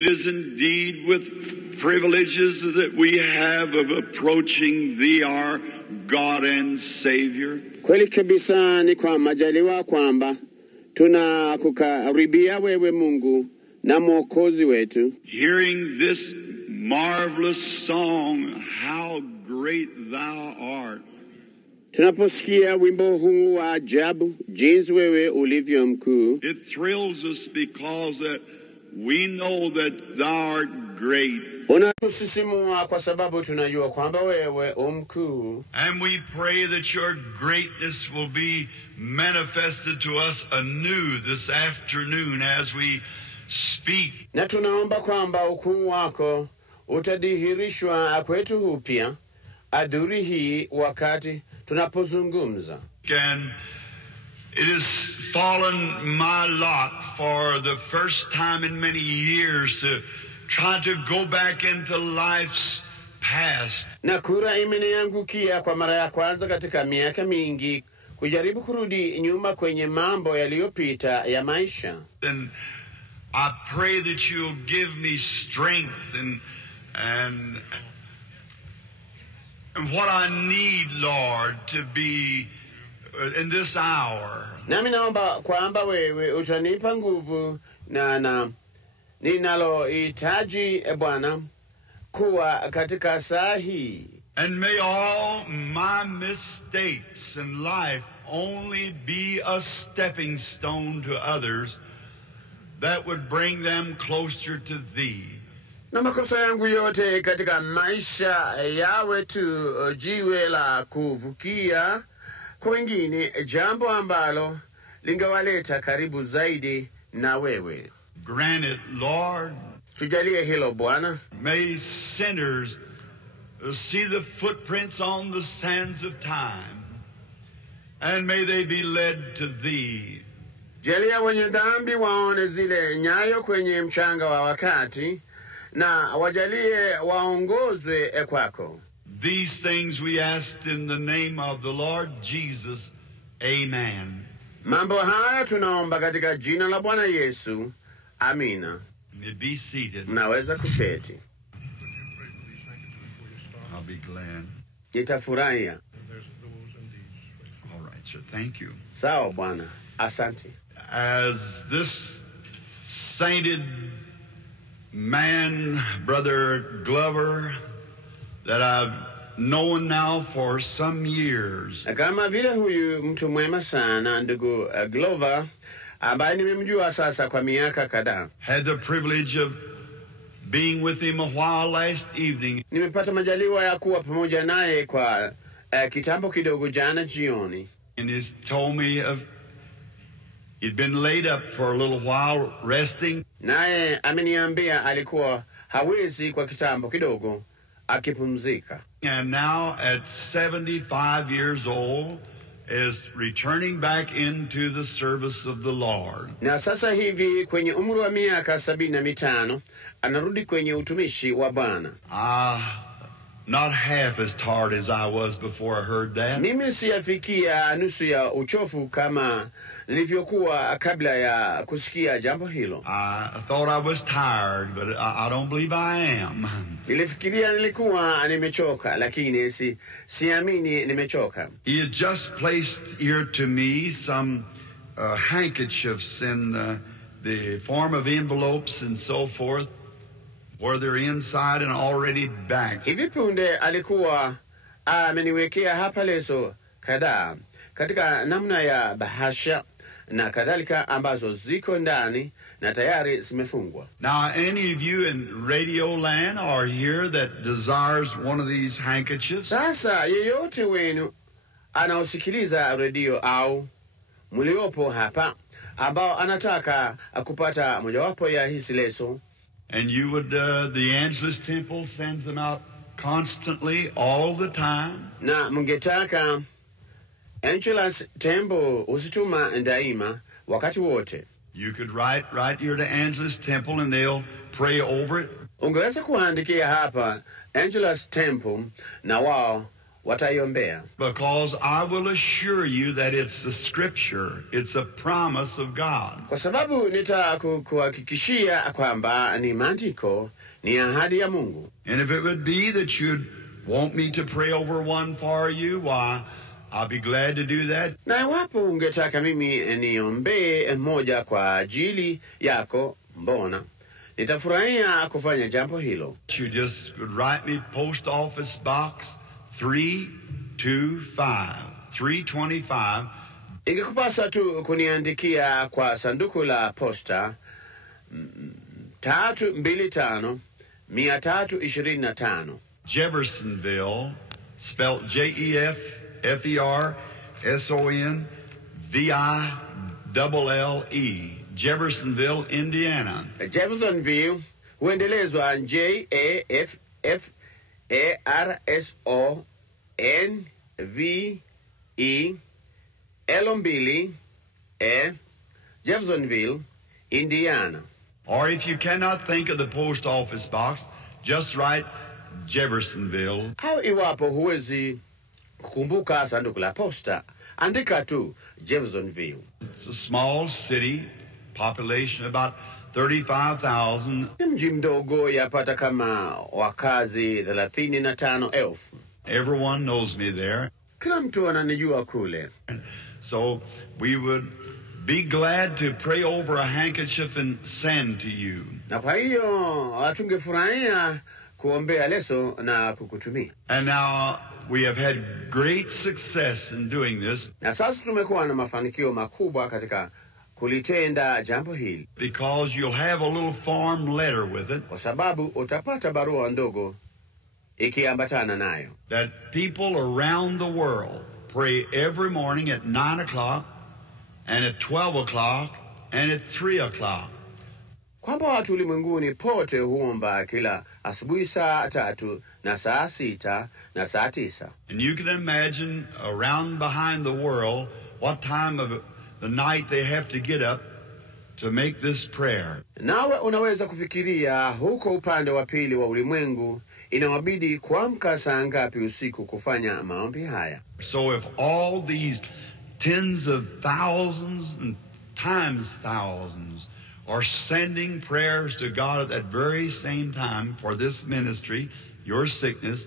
It is indeed with privileges that we have of approaching Thee, our God and Savior. Kweli kabisa ni kwa majaliwa kwamba tunakukaribia wewe Mungu na Mwokozi wetu. Hearing this marvelous song, How Great Thou Art. Tunaposikia wimbo huu wa ajabu, jinsi wewe ulivyo mkuu. It thrills us because that we know that Thou art great. Unatusisimua kwa sababu tunajua kwamba wewe mkuu. And we pray that your greatness will be manifested to us anew this afternoon as we speak. Na tunaomba kwamba ukuu wako utadhihirishwa kwetu upya adhuri hii wakati tunapozungumza. And it has fallen my lot for the first time in many years to try to go back into life's past. Na kura imeniangukia kwa mara ya kwanza katika miaka mingi kujaribu kurudi nyuma kwenye mambo yaliyopita ya maisha. And I pray that you'll give me strength and what I need, Lord, to be in this hour. Nami naomba kwamba wewe utanipa nguvu na ninalohitaji Bwana kuwa katika saa hii. And may all my mistakes in life only be a stepping stone to others that would bring them closer to Thee. Na makosa yangu yote katika maisha yawe tu jiwe la kuvukia kwa wengine, jambo ambalo lingewaleta karibu zaidi na wewe. Grant it, Lord. Tujalie hilo Bwana. May sinners see the footprints on the sands of time, and may they be led to Thee. Jalia wenye dhambi waone zile nyayo kwenye mchanga wa wakati, na wajalie waongozwe kwako. These things we asked in the name of the Lord Jesus. Amen. Mambo haya tunaomba katika jina la Bwana Yesu. Amina. Be seated. Mnaweza kuketi. I'll be glad. Nitafurahia. All right, sir. Thank you. Sawa Bwana. Asante. As this sainted man, Brother Glover, that I've known now for some years. Kama vile huyu mtu mwema sana ndugu Glover ambaye nimemjua sasa kwa miaka kadhaa. Had the privilege of being with him a while last evening. Nimepata majaliwa ya kuwa pamoja naye kwa kitambo kidogo jana jioni. And he's told me he'd been laid up for a little while resting. Naye ameniambia alikuwa hawezi kwa kitambo kidogo akipumzika. And now at 75 years old is returning back into the service of the Lord. Na sasa hivi kwenye umri wa miaka 75 anarudi kwenye utumishi wa Bwana. Not half as tired as I was before I heard that. Mimi siyafikia nusu ya uchofu kama nilivyokuwa kabla ya kusikia jambo hilo. I thought I was tired, but I don't believe I am. Nilifikiria nilikuwa nimechoka, lakini siamini nimechoka. He had just placed here to me some handkerchiefs in the form of envelopes and so forth, where they're inside and already back. Hivi punde alikuwa ameniwekea hapa leso kadhaa katika namna ya bahasha na kadhalika ambazo ziko ndani na tayari zimefungwa. Now, any of you in Radio Land are here that desires one of these handkerchiefs? Sasa yeyote wenu anaosikiliza radio au mliopo hapa ambao anataka kupata mojawapo ya hizi leso. And you would, the Angelus Temple sends them out constantly, all the time. Na mungetaka Angelus Temple usituma daima wakati wote. You could write here to Angelus Temple and they'll pray over it. Ungeweza kuandikia hapa Angelus Temple na wao wataiombea. Because I will assure you that it's the Scripture. It's a promise of God. Kwa sababu nitakuhakikishia kwamba ni maandiko, ni ahadi ya Mungu. And if it would be that you'd want me to pray over one for you, why, I'll be glad to do that. Na iwapo ungetaka mimi niombee moja kwa ajili yako, mbona nitafurahia kufanya jambo hilo. You just would write me Post Office Box 325. Ingekupasa tu kuniandikia kwa sanduku la posta 325 Jeffersonville, spelled Jeffersonville, Jeffersonville, Indiana. Jeffersonville huendelezwa JAFFARSONVEL Jeffersonville, Indiana. Or if you cannot think of the post office box, just write Jeffersonville. Au iwapo huwezi kukumbuka sanduku la posta, andika tu Jeffersonville. It's a small city, population about 35,000. Mji mdogo, yapata kama wakazi 35,000. Everyone knows me there. Kila mtu ananijua kule. So we would be glad to pray over a handkerchief and send to you. Na kwa hiyo tungefurahia kuombea leso na kukutumia. And now we have had great success in doing this. Na sasa tumekuwa na mafanikio makubwa katika kulitenda jambo hili. Because you'll have a little form letter with it. Kwa sababu utapata barua ndogo ikiambatana nayo. That people around the world pray every morning at 9 o'clock and at 12 o'clock and at 3 o'clock. Kwamba watu ulimwenguni pote huomba kila asubuhi saa 3 na saa 6 na saa 9. And you can imagine around behind the world what time of the night they have to get up to make this prayer. Nawe unaweza kufikiria huko upande wa pili wa ulimwengu inawabidi kuamka saa ngapi usiku kufanya maombi haya. So if all these tens of thousands and times thousands are sending prayers to God at that very same time for this ministry, your sickness.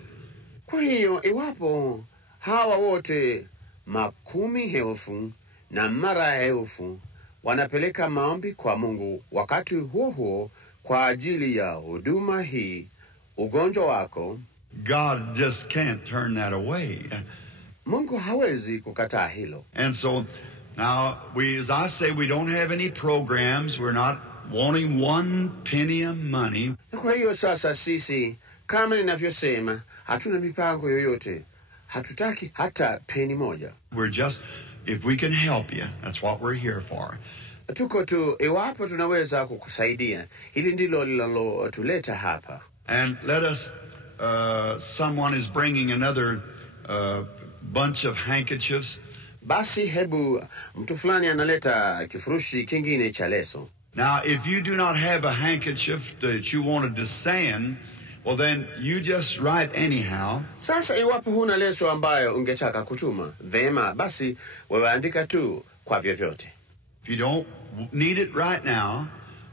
Kwa hiyo iwapo hawa wote 10,000 na mara 1000 wanapeleka maombi kwa Mungu wakati huo huo kwa ajili ya huduma hii, ugonjwa wako, God just can't turn that away. Mungu hawezi kukataa hilo. And so now as I say, we don't have any programs. We're not wanting one penny of money. Kwa hiyo sasa sisi, kama ninavyosema, hatuna mipango yoyote. Hatutaki hata peni moja. We're just, if we can help you, that's what we're here for. Tuko tu iwapo tunaweza kukusaidia. Hili ndilo linalotuleta hapa. And let us, someone is bringing another bunch of handkerchiefs. Basi hebu mtu fulani analeta kifurushi kingine cha leso. Now, if you do not have a handkerchief that you wanted to send, well then you just write anyhow. Sasa iwapo huna leso ambayo ungetaka kutuma, vema basi wewe andika tu kwa vyovyote. If you don't need it right now,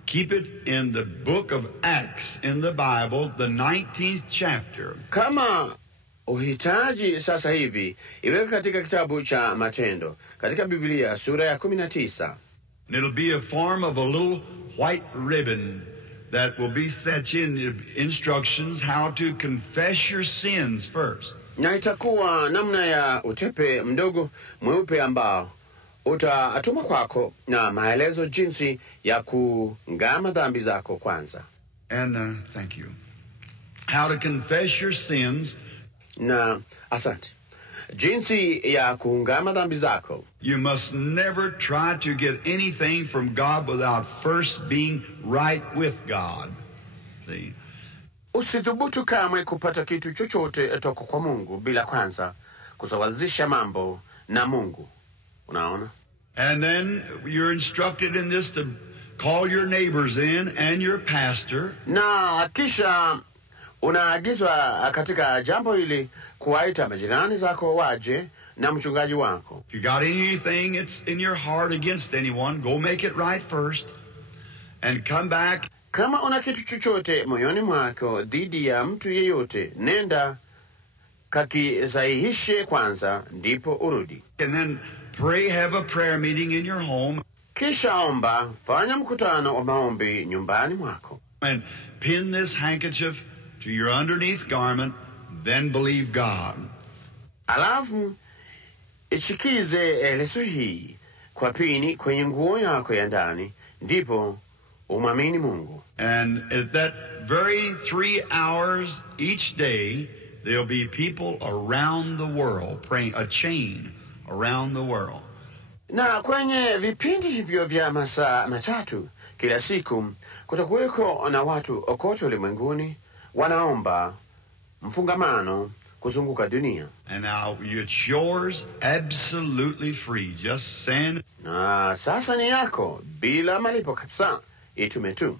keep it in the book of Acts in the Bible, the 19th chapter. Kama uhitaji sasa hivi, iweka katika kitabu cha Matendo, katika Biblia sura ya 19. And it'll be a form of a little white ribbon that will be set in instructions how to confess your sins first. Na itakuwa namna ya utepe mdogo mweupe ambao utatuma kwako na maelezo jinsi ya kungama dhambi zako kwanza. And thank you. How to confess your sins. Na asante. Jinsi ya kuungama dhambi zako. You must never try to get anything from God without first being right with God. See? Usithubutu kamwe kupata kitu chochote toka kwa Mungu bila kwanza kusawazisha mambo na Mungu. Unaona? And then you're instructed in this to call your neighbors in and your pastor. Na kisha Unaagizwa katika jambo hili kuwaita majirani zako waje na mchungaji wako. If you got anything that's in your heart against anyone, go make it right first and come back. Kama una kitu chochote moyoni mwako dhidi ya mtu yeyote, nenda kakisahihishe kwanza, ndipo urudi. And then pray, have a prayer meeting in your home. Kisha omba, fanya mkutano wa maombi nyumbani mwako. And pin this handkerchief to your underneath garment, then believe God. Alafu ishikize leso hii kwa pini kwenye nguo yako ya ndani, ndipo umwamini Mungu. And at that very 3 hours each day, there'll be people around the world praying, a chain around the world. Na kwenye vipindi hivyo vya masaa matatu kila siku, kutakuweko na watu kote ulimwenguni wanaomba mfungamano kuzunguka dunia. And now it's yours absolutely free. Just send. Na sasa ni yako bila malipo kabisa, itume tu.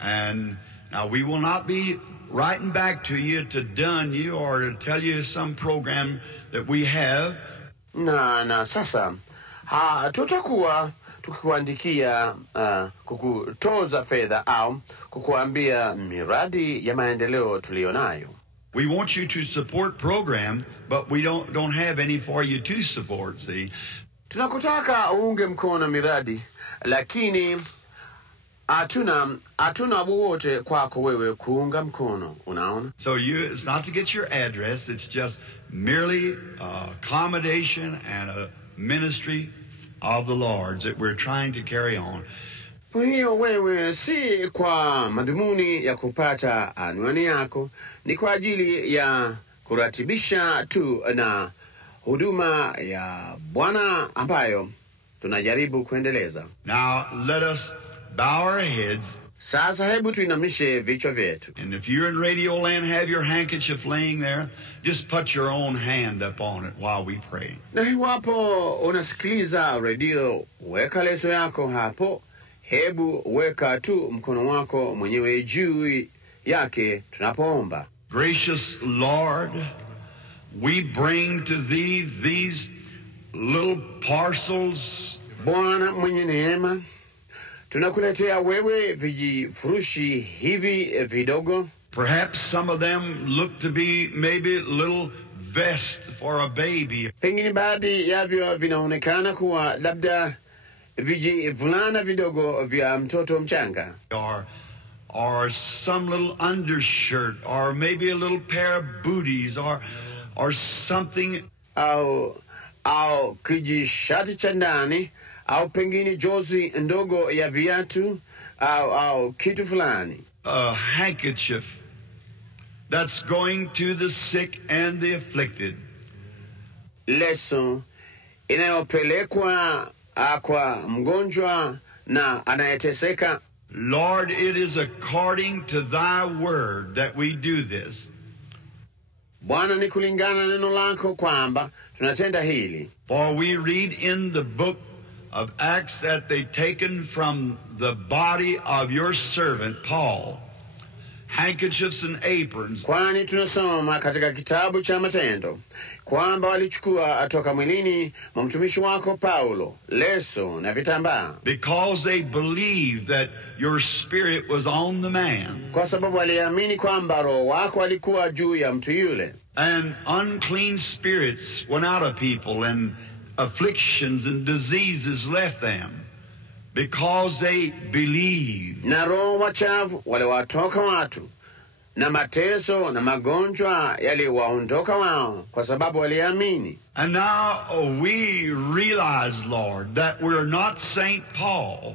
And now we will not be writing back to you to dun you or to tell you some program that we have. Na sasa tutakuwa tukikuandikia kukutoza fedha au kukuambia miradi ya maendeleo tulionayo. We want you to support program, but we don't have any for you to support, see. Tunakutaka uunge mkono miradi, lakini hatuna wowote kwako wewe kuunga mkono, unaona? So it's not to get your address, it's just merely accommodation and a ministry of the Lord's that we're trying to carry on. Kwa hiyo wewe si kwa madhumuni ya kupata anwani yako, ni kwa ajili ya kuratibisha tu na huduma ya Bwana ambayo tunajaribu kuendeleza. Now let us bow our heads. Sasa hebu tuinamishe vichwa vyetu. And if you're in Radio Land, have your handkerchief laying there, just put your own hand up on it while we pray. Na iwapo unasikiliza radio, weka leso yako hapo. Hebu weka tu mkono wako mwenyewe juu yake tunapoomba. Gracious Lord, we bring to thee these little parcels. Bwana mwenye neema, tunakuletea wewe vijifurushi hivi vidogo. Perhaps some of them look to be maybe a little vest for a baby. Pengine baadhi yavyo vinaonekana kuwa labda vijivulana vidogo vya mtoto mchanga. Or some little undershirt, or maybe a little pair of booties, or something. Au kijishati cha ndani, au pengine jozi ndogo ya viatu, au kitu fulani. A handkerchief that's going to the sick and the afflicted. Leso inayopelekwa kwa mgonjwa na anayeteseka. Lord, it is according to thy word that we do this. Bwana, ni kulingana neno lako kwamba tunatenda hili. For we read in the book of Acts that they taken from the body of your servant Paul handkerchiefs and aprons. Kwani tunasoma katika kitabu cha Matendo kwamba walichukua toka mwilini mwa mtumishi wako Paulo leso na vitambaa. Because they believed that your spirit was on the man. Kwa sababu waliamini kwamba roho wako alikuwa juu ya mtu yule. And unclean spirits went out of people and afflictions and diseases left them. Because they believed. Na roho wachafu waliwatoka watu, na mateso na magonjwa yaliwaondoka wao kwa sababu waliamini. And now we realize, Lord, that we're not Saint Paul.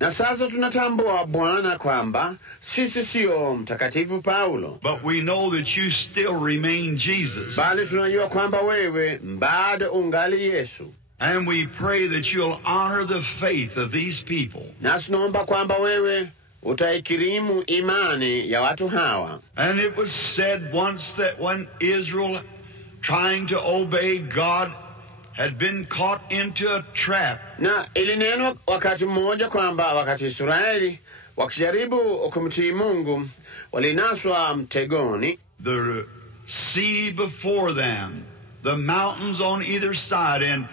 Na sasa tunatambua Bwana kwamba sisi sio mtakatifu Paulo. But we know that you still remain Jesus. Bali tunajua kwamba wewe bado ungali Yesu. And we pray that you'll honor the faith of these people. Na tunaomba kwamba wewe utaikirimu imani ya watu hawa. And it was said once that when Israel, trying to obey God, had been caught into a trap. Na ilinenwa wakati mmoja kwamba wakati Israeli wakijaribu kumtii Mungu walinaswa mtegoni. The sea before them, the mountains on either side, and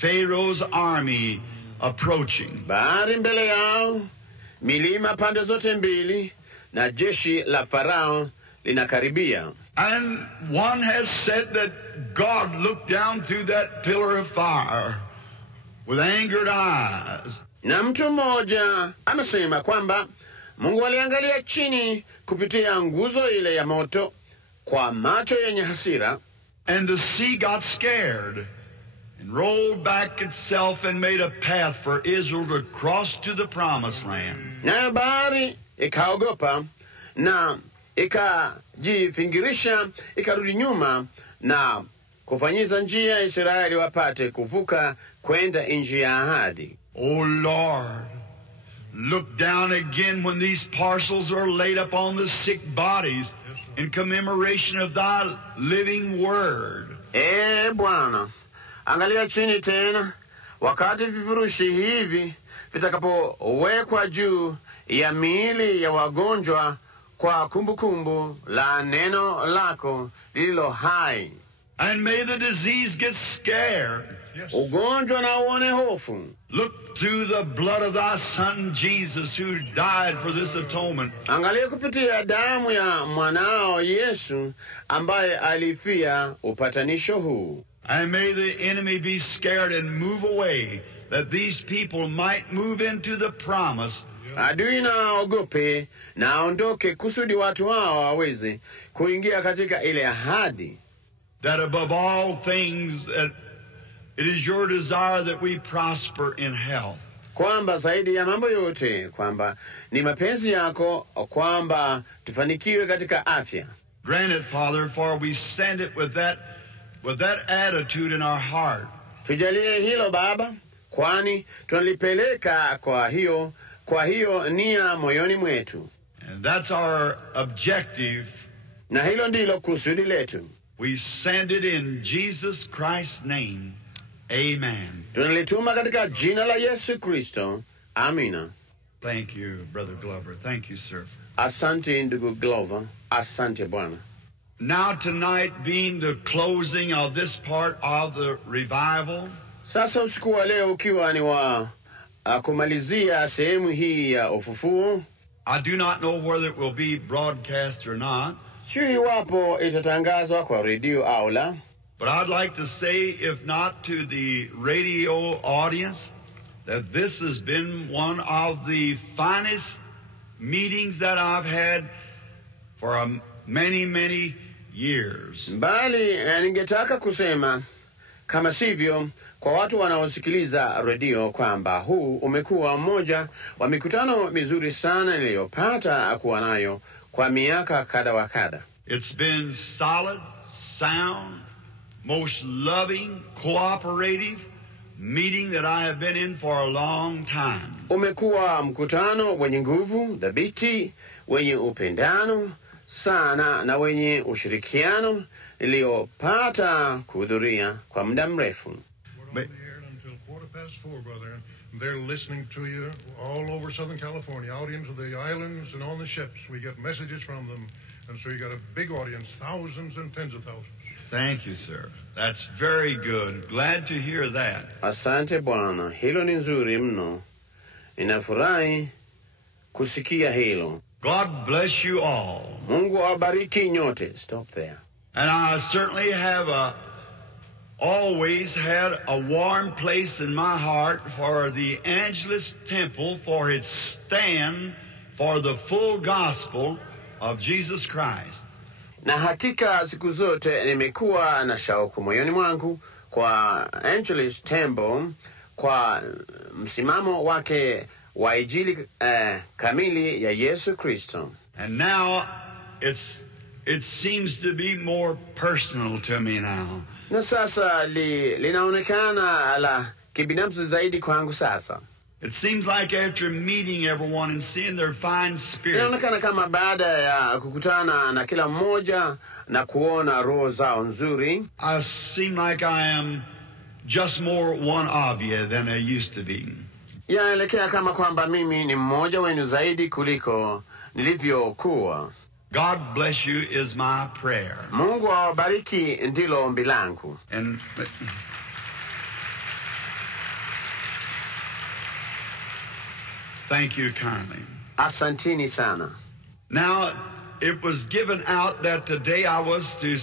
Pharaoh's army approaching. Bahari mbele yao, milima pande zote mbili, na jeshi la Farao linakaribia. And one has said that God looked down through that pillar of fire with angered eyes. Na mtu mmoja amesema kwamba Mungu aliangalia chini kupitia nguzo ile ya moto kwa macho yenye hasira. And the sea got scared and rolled back itself and made a path for Israel to cross to the promised land. Na bahari ikaogopa na ikajifingirisha, ikarudi nyuma na kufanyiza njia Israeli wapate kuvuka kwenda nchi ya ahadi. Oh Lord, look down again when these parcels are laid upon the sick bodies in commemoration of thy living word. Bwana, angalia chini tena wakati vifurushi hivi vitakapowekwa juu ya miili ya wagonjwa kwa kumbukumbu la neno lako lililo hai. And may the disease get scared. Ugonjwa na uone hofu. Look through the blood of thy Son Jesus, who died for this atonement. Angalia kupitia damu ya mwanao Yesu ambaye alifia upatanisho huu. And may the enemy be scared and move away, that these people might move into the promise. Adui na ogope na aondoke kusudi watu hao waweze kuingia katika ile ahadi. That above all things, that it is your desire that we prosper in health. Kwamba zaidi ya mambo yote, kwamba ni mapenzi yako kwamba tufanikiwe katika afya. Grant it, Father, for we send it with that attitude in our heart. Tujalie hilo Baba, kwani tunalipeleka kwa hiyo nia moyoni mwetu. And that's our objective. Na hilo ndilo kusudi letu. We send it in Jesus Christ's name. Amen. Tunalituma katika jina la Yesu Kristo. Amina. Thank you, Brother Glover. Thank you, sir. Asante ndugu Glover. Asante Bwana. Now tonight being the closing of this part of the revival. Sasa usiku wa leo ukiwa ni wa kumalizia sehemu hii ya ufufuo. I do not know whether it will be broadcast or not. Sijui iwapo itatangazwa kwa redio au la. But I'd like to say, if not to the radio audience, that this has been one of the finest meetings that I've had for many, many years. Bali ningetaka kusema kama sivyo kwa watu wanaosikiliza redio kwamba huu umekuwa mmoja wa mikutano mizuri sana niliyopata kuwa nayo kwa miaka kadha wa kadha. It's been solid, sound, most loving, cooperative meeting that I have been in for a long time. Umekuwa mkutano wenye nguvu, dhabiti, wenye upendano sana na wenye ushirikiano niliyopata kuhudhuria kwa muda mrefu. Until 4:15, brother. They're listening to you all over Southern California, out into the islands and on the ships. We get messages from them. And so you got a big audience, thousands and tens of thousands. Thank you, sir. That's very good. Glad to hear that. Asante Bwana. Hilo ni nzuri mno. Ninafurahi kusikia hilo. God bless you all. Mungu awabariki nyote. Stop there. And I certainly have always had a warm place in my heart for the Angelus Temple, for its stand for the full gospel of Jesus Christ. Na hakika siku zote nimekuwa na shauku moyoni mwangu kwa Angelus Temple, kwa msimamo wake wa injili kamili ya Yesu Kristo. And now it seems to be more personal to me now. Na sasa linaonekana la kibinafsi zaidi kwangu sasa. It seems like after meeting everyone and seeing their fine spirit, inaonekana kama baada ya kukutana na kila mmoja na kuona roho zao nzuri, I seem like I am just more one of you than I used to be. yaelekea kama kwamba mimi ni mmoja wenu zaidi kuliko nilivyokuwa. God bless you is my prayer. Mungu awabariki ndilo ombi langu. And thank you kindly. Asantini sana. Now, it was given out that today I was to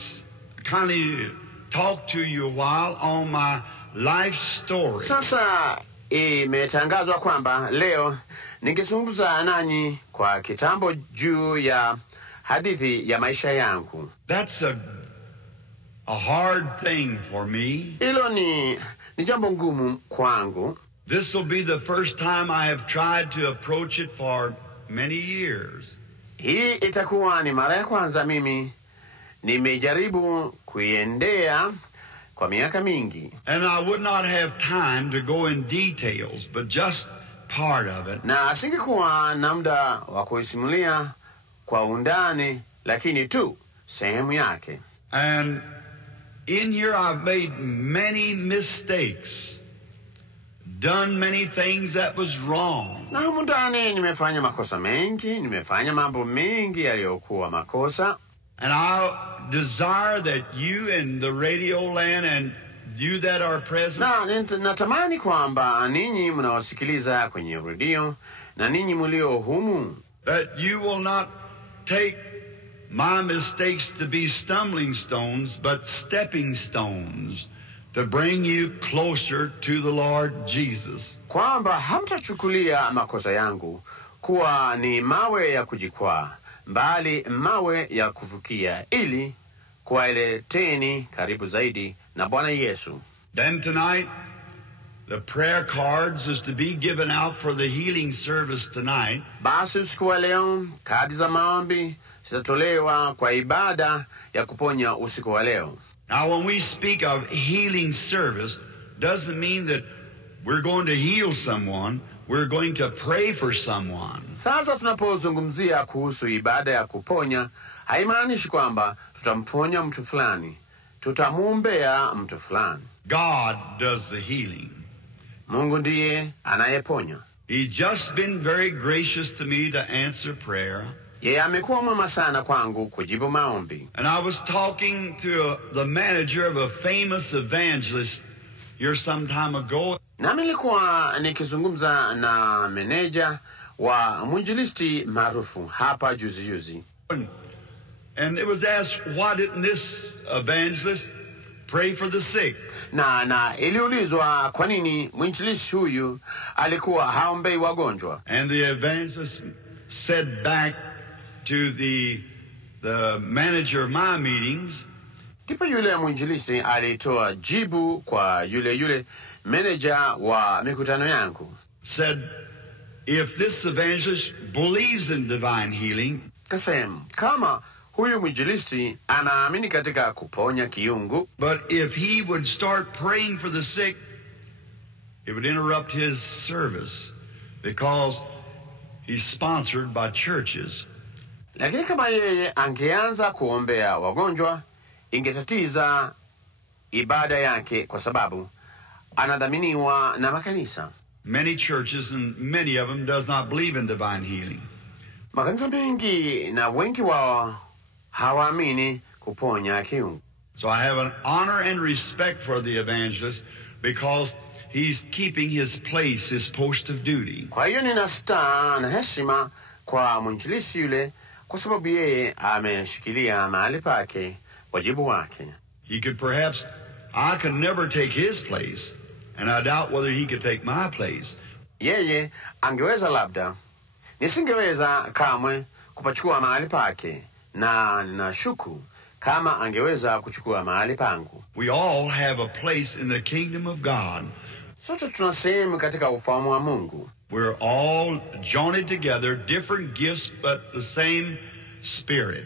kindly talk to you a while on my life story. Sasa imetangazwa kwamba leo ningezungumza nanyi kwa kitambo juu ya hadithi ya maisha yangu. That's a hard thing for me. Hilo ni jambo ngumu kwangu. This will be the first time I have tried to approach it for many years. Hii itakuwa ni mara ya kwanza mimi nimejaribu kuiendea kwa miaka mingi. And I would not have time to go in details, but just part of it. Na singekuwa na muda wa kuisimulia kwa undani, lakini tu sehemu yake. And in here I've made many mistakes, done many things that was wrong. Na humu ndani nimefanya makosa mengi, nimefanya mambo mengi yaliyokuwa makosa. And I desire that you in the radio land and you that are present, Na natamani kwamba ninyi mnaosikiliza kwenye redio na ninyi mlio humu, that you will not take my mistakes to be stumbling stones, but stepping stones to bring you closer to the Lord Jesus. kwamba hamtachukulia makosa yangu kuwa ni mawe ya kujikwaa, bali mawe ya kuvukia, ili kuwaleteni karibu zaidi na Bwana Yesu. Then tonight, the prayer cards is to be given out for the healing service tonight. Basi usiku wa leo kadi za maombi zitatolewa kwa ibada ya kuponya usiku wa leo. Now, when we speak of healing service, doesn't mean that we're going to heal someone. We're going to pray for someone. Sasa tunapozungumzia kuhusu ibada ya kuponya, haimaanishi kwamba tutamponya mtu fulani, tutamuombea mtu fulani. God does the healing. Mungu ndiye anayeponya. He's just been very gracious to me to answer prayer. Yeye amekuwa mwema sana kwangu kujibu maombi. And I was talking to the manager of a famous evangelist here some time ago. Nami nilikuwa nikizungumza na meneja wa mwinjilisti maarufu hapa juzi. And it was asked, why didn't this evangelist pray for the sick? Na iliulizwa kwa nini mwinjilisti huyu alikuwa haombei wagonjwa. And the evangelist said back to the manager of my meetings, Ndipo yule mwinjilisti alitoa jibu kwa yule meneja wa mikutano yangu. said, if this evangelist believes in divine healing, Kasema, kama huyu mwinjilisti anaamini katika kuponya kiungu, but if he would start praying for the sick, it would interrupt his service because he's sponsored by churches. lakini kama yeye angeanza kuombea wagonjwa, ingetatiza ibada yake kwa sababu anadhaminiwa na makanisa. Many churches, and many of them, does not believe in divine healing. Makanisa mengi na wengi wao hawaamini kuponya kiungu. So I have an honor and respect for the evangelist because he's keeping his place, his post of duty. Kwa hiyo nina staa na heshima kwa mwinjilisti yule kwa sababu yeye ameshikilia mahali pake, wajibu wake. He could perhaps, I could never take his place, and I doubt whether he could take my place. Yeye angeweza labda, nisingeweza kamwe kupachukua mahali pake, na ninashuku kama angeweza kuchukua mahali pangu. We all have a place in the kingdom of God. Sote tuna sehemu katika ufalme wa Mungu. We're all joined together, different gifts, but the same Spirit.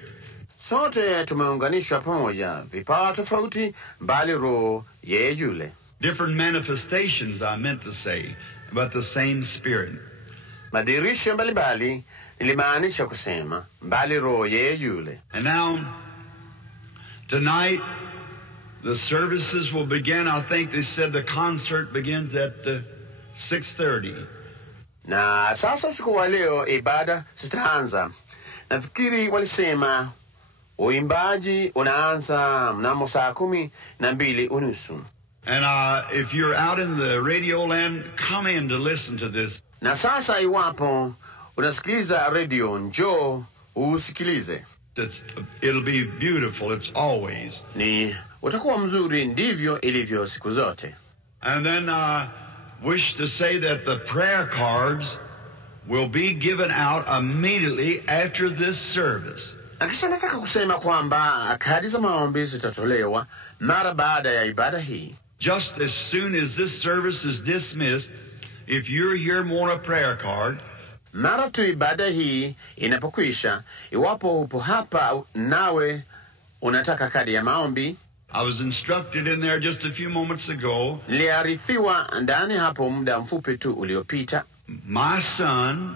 Sote tumeunganishwa pamoja, vipawa tofauti, bali Roho yeye yule. Different manifestations, I meant to say, but the same Spirit. Madirisho mbalimbali nilimaanisha kusema, bali Roho yeye yule. And now, tonight, the services will begin. I think they said the concert begins at 6:30. Na sasa usiku wa leo ibada zitaanza. Nafikiri walisema uimbaji unaanza mnamo saa 12:30. And if you're out in the radio land, come in to listen to this. Na sasa iwapo unasikiliza radio, njoo usikilize. It'll be beautiful. It's always. Ni utakuwa mzuri, ndivyo ilivyo siku zote. And then wish to say that the prayer cards will be given out immediately after this service. Akisha nataka kusema kwamba kadi za maombi zitatolewa mara baada ya ibada hii. Just as soon as this service is dismissed, if you're here and want a prayer card, mara tu ibada hii inapokwisha, iwapo upo hapa nawe unataka kadi ya maombi, I was instructed in there just a few moments ago. Niliarifiwa ndani hapo muda mfupi tu uliopita. My son,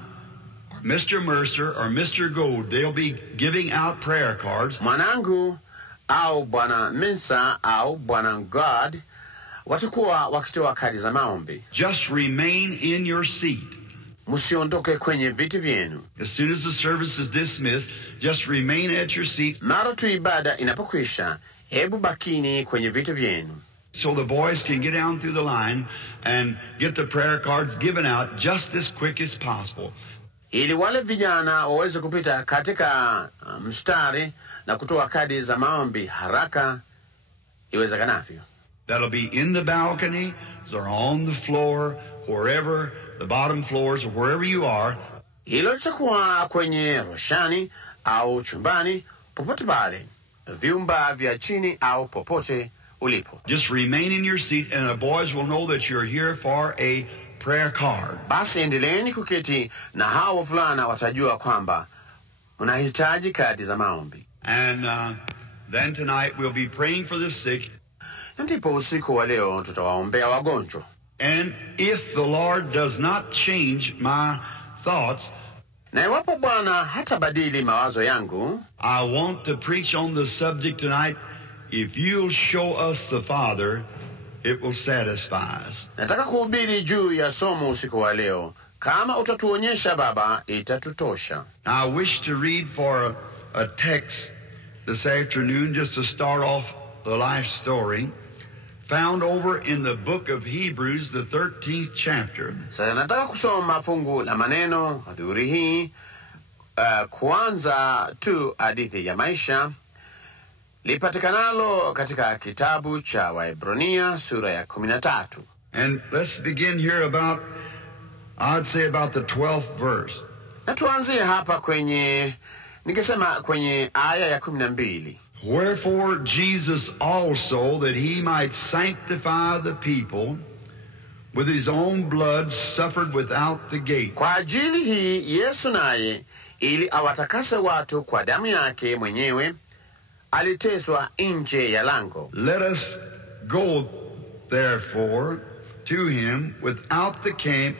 or Mr. Mercer, or Mr. Gold, they'll be giving out prayer cards. Mwanangu au Bwana Mensa au Bwana God watakuwa wakitoa kadi za maombi. Just remain in your seat. Msiondoke kwenye viti vyenu. As soon as the service is dismissed, just remain at your seat. Mara tu ibada inapokwisha, hebu bakini kwenye viti vyenu. So the boys can get down through the line and get the prayer cards given out just as quick as possible. Ili wale vijana waweze kupita katika mstari na kutoa kadi za maombi haraka iwezekanavyo. That'll be in the balcony, or on the floor, wherever, the bottom floors, or wherever you are. Hilo litakuwa kwenye roshani au chumbani, popote pale, vyumba vya chini au popote ulipo. Just remain in your seat and the boys will know that you're here for a prayer card. Basi endeleeni kuketi na hao wavulana watajua kwamba unahitaji kadi za maombi. And then tonight we'll be praying for the sick. Ndipo usiku wa leo tutawaombea wagonjwa. And if the Lord does not change my thoughts, na iwapo Bwana hatabadili mawazo yangu, I want to preach on the subject tonight. If you'll show us the Father, it will satisfy us. Nataka kuhubiri juu ya somo usiku wa leo. Kama utatuonyesha Baba, itatutosha. I wish to read for a text this afternoon just to start off the life story, found over in the book of Hebrews, the 13th chapter. Sasa nataka kusoma fungu la maneno adhuhuri hii, kuanza tu hadithi ya maisha lipatikanalo katika kitabu cha Waebrania sura ya 13. And let's begin here about, I'd say about the 12th verse. Na tuanzie hapa ningesema kwenye aya ya 12. Wherefore Jesus also, that he might sanctify the people, with his own blood suffered without the gate. Kwa ajili hii Yesu naye, ili awatakase watu kwa damu yake mwenyewe, aliteswa nje ya lango. Let us go therefore to him without the camp,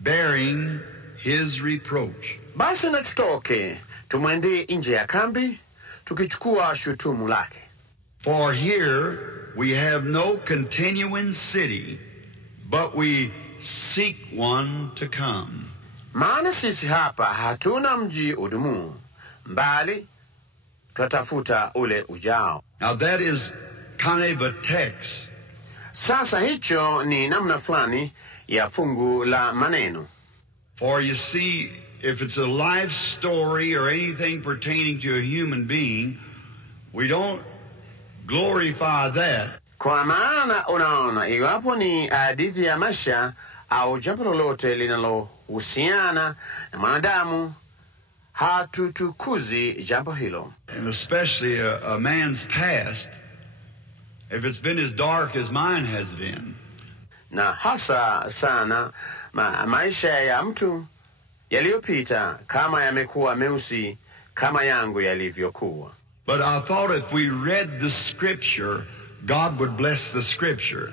bearing his reproach. Basi na tutoke, tumwendee nje ya kambi, tukichukua shutumu lake. For here we have no continuing city, but we seek one to come. Maana sisi hapa hatuna mji udumu, mbali twatafuta ule ujao. Now that is kind of a text. Sasa hicho ni namna fulani ya fungu la maneno. For you see, if it's a life story or anything pertaining to a human being, we don't glorify that. Kwa maana unaona, iwapo ni hadithi ya maisha au jambo lolote linalohusiana na mwanadamu, hatutukuzi jambo hilo. And especially a man's past, if it's been as dark as mine has been. Na hasa sana maisha ya mtu yaliyopita kama yamekuwa meusi kama yangu yalivyokuwa. But I thought if we read the scripture, God would bless the scripture.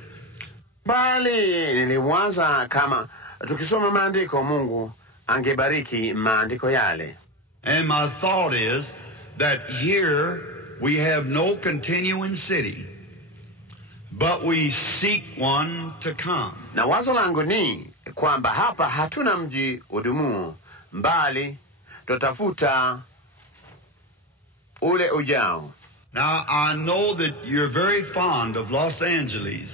Bali niliwaza kama tukisoma maandiko, Mungu angebariki maandiko yale. And my thought is that here we have no continuing city, but we seek one to come. Na wazo langu ni kwamba hapa hatuna mji udumuo, mbali tutafuta ule ujao. Now, I know that you're very fond of Los Angeles.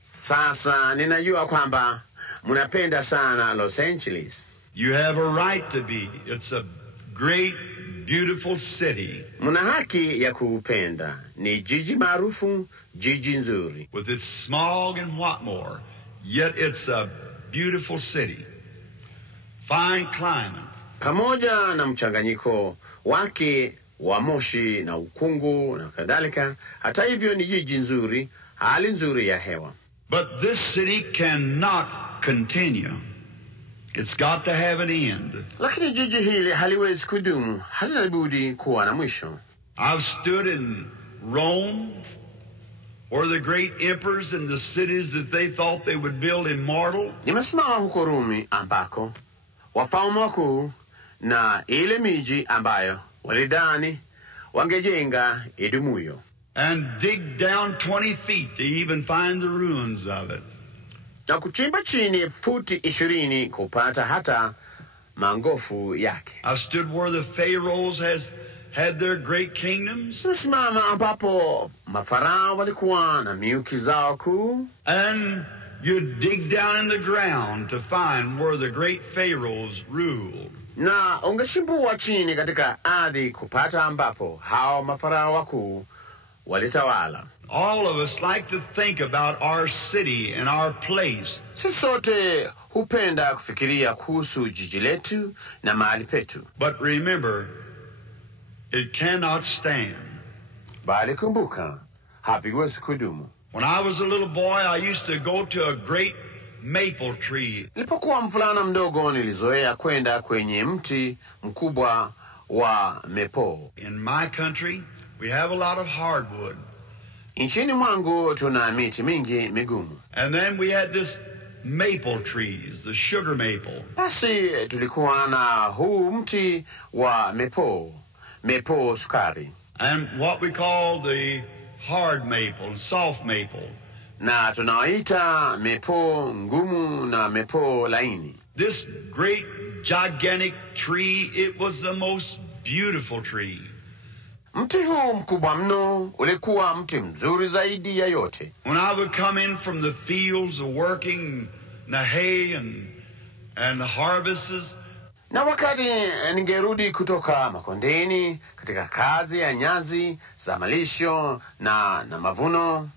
Sasa ninajua kwamba mnapenda sana Los Angeles. You have a right to be. It's a great, beautiful city. Muna haki ya kuupenda. Ni jiji maarufu, jiji nzuri. With its smog and what more, yet it's a beautiful city. Fine climate. Pamoja na mchanganyiko wake wa moshi na ukungu na kadhalika, hata hivyo ni jiji nzuri, hali nzuri ya hewa. But this city cannot continue. It's got to have an end. Lakini jiji hili haliwezi kudumu, halina budi kuwa na mwisho. I've stood in Rome, where the great emperors and the cities that they thought they would build immortal. Nimesimama huko Rumi ambako wafalme wakuu na ile miji ambayo walidhani wangejenga idumuyo. And dig down 20 feet to even find the ruins of it. Na kuchimba chini futi 20 kupata hata mangofu yake. I stood where the pharaohs had their great kingdoms. Nimesimama ambapo mafarao walikuwa na miuki zao kuu. And you dig down in the ground to find where the great pharaohs ruled. Na ungeshimbua chini katika ardhi kupata ambapo hao mafarao wakuu walitawala. All of us like to think about our city and our place. Sisi sote hupenda kufikiria kuhusu jiji letu na mahali petu. But remember, it cannot stand. Bali kumbuka, haviwezi kudumu. When I was a little boy, I used to go to a great maple tree. Nilipokuwa mvulana mdogo nilizoea kwenda kwenye mti mkubwa wa maple. In my country, we have a lot of hardwood. Nchini mwangu tuna miti mingi migumu. And then we had this maple trees, the sugar maple. Basi tulikuwa na huu mti wa maple sukari. And what we call the hard maple, soft maple. Na tunaita maple ngumu na maple laini. This great gigantic tree, it was the most beautiful tree. Mti huu mkubwa mno ulikuwa mti mzuri zaidi ya yote. When I would come in from the fields of working the hay and the harvests, na wakati ningerudi kutoka makondeni katika kazi ya nyazi za malisho na mavuno,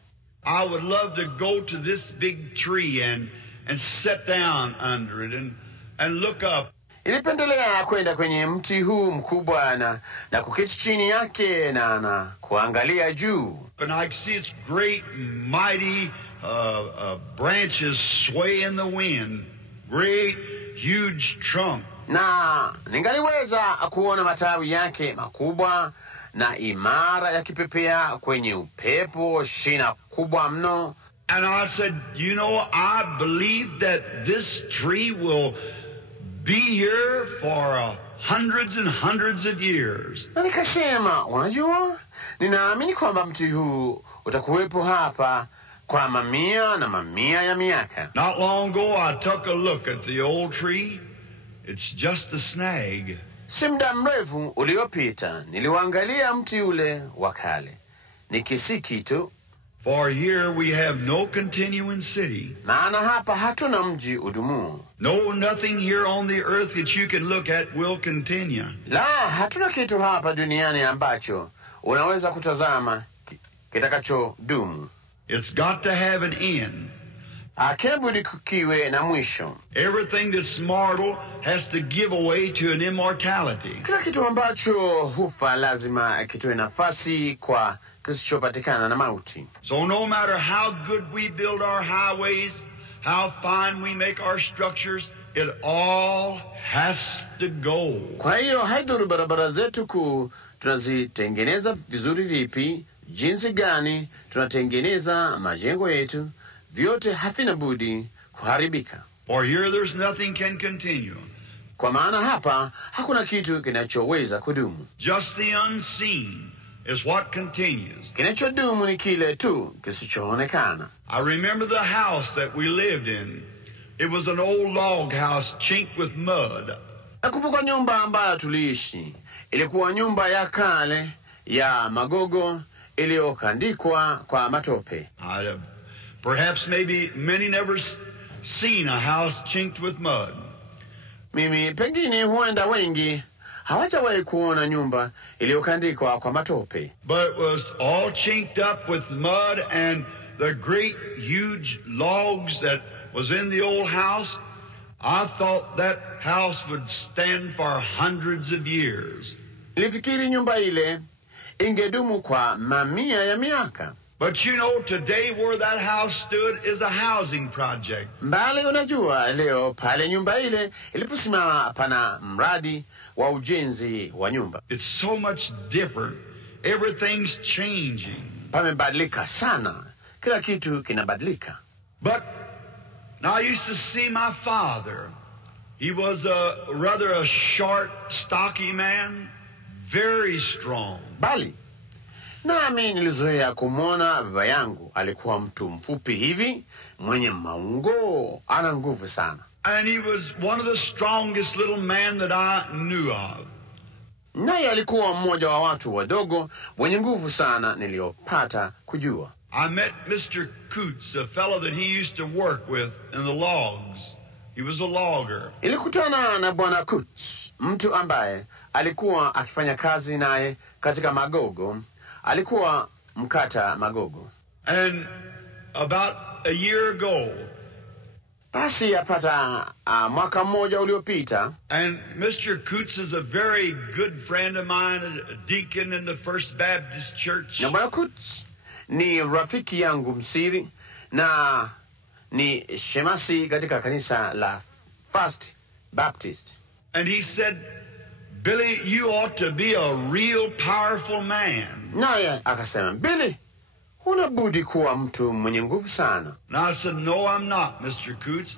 I would love to go to this big tree and sit down under it and look up. Nilipendelea kwenda kwenye mti huu mkubwa na kuketi chini yake na kuangalia juu. And I could see its great, mighty branches sway in the wind. Great, huge trunk. Na ningaliweza kuona matawi yake makubwa na imara yakipepea kwenye upepo, shina kubwa mno. And I said, you know, I believe that this tree will be here for hundreds and hundreds of years. Na nikasema, unajua, ninaamini kwamba mti huu utakuwepo hapa kwa mamia na mamia ya miaka. Not long ago, I took a look at the old tree. It's just a snag. Si muda mrefu uliopita niliuangalia mti ule wa kale. Ni kisiki tu. For here we have no continuing city. Maana hapa hatuna mji udumuo. No, nothing here on the earth that you can look at will continue. La, hatuna kitu hapa duniani ambacho unaweza kutazama kitakacho dumu. It's got to have an end. Akebudi kukiwe na mwisho. Everything that's mortal has to give away to an immortality. Kila kitu ambacho hufa lazima kitoe nafasi kwa kisichopatikana na mauti. So no matter how good we build our highways, how fine we make our structures, it all has to go. Kwa hiyo haidhuru barabara zetu kuu tunazitengeneza vizuri vipi, jinsi gani tunatengeneza majengo yetu, vyote havina budi kuharibika. For here there's nothing can continue. Kwa maana hapa hakuna kitu kinachoweza kudumu. Just the unseen is what continues. Kinachodumu ni kile tu kisichoonekana. I remember the house that we lived in It was an old log house chinked with mud. Nakumbuka nyumba ambayo tuliishi. Ilikuwa nyumba ya kale ya magogo iliyokandikwa kwa matope. Perhaps maybe many never seen a house chinked with mud. Mimi pengine huenda wengi hawajawahi kuona nyumba iliyokandikwa kwa matope. But it was all chinked up with mud, and the great huge logs that was in the old house, I thought that house would stand for hundreds of years. Nilifikiri nyumba ile ingedumu kwa mamia ya miaka. But you know, today where that house stood is a housing project. Mbali unajua leo pale nyumba ile iliposimama pana mradi wa ujenzi wa nyumba. It's so much different. Everything's changing. Pamebadilika sana. Kila kitu kinabadilika. But now I used to see my father. He was rather a short, stocky man, very strong. Bali nami nilizoea kumwona baba yangu. Alikuwa mtu mfupi hivi, mwenye maungo, ana nguvu sana. And he was one of the strongest little men that I knew of. Naye alikuwa mmoja wa watu wadogo wenye nguvu sana niliopata kujua. I met Mr. Coots, a fellow that he used to work with in the logs. He was a logger. Ilikutana na Bwana Coots, mtu ambaye alikuwa akifanya kazi naye katika magogo. Alikuwa mkata magogo. And about a year ago, basi yapata mwaka mmoja uliopita, and Mr. Coots is a very good friend of mine, a deacon in the First Baptist Church. Na Bwana Coots ni rafiki yangu msiri na ni shemasi katika kanisa la First Baptist. And he said, Billy, you ought to be a real powerful man. Naye akasema, Billy, unabudi kuwa mtu mwenye nguvu sana. And I said, no, I'm not, Mr. Coots.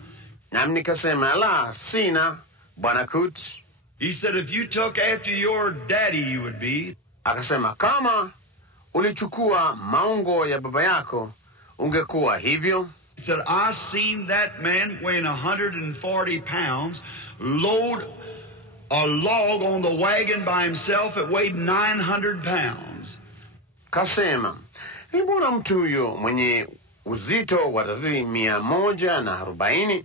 Na nikasema, la, sina, Bwana Coots. He said, if you took after your daddy, you would be. Akasema, kama ulichukua maungo ya baba yako, ungekuwa hivyo. He said, I seen that man weighing 140 pounds load a log on the wagon by himself. It weighed 900 pounds. Kasema, nilimwona mtu huyo mwenye uzito wa ratili 140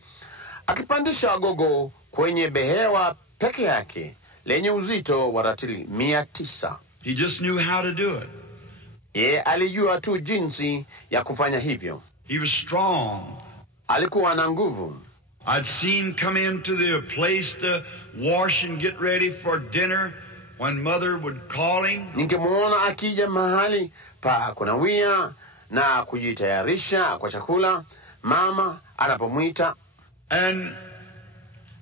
akipandisha gogo kwenye behewa peke yake lenye uzito wa ratili 900. He just knew how to do it. Ye alijua tu jinsi ya kufanya hivyo. He was strong. Alikuwa na nguvu. I'd seen him come into the place to wash and get ready for dinner when Mother would call him. Ningemuona akija mahali pa kunawia na kujitayarisha kwa chakula mama anapomwita. And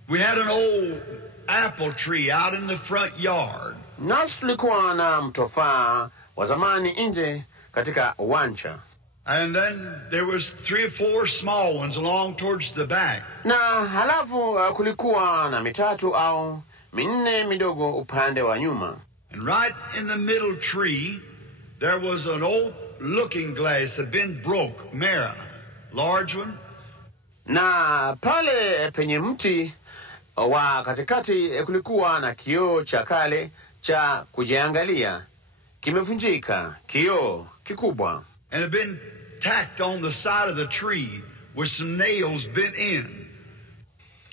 we had an old apple tree out in the front yard. Nasi tulikuwa na mtofaa wa zamani nje katika uwanja. And then there was 3 or 4 small ones along towards the back. Na halafu kulikuwa na 3 au 4 midogo upande wa nyuma. And right in the middle tree, there was an old looking glass that had been broke, mirror, large one. Na pale penye mti wa katikati kulikuwa na kioo cha kale cha kujiangalia. Kimevunjika, kioo kikubwa. And had been tacked on the side of the tree with some nails bent in.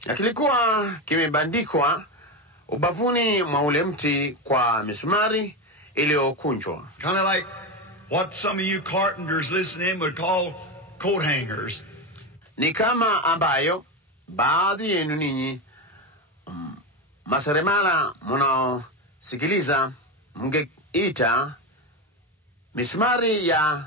Na kilikuwa kimebandikwa ubavuni mwa ule mti kwa misumari iliyokunjwa. Kind of like what some of you carpenters listening would call coat hangers. Ni kama ambayo baadhi yenu ninyi maseremala mnaosikiliza mngeita misumari ya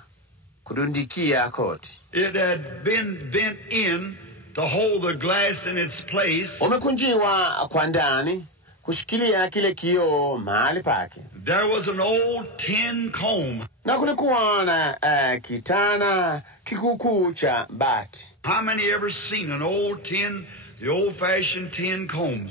kudundikia koti. It had been bent in to hold the glass in its place. Umekunjiwa kwa ndani kushikilia kile kioo mahali pake. There was an old tin comb. Na kulikuwa na kitana kikukuu cha bati. How many ever seen an old tin, the old-fashioned tin comb?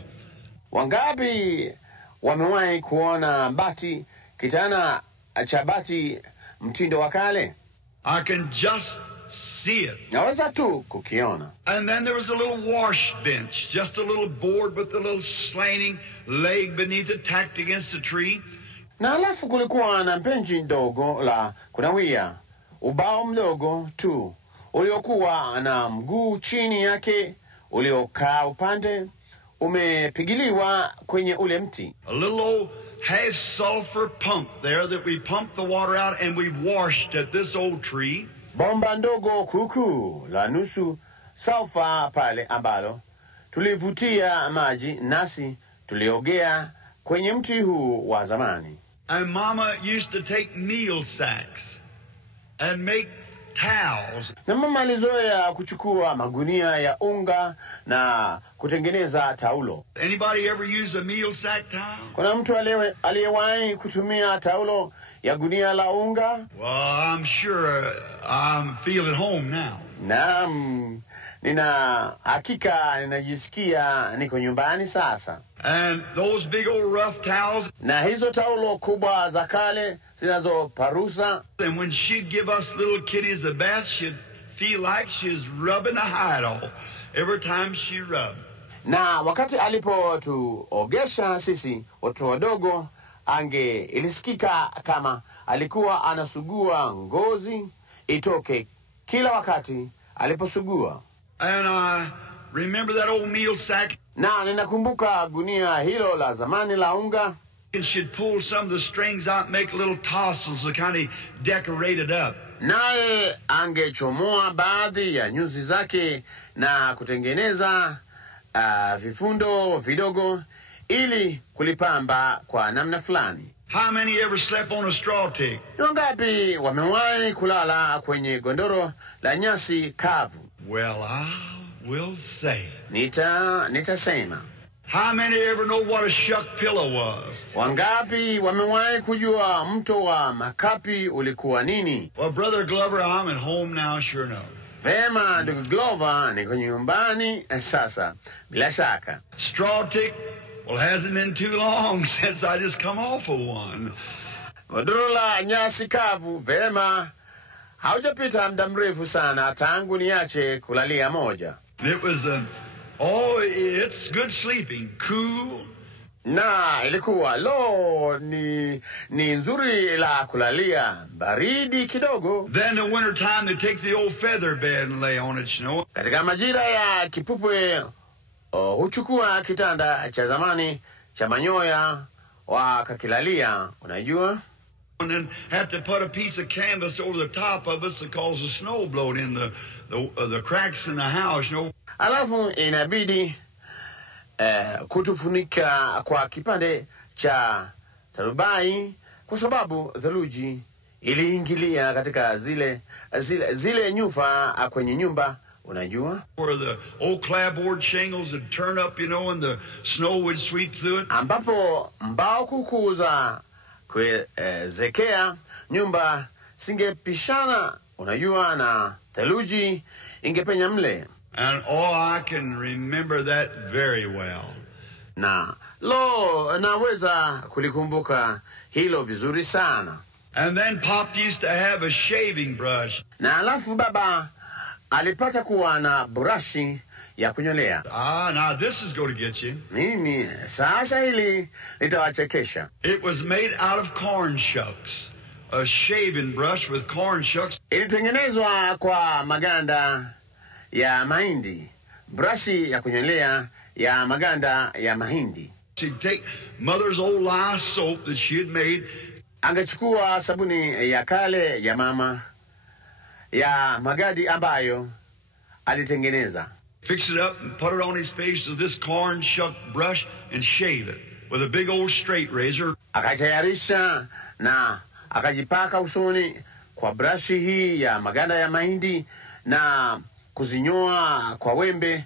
Wangapi wamewahi kuona bati, kitana cha bati mtindo wa kale? I can just see it. naweza tu kukiona. And then there was a little wash bench, just a little board with a little slanting leg beneath it tacked against a tree. Na alafu kulikuwa na benchi ndogo la kunawia, ubao mdogo tu uliokuwa na mguu chini yake uliokaa upande umepigiliwa kwenye ule mti. A little old half sulfur pump there that we pumped the water out and we washed at this old tree. Bomba ndogo kuku la nusu sulfa pale ambalo tulivutia maji nasi tuliogea kwenye mti huu wa zamani. And Mama used to take meal sacks and make towels. Na mama alizoea kuchukua magunia ya unga na kutengeneza taulo. Anybody ever use a meal sack towel? Kuna mtu aliyewahi kutumia taulo ya gunia la unga? Well, I'm sure I'm feeling home now. Naam, ninajisikia niko nyumbani sasa. And those big old rough towels. Na hizo taulo kubwa za kale zinazoparusa. And when she'd give us little kiddies a bath, she'd feel like she was rubbing the hide off every time she rubbed. Na wakati alipotuogesha sisi watoto wadogo, ilisikika kama alikuwa anasugua ngozi itoke kila wakati aliposugua. And I remember that old meal sack. Na ninakumbuka gunia hilo la zamani la unga. And she'd pull some of the strings out and make little tassels to kind of decorate it up. Naye angechomoa baadhi ya nyuzi zake na kutengeneza vifundo vidogo ili kulipamba kwa namna fulani. How many ever slept on a straw tick? Wangapi wamewahi kulala kwenye gondoro la nyasi kavu? Well, I will say. Nitasema. How many ever know what a shuck pillow was? Wangapi wamewahi kujua mto wa makapi ulikuwa nini? Well, Brother Glover, I'm at home now, sure enough. Vema, ndugu Glover, niko nyumbani sasa, bila shaka. Straw tick, well, hasn't been too long since I just come off of one. Godoro la nyasi kavu, vema, haujapita muda mrefu sana tangu niache kulalia moja. It was it's good sleeping, cool. Na ilikuwa ni nzuri la kulalia, baridi kidogo. Then the winter time they take the old feather bed and lay on it, you know. Katika majira ya kipupwe huchukua kitanda cha zamani cha manyoya wakakilalia, unajua. And then had to put a piece of canvas over the top of us to cause the snow blowed in the cracks in the house, you know. Alafu inabidi kutufunika kwa kipande cha tarubai kwa sababu theluji iliingilia katika zile nyufa kwenye nyumba, unajua. Where the old clapboard shingles would turn up, you know, and the snow would sweep through it. Ambapo mbao kukuza kuezekea nyumba singepishana, unajua, na theluji ingepenya mle. And I can remember that very well. Na naweza kulikumbuka hilo vizuri sana. And then Pop used to have a shaving brush. Na alafu baba alipata kuwa na burashi ya kunyolea. Now this is going to get you. Mimi sasa hili litawachekesha. It was made out of corn shucks. A shaving brush with corn shucks. Ilitengenezwa kwa maganda ya mahindi. Brushi ya kunyolea ya maganda ya mahindi. She'd take Mother's old lye soap that she had made. Angechukua sabuni ya kale ya mama ya magadi ambayo alitengeneza. Fix it up and put it on his face with this corn shuck brush and shave it with a big old straight razor. Akatayarisha na akajipaka usoni kwa brushi hii ya maganda ya mahindi na kuzinyoa kwa wembe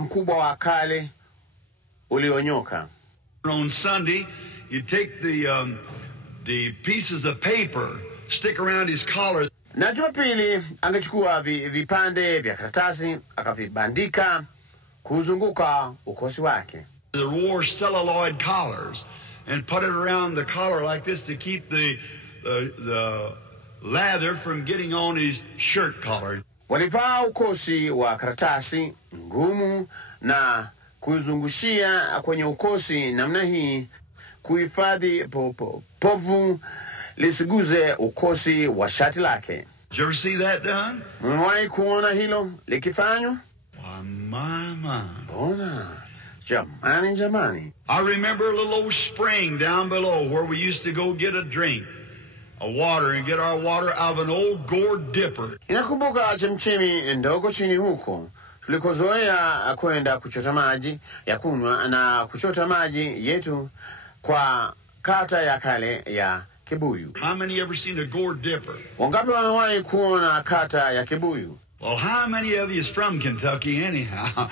mkubwa wa kale ulionyoka. On Sunday, you take the pieces of paper, stick around his collar. Na Jumapili angechukua vipande vya karatasi akavibandika kuzunguka ukosi wake. They wore celluloid collars and put it around the collar like this to keep the lather from getting on his shirt collar. Walivaa ukosi wa karatasi ngumu na kuzungushia kwenye ukosi namna hii kuhifadhi povu lisiguze ukosi wa shati lake. Did you ever see that done? Mwahi kuona hilo likifanywa? My. Bona, jamani. I remember a little old spring down below where we used to go get a drink of water and get our water out of an old gourd dipper. Inakumbuka chemchemi ndogo chini huko tulikozoea kwenda kuchota maji ya kunywa na kuchota maji yetu kwa kata ya kale ya kibuyu. How many ever seen a gourd dipper? Wangapi wamewahi kuona kata ya kibuyu? Well, how many of you is from Kentucky anyhow?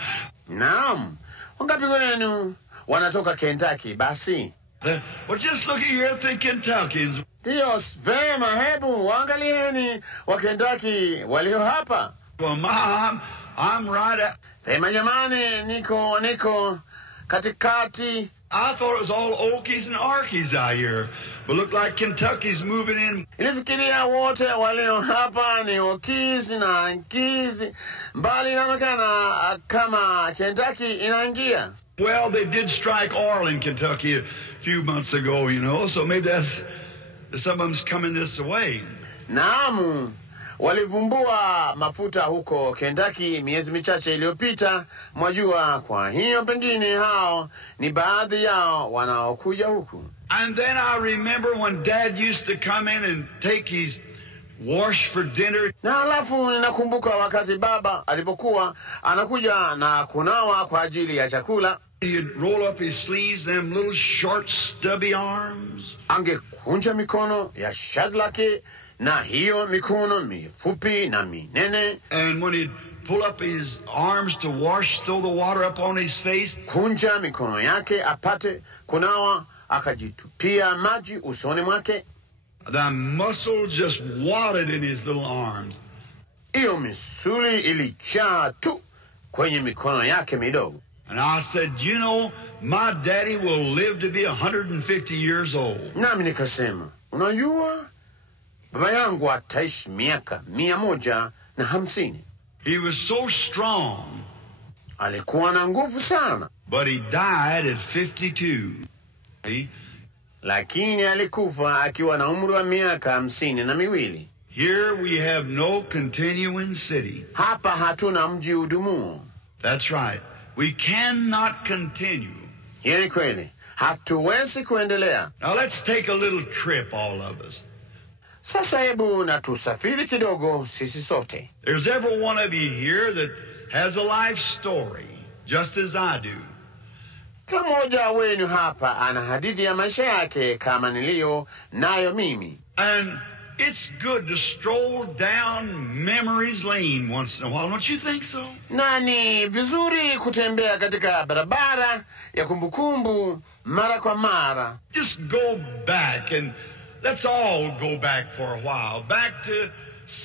Naam. Wangapi wenu wanatoka Kentucky basi? Well, just look here at the Kentuckians. Ndio, vema, hebu waangalieni wa Kentucky walio hapa. Well, I'm right at... Vema jamani, niko katikati. I thought it was all Okies and Arkies out here. But look like Kentucky's moving in. Ilifikiria wote walio hapa ni Okies na Ankies. Mbali inaonekana kama Kentucky inaingia. Well, they did strike oil in Kentucky a few months ago, you know, so maybe some of them's coming this way. Naam, walivumbua mafuta huko Kentucky miezi michache iliyopita, mwajua, kwa hiyo pengine hao ni baadhi yao wanaokuja huku. And then I remember when Dad used to come in and take his wash for dinner. Na alafu ninakumbuka wakati baba alipokuwa anakuja na kunawa kwa ajili ya chakula. He'd roll up his sleeves, them little short stubby arms. Angekunja mikono ya shati lake na hiyo mikono mifupi na minene. And when he'd pull up his arms to wash, throw the water up on his face. Kunja mikono yake apate kunawa, akajitupia maji usoni mwake. The muscle just wadded in his little arms. Iyo misuli ilijaa tu kwenye mikono yake midogo. And I said, you know, my daddy will live to be 150 years old. Nami nikasema, unajua, baba yangu ataishi miaka 150. He was so strong. Alikuwa na nguvu sana. But he died at 52. Lakini alikufa akiwa na umri wa miaka 52. Here we have no continuing city. Hapa hatuna mji udumuo. That's right. We cannot continue. Hiyo ni kweli. Hatuwezi kuendelea. Now let's take a little trip, all of us. Sasa hebu na tusafiri kidogo sisi sote. There's every one of you here that has a life story, just as I do. Kila mmoja wenu hapa ana hadithi ya maisha yake kama nilio nayo mimi. And it's good to stroll down memory's lane once in a while, don't you think so? Na ni vizuri kutembea katika barabara ya kumbukumbu mara kwa mara. Just go back, and let's all go back for a while, back to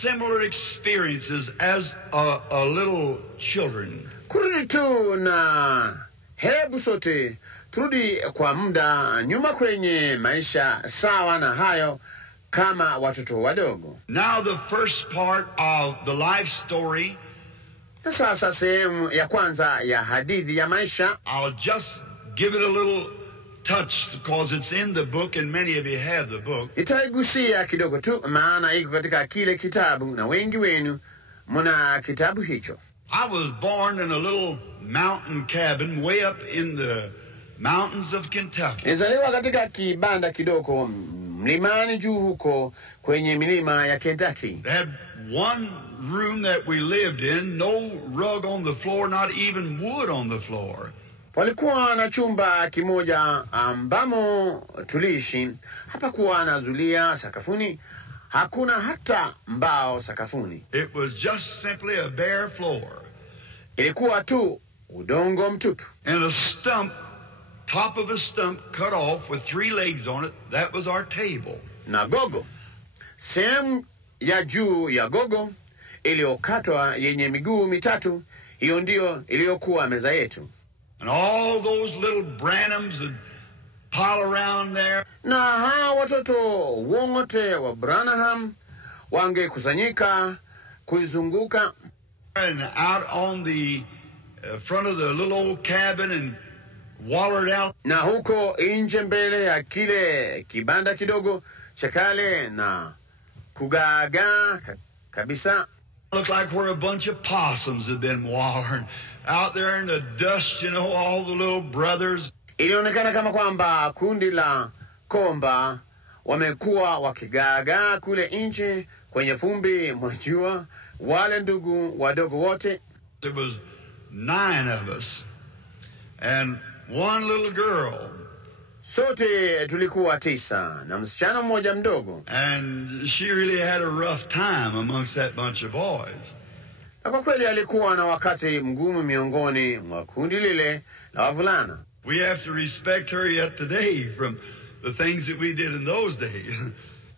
similar experiences as a little children. Kurudi tu na hebu sote turudi kwa muda nyuma kwenye maisha sawa na hayo kama watoto wadogo. Now the first part of the life story. Na sasa sehemu ya kwanza ya hadithi ya maisha. I'll just give it a little touch because it's in the book and many of you have the book. Itaigusia kidogo tu maana iko katika kile kitabu na wengi wenu muna kitabu hicho. I was born in a little mountain cabin way up in the mountains of Kentucky. Nilizaliwa katika kibanda kidogo mlimani juu huko kwenye milima ya Kentucky. They had one room that we lived in, no rug on the floor, not even wood on the floor. Walikuwa na chumba kimoja ambamo tuliishi, hapakuwa na zulia sakafuni, hakuna hata mbao sakafuni. It was just simply a bare floor. Ilikuwa tu udongo mtupu. And a stump, top of a stump cut off with 3 legs on it, that was our table. Na gogo, sehemu ya juu ya gogo iliyokatwa yenye miguu mitatu, hiyo ndio iliyokuwa meza yetu. And all those little Branhams would pile around there. Na hawa watoto wote wa Branham wangekusanyika kuizunguka. And out on the front of the little old cabin and wallered out. Na huko nje mbele ya kile kibanda kidogo cha kale na kugaga kabisa. Looked like where a bunch of possums had been wallering out there in the dust, all the little brothers. Ilionekana kama kwamba kundi la komba wamekuwa wakigaga kule nje kwenye fumbi mwa jua, wale ndugu wadogo wote. There was 9 of us and one little girl. Sote tulikuwa 9 na msichana mmoja mdogo. And she really had a rough time amongst that bunch of boys. Na kwa kweli alikuwa na wakati mgumu miongoni mwa kundi lile la wavulana. We have to respect her yet today from the things that we did in those days.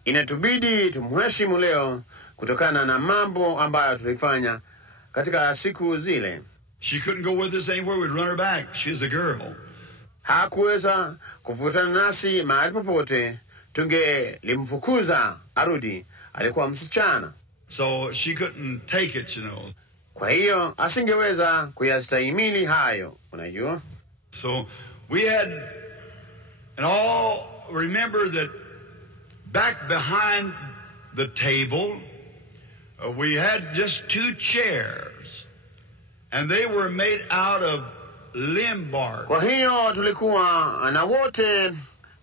Inatubidi tumheshimu leo kutokana na mambo ambayo tulifanya katika siku zile. She couldn't go with us anywhere. We'd run her back. She was a girl. Hakuweza kuvutana nasi mahali popote, tungelimfukuza arudi. Alikuwa msichana. So she couldn't take it, Kwa hiyo asingeweza kuyastahimili hayo, unajua. So we had, and all remember that back behind the table, we had just 2 chairs, and they were made out of limb bark. Kwa hiyo tulikuwa na wote,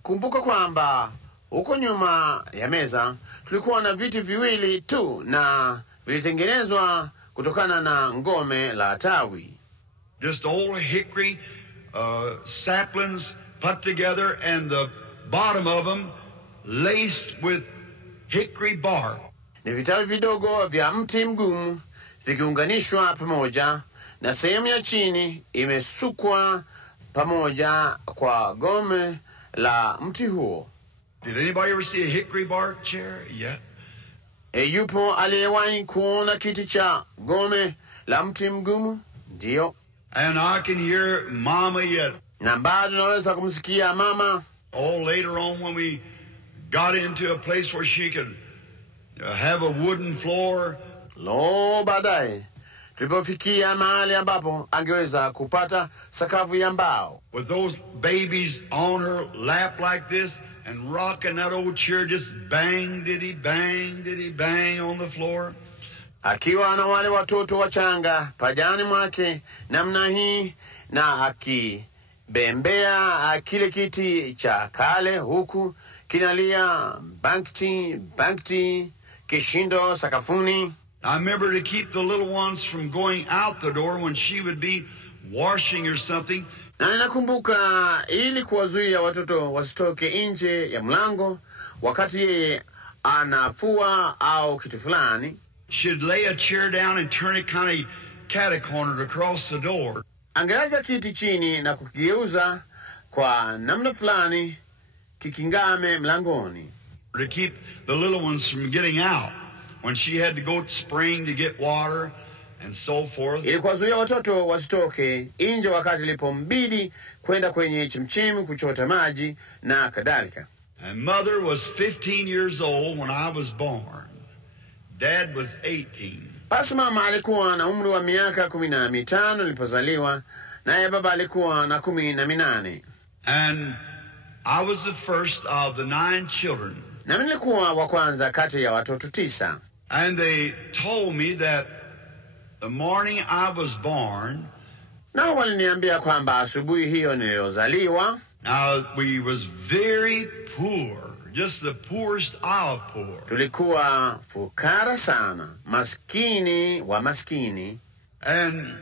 kumbuka kwamba huko nyuma ya meza tulikuwa na viti viwili tu na vilitengenezwa kutokana na ngome la tawi. Just old hickory saplings put together and the bottom of them laced with hickory bark. Ni vitawi vidogo vya mti mgumu vikiunganishwa pamoja na sehemu ya chini imesukwa pamoja kwa gome la mti huo. Did anybody ever see a hickory bark chair? Yeah. Yupo aliyewahi kuona kiti cha gome la mti mgumu? Ndio. And I can hear Mama yet. Na bado naweza kumsikia mama. Oh, later on when we got into a place where she could have a wooden floor. Lo, baadaye tulipofikia mahali ambapo angeweza kupata sakafu ya mbao. With those babies on her lap like this and rocking that old chair, just bang, diddy, bang, diddy, bang on the floor. Akiwa na wale watoto wachanga pajani mwake namna hii na akibembea kile kiti cha kale huku kinalia bankti kishindo sakafuni. I remember to keep the little ones from going out the door when she would be washing or something. Na ninakumbuka ili kuwazuia watoto wasitoke nje ya mlango wakati yeye anafua au kitu fulani. She'd lay a chair down and turn it kind of cat-cornered across the door. Angeweza kiti chini na kukigeuza kwa namna fulani kikingame mlangoni. To keep the little ones from getting out when she had to go to spring to get water and so forth. Ili kuwazuia watoto wasitoke nje wakati ilipombidi kwenda kwenye chemchemi kuchota maji na kadhalika. And Mother was 15 years old when I was born. Dad was 18. Basi mama alikuwa na umri wa miaka 15 nilipozaliwa, naye baba alikuwa na 18. And I was the first of the 9 children. Na nilikuwa wa kwanza kati ya watoto 9. And they told me that the morning I was born, na waliniambia kwamba asubuhi hiyo niliyozaliwa, we was very poor, just the poorest of poor. Tulikuwa fukara sana, maskini wa maskini. And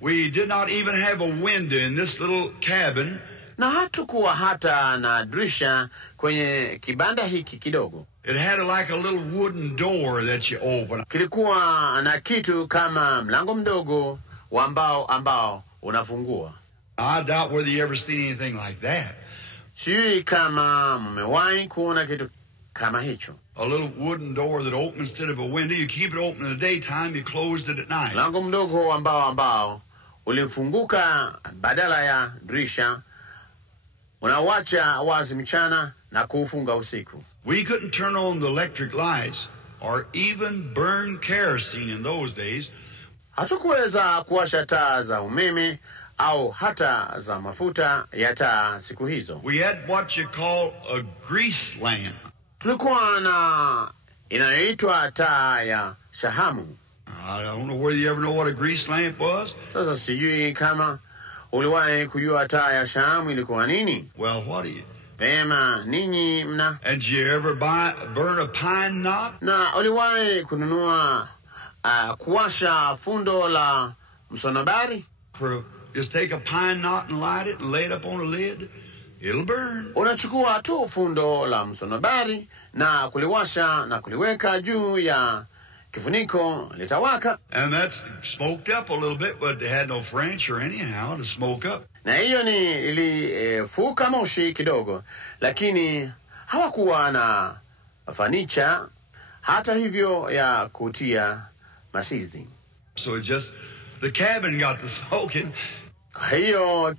we did not even have a window in this little cabin. Na hatukuwa hata na dirisha kwenye kibanda hiki kidogo. It had like a little wooden door that you open. Kilikuwa na kitu kama mlango mdogo wa mbao ambao unafungua. I doubt whether you ever seen anything like that. Sijui kama mmewahi kuona kitu kama hicho. A little wooden door that opens instead of a window. You keep it open in the daytime, you closed it at night. Mlango mdogo ambao ulifunguka badala ya dirisha, unawacha wazi mchana na kuufunga usiku. We couldn't turn on the electric lights or even burn kerosene in those days. Hatukuweza kuwasha taa za umeme au hata za mafuta ya taa siku hizo. We had what you call a grease lamp. Tulikuwa na inayoitwa taa ya shahamu. I don't know whether you ever know what a grease lamp was. Sasa sijui kama uliwahi kujua taa ya shahamu ilikuwa nini? Well, what do you? Vema, ninyi mna. And did you ever burn a pine knot? Na uliwahi kununua kuwasha fundo la msonobari? Just take a pine knot and light it and lay it up on a lid. It'll burn. Unachukua tu fundo la msonobari na kuliwasha na kuliweka juu ya kifuniko, litawaka. And that's smoked up a little bit, but they had no French or anyhow to smoke up. Na hiyo ni ilifuka moshi kidogo, lakini hawakuwa na fanicha hata hivyo ya kutia masizi. So it just, the cabin got the smoking. Kwa hiyo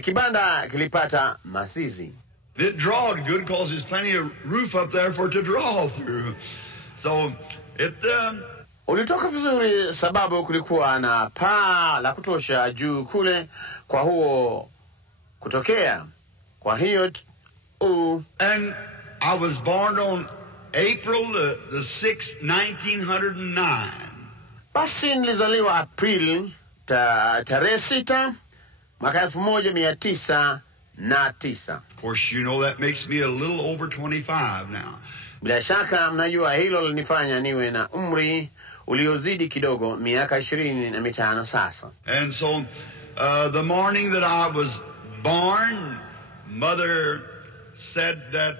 kibanda kilipata masizi. It drawed good because there's plenty of roof up there for it to draw through. So it ulitoka vizuri sababu kulikuwa na paa la kutosha juu kule kwa huo kutokea. Kwa hiyo and I was born on April the 6th, 1909. Basi nilizaliwa Aprili tarehe 6 mwaka 1909. Of course, you know that makes me a little over 25 now. Bila shaka mnajua hilo linifanya niwe na umri uliozidi kidogo miaka 25 sasa. And so the morning that I was born, Mother said that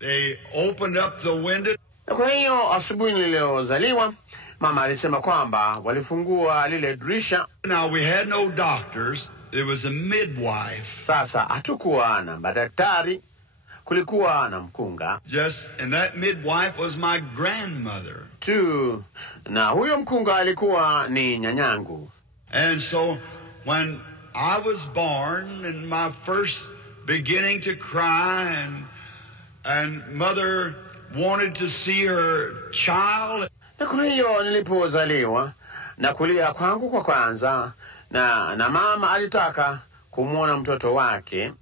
they opened up the window. Kwa hiyo asubuhi niliyozaliwa, mama alisema kwamba walifungua lile dirisha. Now we had no doctors, there was a midwife. Sasa hatukuwa na madaktari, kulikuwa na mkunga. And that midwife was my grandmother. Na huyo mkunga alikuwa ni nyanyangu. And so when I was born and my first beginning to cry and Mother wanted to see her child. Na kwa hiyo nilipozaliwa na kulia kwangu kwa kwanza na mama alitaka kumwona mtoto wake.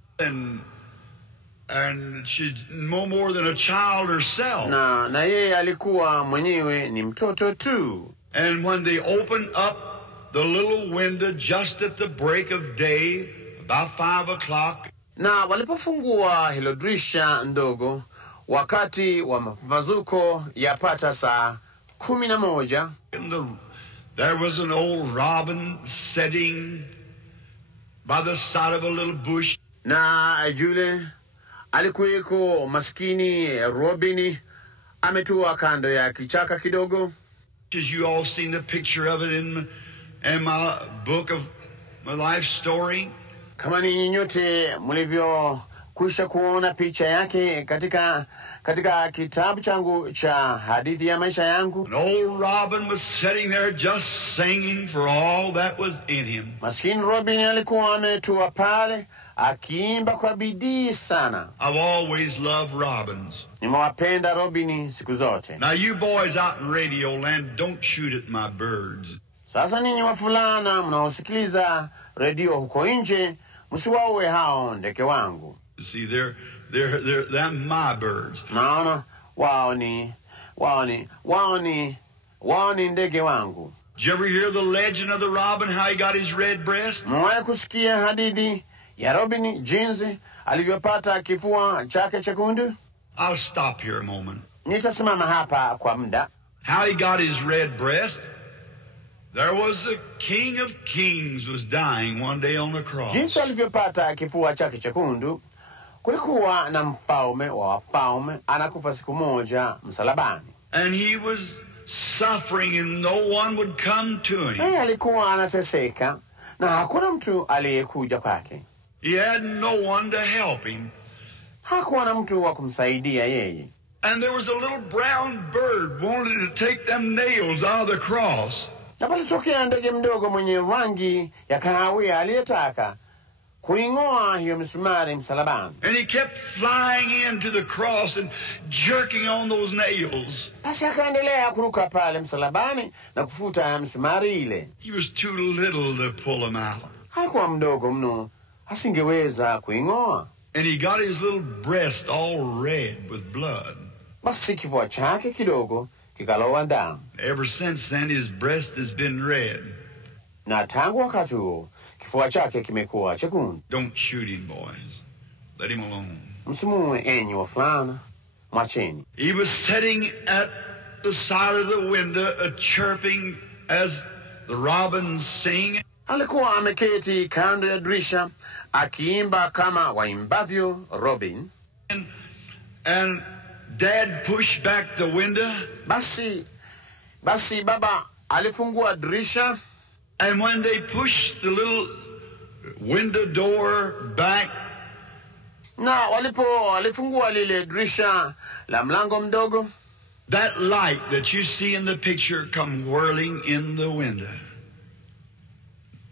And she's no more than a child herself. Na yeye alikuwa mwenyewe ni mtoto tu. And when they opened up the little window just at the break of day, about 5 o'clock. Na walipofungua hilo dirisha ndogo wakati wa mapambazuko yapata saa 11. There was an old robin sitting by the side of a little bush. Na yule alikuweko maskini robini ametua kando ya kichaka kidogo. As you all seen the picture of it in my book of my life story. Kama ninyi nyote mlivyo kwisha kuona picha yake katika kitabu changu cha hadithi ya maisha yangu. An old robin was sitting there just singing for all that was in him. Maskini robin alikuwa ametua pale akiimba kwa bidii sana. I've always loved robins. Nimewapenda robini siku zote. Now you boys out in Radio Land, don't shoot at my birds. Sasa ninyi wafulana mnaosikiliza redio huko nje, msiwaue hao ndege wangu. See, they're my birds. Naona wao ni ndege wangu. Did you ever hear the legend of the robin, how he got his red breast? Mwae kusikia hadithi ya robini jinsi alivyopata kifua chake chekundu? I'll stop here a moment. Nitasimama hapa kwa muda. How he got his red breast? There was the King of Kings was dying one day on the cross. Jinsi alivyopata kifua chake chekundu, kulikuwa na mfalme wa wafalme anakufa siku moja msalabani. And he was suffering and no one would come to him. Yeye alikuwa anateseka na hakuna mtu aliyekuja kwake. He had no one to help him. Hakuwa na mtu wa kumsaidia yeye. And there was a little brown bird wanted to take them nails out of the cross. Na palitokea ndege mdogo mwenye rangi ya kahawia aliyetaka kuingoa hiyo misumari msalabani. And he kept flying into the cross and jerking on those nails. Basi akaendelea kuruka pale msalabani na kufuta misumari ile. He was too little to pull them out. Alikuwa mdogo mno, asingeweza kuingoa. And he got his little breast all red with blood. Basi kifua chake kidogo kikalowa damu. Ever since then his breast has been red. Na tangu wakati huo kifua chake kimekuwa chekundu. Don't shoot him, boys. Let him alone. Msimuue enyi wavulana, mwacheni. He was sitting at the side of the window, chirping as the robins sing. Alikuwa ameketi kando ya dirisha akiimba kama waimbavyo robin. And Dad pushed back the window. Basi baba alifungua dirisha. And when they pushed the little window door back, na walifungua lile dirisha la mlango mdogo, that light that you see in the picture come whirling in the window,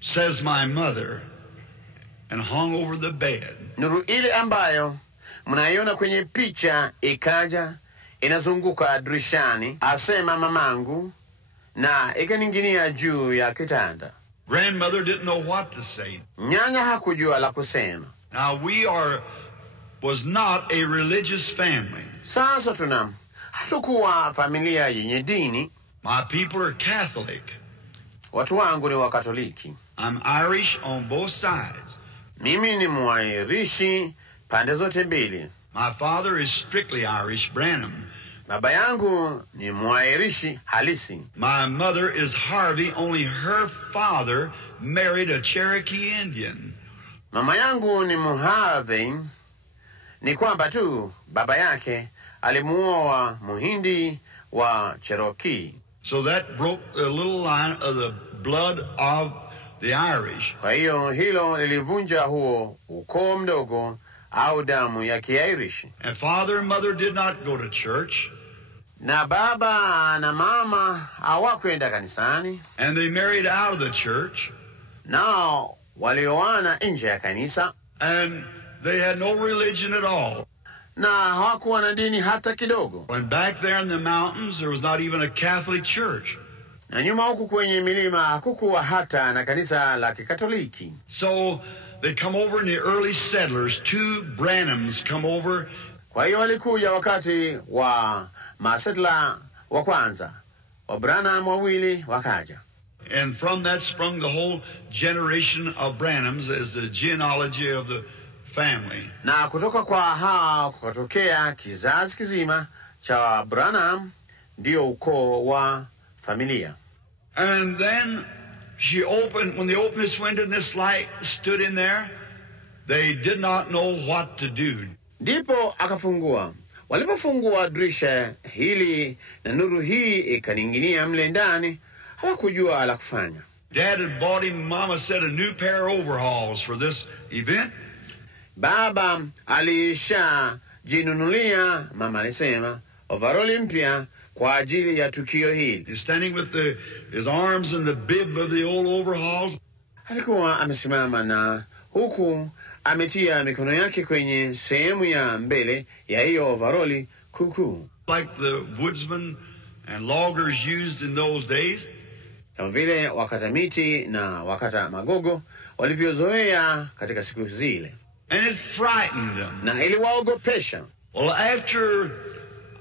says my mother, and hung over the bed. Nuru ile ambayo mnaiona kwenye picha ikaja inazunguka dirishani, asema mamangu, na ikaninginia juu ya kitanda. Grandmother didn't know what to say. Nyanya hakujua la kusema. Now was not a religious family. Sasa hatukuwa familia yenye dini. My people are Catholic. Watu wangu ni Wakatoliki. I'm Irish on both sides. Mimi ni Mwairishi pande zote mbili. My father is strictly Irish, Branham. Baba yangu ni Mwairishi halisi. My mother is Harvey, only her father married a Cherokee Indian. Mama yangu ni Muharvey, ni kwamba tu baba yake alimuoa Muhindi wa Cherokee. So that broke a little line of the blood of the Irish. Kwa hiyo hilo lilivunja huo ukoo mdogo au damu ya Kiirishi. And father and mother did not go to church. Na baba na mama hawakwenda kanisani. And they married out of the church. Nao walioana nje ya kanisa. And they had no religion at all. Na hawakuwa na dini hata kidogo. When back there in the mountains there was not even a Catholic church. Na nyuma huku kwenye milima hakukuwa hata na kanisa la Kikatoliki. So they come over in the early settlers, 2 Branhams come over. Kwa hiyo walikuja wakati wa masetla wa kwanza. Wa Branham wawili wakaja. And from that sprung the whole generation of Branhams as the genealogy of the family. Na kutoka kwa hao kukatokea kizazi kizima cha Branham, ndio ukoo wa familia. And then when they opened this window and this light stood in there, they did not know what to do. Ndipo akafungua. Walipofungua dirisha hili na nuru hii ikaninginia mle ndani, hawakujua la kufanya. Dad had bought him, Mama said, a new pair of overalls for this event. Baba alishajinunulia, mama alisema, overall mpya kwa ajili ya tukio hili. He's standing with his arms in the bib of the old overalls. Alikuwa amesimama na huku ametia mikono yake kwenye sehemu ya mbele ya hiyo overall kuku. Like the woodsmen and loggers used in those days. Kama vile wakata miti na wakata magogo walivyozoea katika siku zile. And it frightened them. Na iliwaogopesha. Well, after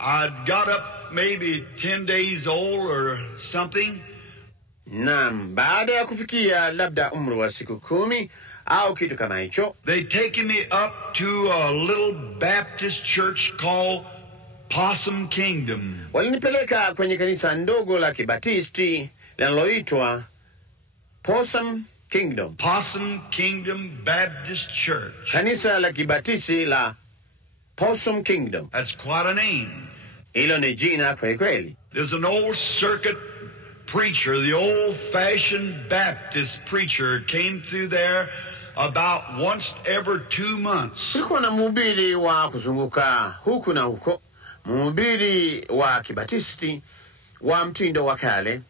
I'd got up maybe 10 days old or something. Naam, baada ya kufikia labda umri wa siku 10 au kitu kama hicho. They taken me up to a little Baptist church called Possum Kingdom. Walinipeleka kwenye kanisa ndogo la Kibatisti linaloitwa Possum Kingdom. Possum Kingdom Baptist Church. Kanisa la Kibatisti la Possum Kingdom. That's quite a name. Hilo ni jina kweli kweli. There's an old circuit preacher, the old-fashioned Baptist preacher, came through there about once every 2 months. Kulikuwa na mhubiri wa kuzunguka huku na huko, mhubiri wa Kibatisti wa mtindo wa kale,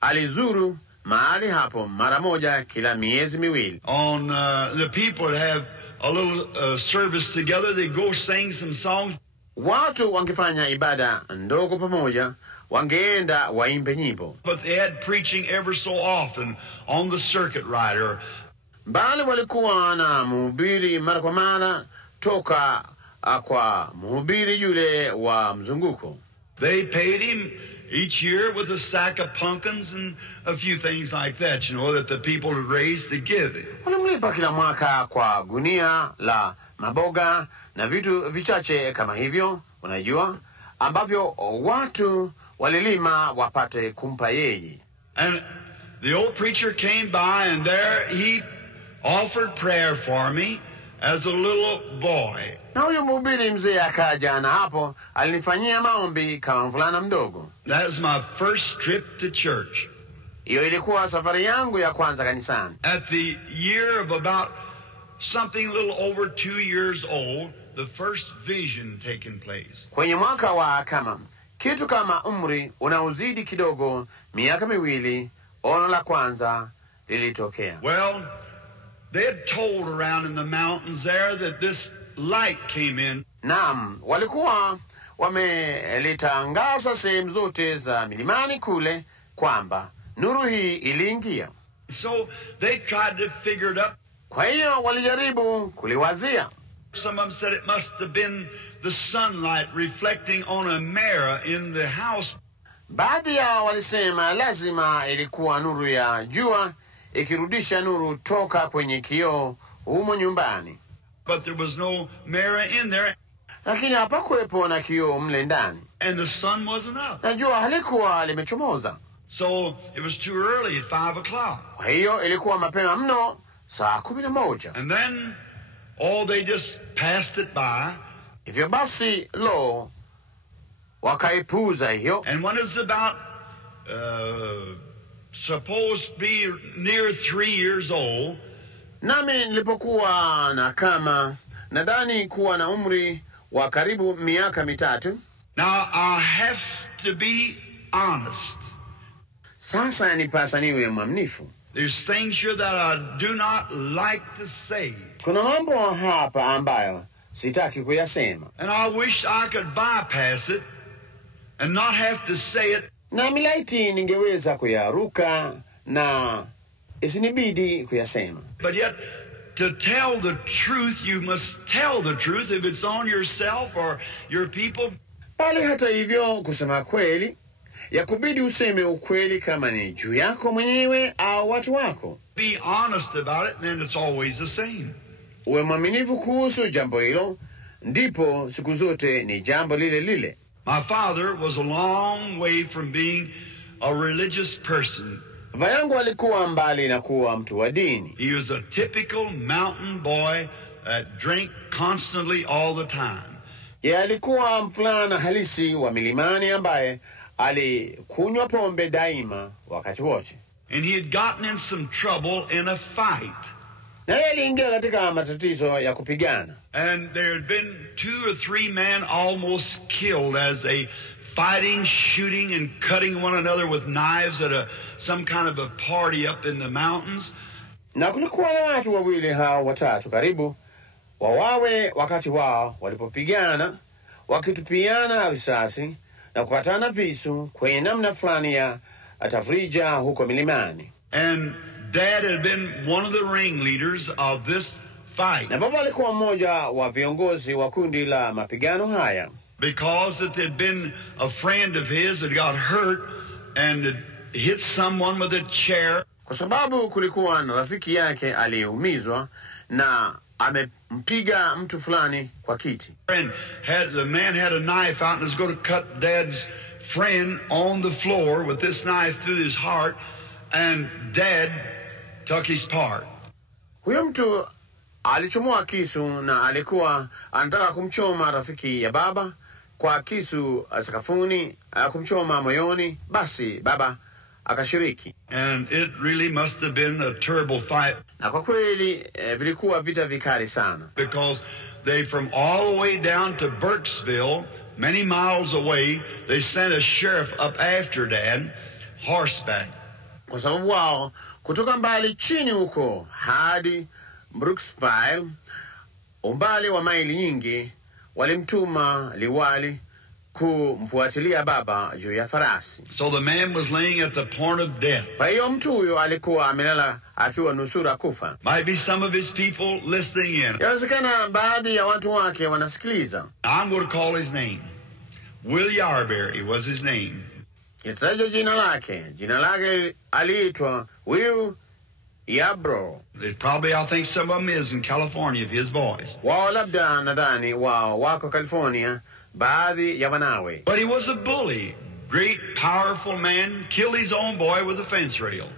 alizuru mahali hapo mara moja kila miezi miwili. On the people would have a little service together. They'd go sing some songs. Watu wangefanya ibada ndogo pamoja, wangeenda waimbe nyimbo. But they had preaching ever so often on the circuit rider. Bali walikuwa na mhubiri mara kwa mara toka kwa mhubiri yule wa mzunguko. They paid him each year with a sack of pumpkins and a few things like that, you know, that the people had raised to give him. Walimlipa kila mwaka kwa gunia la maboga na vitu vichache kama hivyo, unajua, ambavyo watu walilima wapate kumpa yeye. And the old preacher came by, and there he offered prayer for me as a little boy. Na huyo mhubiri mzee akaja na hapo alinifanyia maombi kama mvulana mdogo. That was my first trip to church. Hiyo ilikuwa safari yangu ya kwanza kanisani. At the year of about something a little over 2 years old, the first vision taking place. Kwenye mwaka wa kitu kama umri unaozidi kidogo miaka miwili, ono la kwanza lilitokea. Well, they had told around in the mountains there that this light came in. Naam, walikuwa wamelitangaza sehemu zote za milimani kule kwamba nuru hii iliingia. So they tried to figure it up. Kwa hiyo walijaribu kuliwazia. Some of them said it must have been the sunlight reflecting on a mirror in the house. Baadhi yao walisema lazima ilikuwa nuru ya jua ikirudisha nuru toka kwenye kioo humo nyumbani. But there was no mirror in there. Lakini hapakuwepo na kioo mle ndani. And the sun wasn't up. Na jua halikuwa limechomoza. So it was too early at 5 o'clock. Kwa hiyo ilikuwa mapema mno, saa 11. And then, they just passed it by. Hivyo basi, wakaipuza hiyo. And when it's about, supposed to be near 3 years old. Nami nilipokuwa na nadhani kuwa na umri wa karibu miaka 3. Now, I have to be honest. Sasa nipasa niwe mwaminifu. There's things here that I do not like to say. Kuna mambo hapa ambayo sitaki kuyasema. And I wish I could bypass it and not have to say it. Na milaiti ningeweza kuyaruka na isinibidi kuyasema. But yet, to tell the truth, you must tell the truth if it's on yourself or your people. Bali hata hivyo, kusema kweli, yakubidi useme ukweli kama ni juu yako mwenyewe au watu wako. Be honest about it, and then it's always the same. Uwe mwaminifu kuhusu jambo hilo, ndipo siku zote ni jambo lile lile. My father was a long way from being a religious person. Baba yangu alikuwa mbali na kuwa mtu wa dini. He was a typical mountain boy that drank constantly all the time. Yeye alikuwa mfulana halisi wa milimani ambaye alikunywa pombe daima wakati wote. And he had gotten in some trouble in a fight. Na yeye aliingia katika matatizo ya kupigana. And there had been 2 or 3 men almost killed as they fighting, shooting, and cutting one another with knives at some kind of a party up in the mountains. Na kulikuwa na watu wawili hao watatu karibu wawawe wakati wao walipopigana, wakitupiana risasi na kukatana visu kwenye namna fulani ya tafrija huko milimani. And Dad had been one of the ringleaders of this fight. Na baba alikuwa mmoja wa viongozi wa kundi la mapigano haya. Because it had been a friend of his that got hurt and had hit someone with a chair. Kwa sababu kulikuwa na rafiki yake aliyeumizwa na amempiga mtu fulani kwa kiti. And the man had a knife out and was going to cut Dad's friend on the floor with this knife through his heart, and Dad took his part. Huyo mtu alichomoa kisu na alikuwa anataka kumchoma rafiki ya baba kwa kisu sakafuni, kumchoma moyoni. Basi baba akashiriki. And it really must have been a terrible fight. Na kwa kweli vilikuwa vita vikali sana. Because they, from all the way down to Burkesville, many miles away, they sent a sheriff up after Dad, horseback. kwa sababu wao kutoka mbali chini huko hadi Brooksville, umbali wa maili nyingi, walimtuma liwali kumfuatilia baba juu ya farasi. So the man was laying at the point of death. Kwa hiyo mtu huyo alikuwa amelala akiwa nusura kufa. Might be some of his people listening in. Yawezekana baadhi ya watu wake wanasikiliza. I'm going to call his name. Will Yarberry was his name. Nitaja jina lake. Jina lake aliitwa Will Yarbrough. Probably, I think some of them is in California, of his boys. Wao labda nadhani wao wako California, baadhi ya wanawe. But he was a bully. Great, powerful man. Killed his own boy with a fence rail.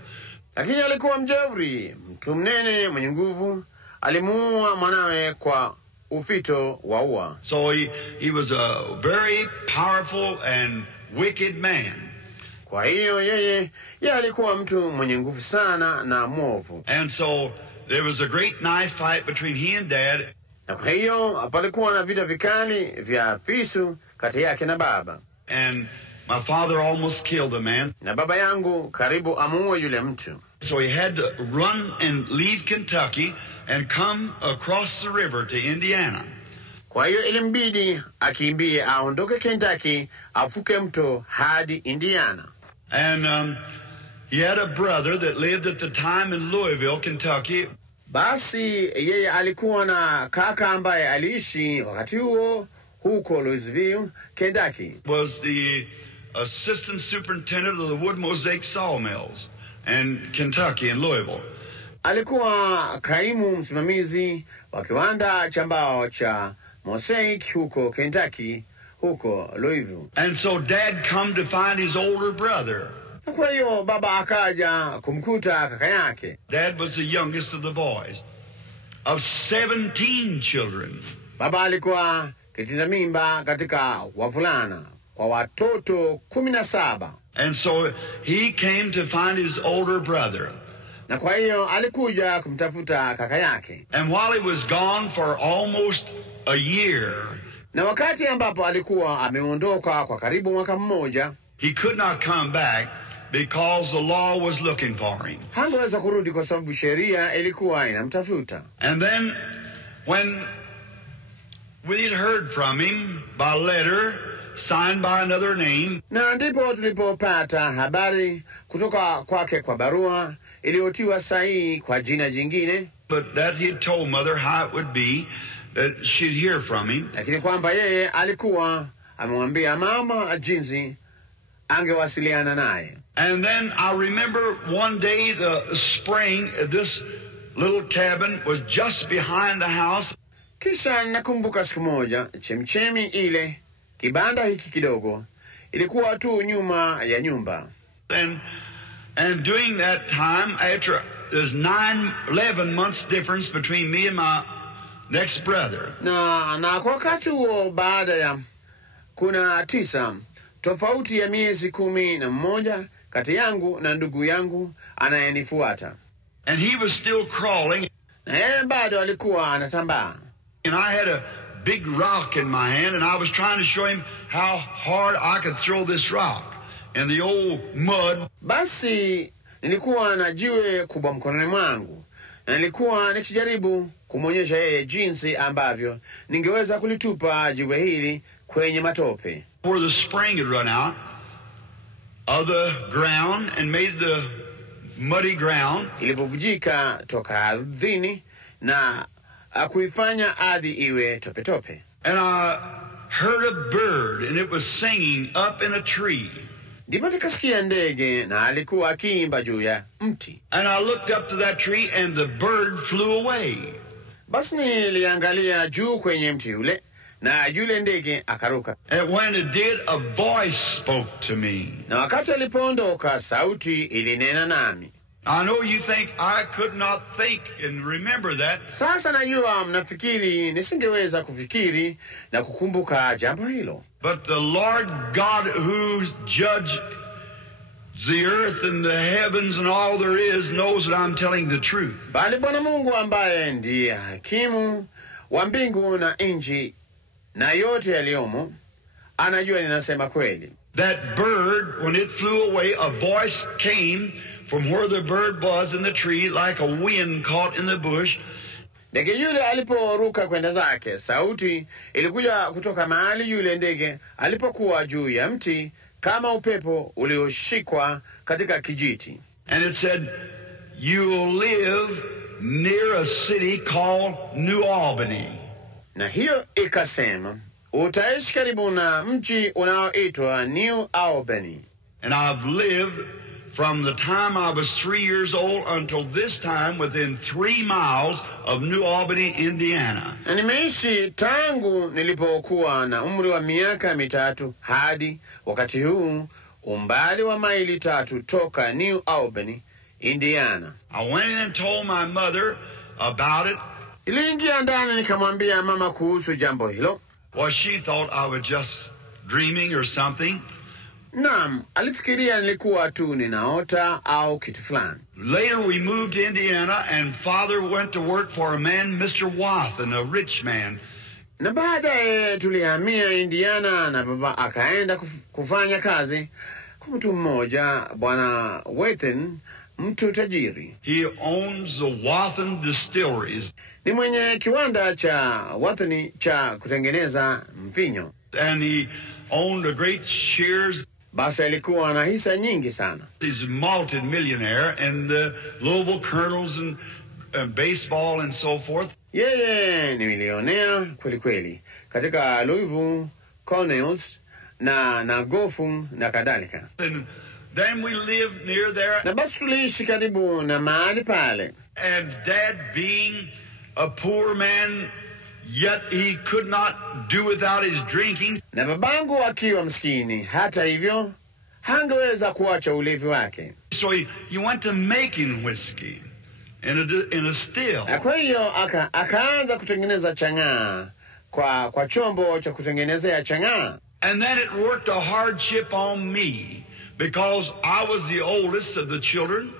Lakini alikuwa mjeuri, mtu mnene mwenye nguvu, alimuua mwanawe kwa ufito wa ua. So he was a very powerful and wicked man. Kwa hiyo yeye alikuwa mtu mwenye nguvu sana na mwovu. And so there was a great knife fight between he and Dad. Na kwa hiyo palikuwa na vita vikali vya visu kati yake na baba. And my father almost killed the man. Na baba yangu karibu amuue yule mtu. So he had to run and leave Kentucky and come across the river to Indiana. Kwa hiyo ilimbidi akimbie aondoke Kentucky afuke mto hadi Indiana. And he had a brother that lived at the time in Louisville, Kentucky. Basi yeye alikuwa na kaka ambaye aliishi wakati huo huko Louisville, Kentucky. Was the assistant superintendent of the wood mosaic sawmills in Kentucky and Louisville. Alikuwa kaimu msimamizi wa kiwanda cha mbao cha mosaic huko Kentucky, huko Louisville. And so Dad come to find his older brother. Kwa hiyo baba akaja kumkuta kaka yake. Dad was the youngest of the boys, of 17 children. Baba alikuwa kitinda mimba katika wavulana kwa watoto 17. And so he came to find his older brother. Na kwa hiyo alikuja kumtafuta kaka yake. And while he was gone for almost a year, na wakati ambapo alikuwa ameondoka kwa karibu mwaka mmoja, he could not come back because the law was looking for him. Hangeweza kurudi kwa sababu sheria ilikuwa inamtafuta. And then when we had heard from him by letter signed by another name, na ndipo tulipopata habari kutoka kwake kwa barua iliyotiwa sahihi kwa jina jingine, but that he had told Mother how it would be that she'd hear from him. Lakini kwamba yeye alikuwa amemwambia mama jinsi angewasiliana naye. And then I remember one day the spring, this little cabin was just behind the house. Kisha nakumbuka siku moja chemchemi ile, kibanda hiki kidogo, ilikuwa tu nyuma ya nyumba. And during that time, after there's 11 months difference between me and my next brother. Na kwa wakati huo baada ya kuna 9 tofauti ya miezi 11 kati yangu na ndugu yangu anayenifuata. And he was still crawling. Na yeye bado alikuwa anatambaa. And I had a big rock in my hand, and I was trying to show him how hard I could throw this rock in the old mud. Basi nilikuwa na jiwe kubwa mkononi mwangu, na nilikuwa nikijaribu kumwonyesha yeye jinsi ambavyo ningeweza kulitupa jiwe hili kwenye matope. Where the spring had run out of the ground and made the muddy ground. Ilipobujika toka ardhini na kuifanya ardhi iwe tope tope. And I heard a bird, and it was singing up in a tree. Ndipo nikasikia ndege na alikuwa akiimba juu ya mti. And I looked up to that tree, and the bird flew away. Basi niliangalia juu kwenye mti ule, na yule ndege akaruka. And when it did, a voice spoke to me. Na wakati alipoondoka, sauti ilinena nami. I know you think I could not think and remember that. Sasa najua mnafikiri nisingeweza kufikiri na kukumbuka jambo hilo. But the Lord God who judged the earth and the heavens and all there is knows that I'm telling the truth. Bali Bwana Mungu ambaye ndiye hakimu wa mbingu na nchi na yote yaliyomo, anajua ninasema kweli. That bird, when it flew away, a voice came from where the bird was in the tree like a wind caught in the bush. Ndege yule aliporuka kwenda zake, sauti ilikuja kutoka mahali yule ndege alipokuwa juu ya mti kama upepo ulioshikwa katika kijiti. And it said, "You'll live near a city called New Albany." Na hiyo ikasema, utaishi karibu na mji unaoitwa New Albany. And I've lived from the time I was 3 years old until this time within 3 miles of New Albany, Indiana. Na nimeishi tangu nilipokuwa na umri wa miaka 3 hadi wakati huu umbali wa maili 3 toka New Albany, Indiana. I went in and told my mother about it. Iliingia ndani nikamwambia mama kuhusu jambo hilo. Well, she thought I was just dreaming or something. Naam, alifikiria nilikuwa tu ninaota au kitu fulani. Later we moved to Indiana and Father went to work for a man, Mr. Wathen, a rich man. Na baadaye tulihamia Indiana na baba akaenda kufanya kazi kwa mtu mmoja, Bwana Wathen, mtu tajiri. He owns the Wathen Distilleries. Ni mwenye kiwanda cha Wathen cha kutengeneza mvinyo. And he owned a great shares. Basi alikuwa na hisa nyingi sana. He's a multi-millionaire in the Louisville Colonels and baseball and so forth. Yeye ni milionea kweli kweli katika Louisville Colonels na gofu na kadhalika. And then we lived near there. Na basi tuliishi karibu na mahali pale. And Dad being a poor man, yet he could not do without his drinking. Na babangu akiwa mskini, hata hivyo hangeweza kuacha ulevi wake. So he went to making whiskey in a still. Kwa hiyo akaanza kutengeneza chang'aa kwa chombo cha kutengenezea chang'aa. And then it worked a hardship on me because I was the oldest of the children.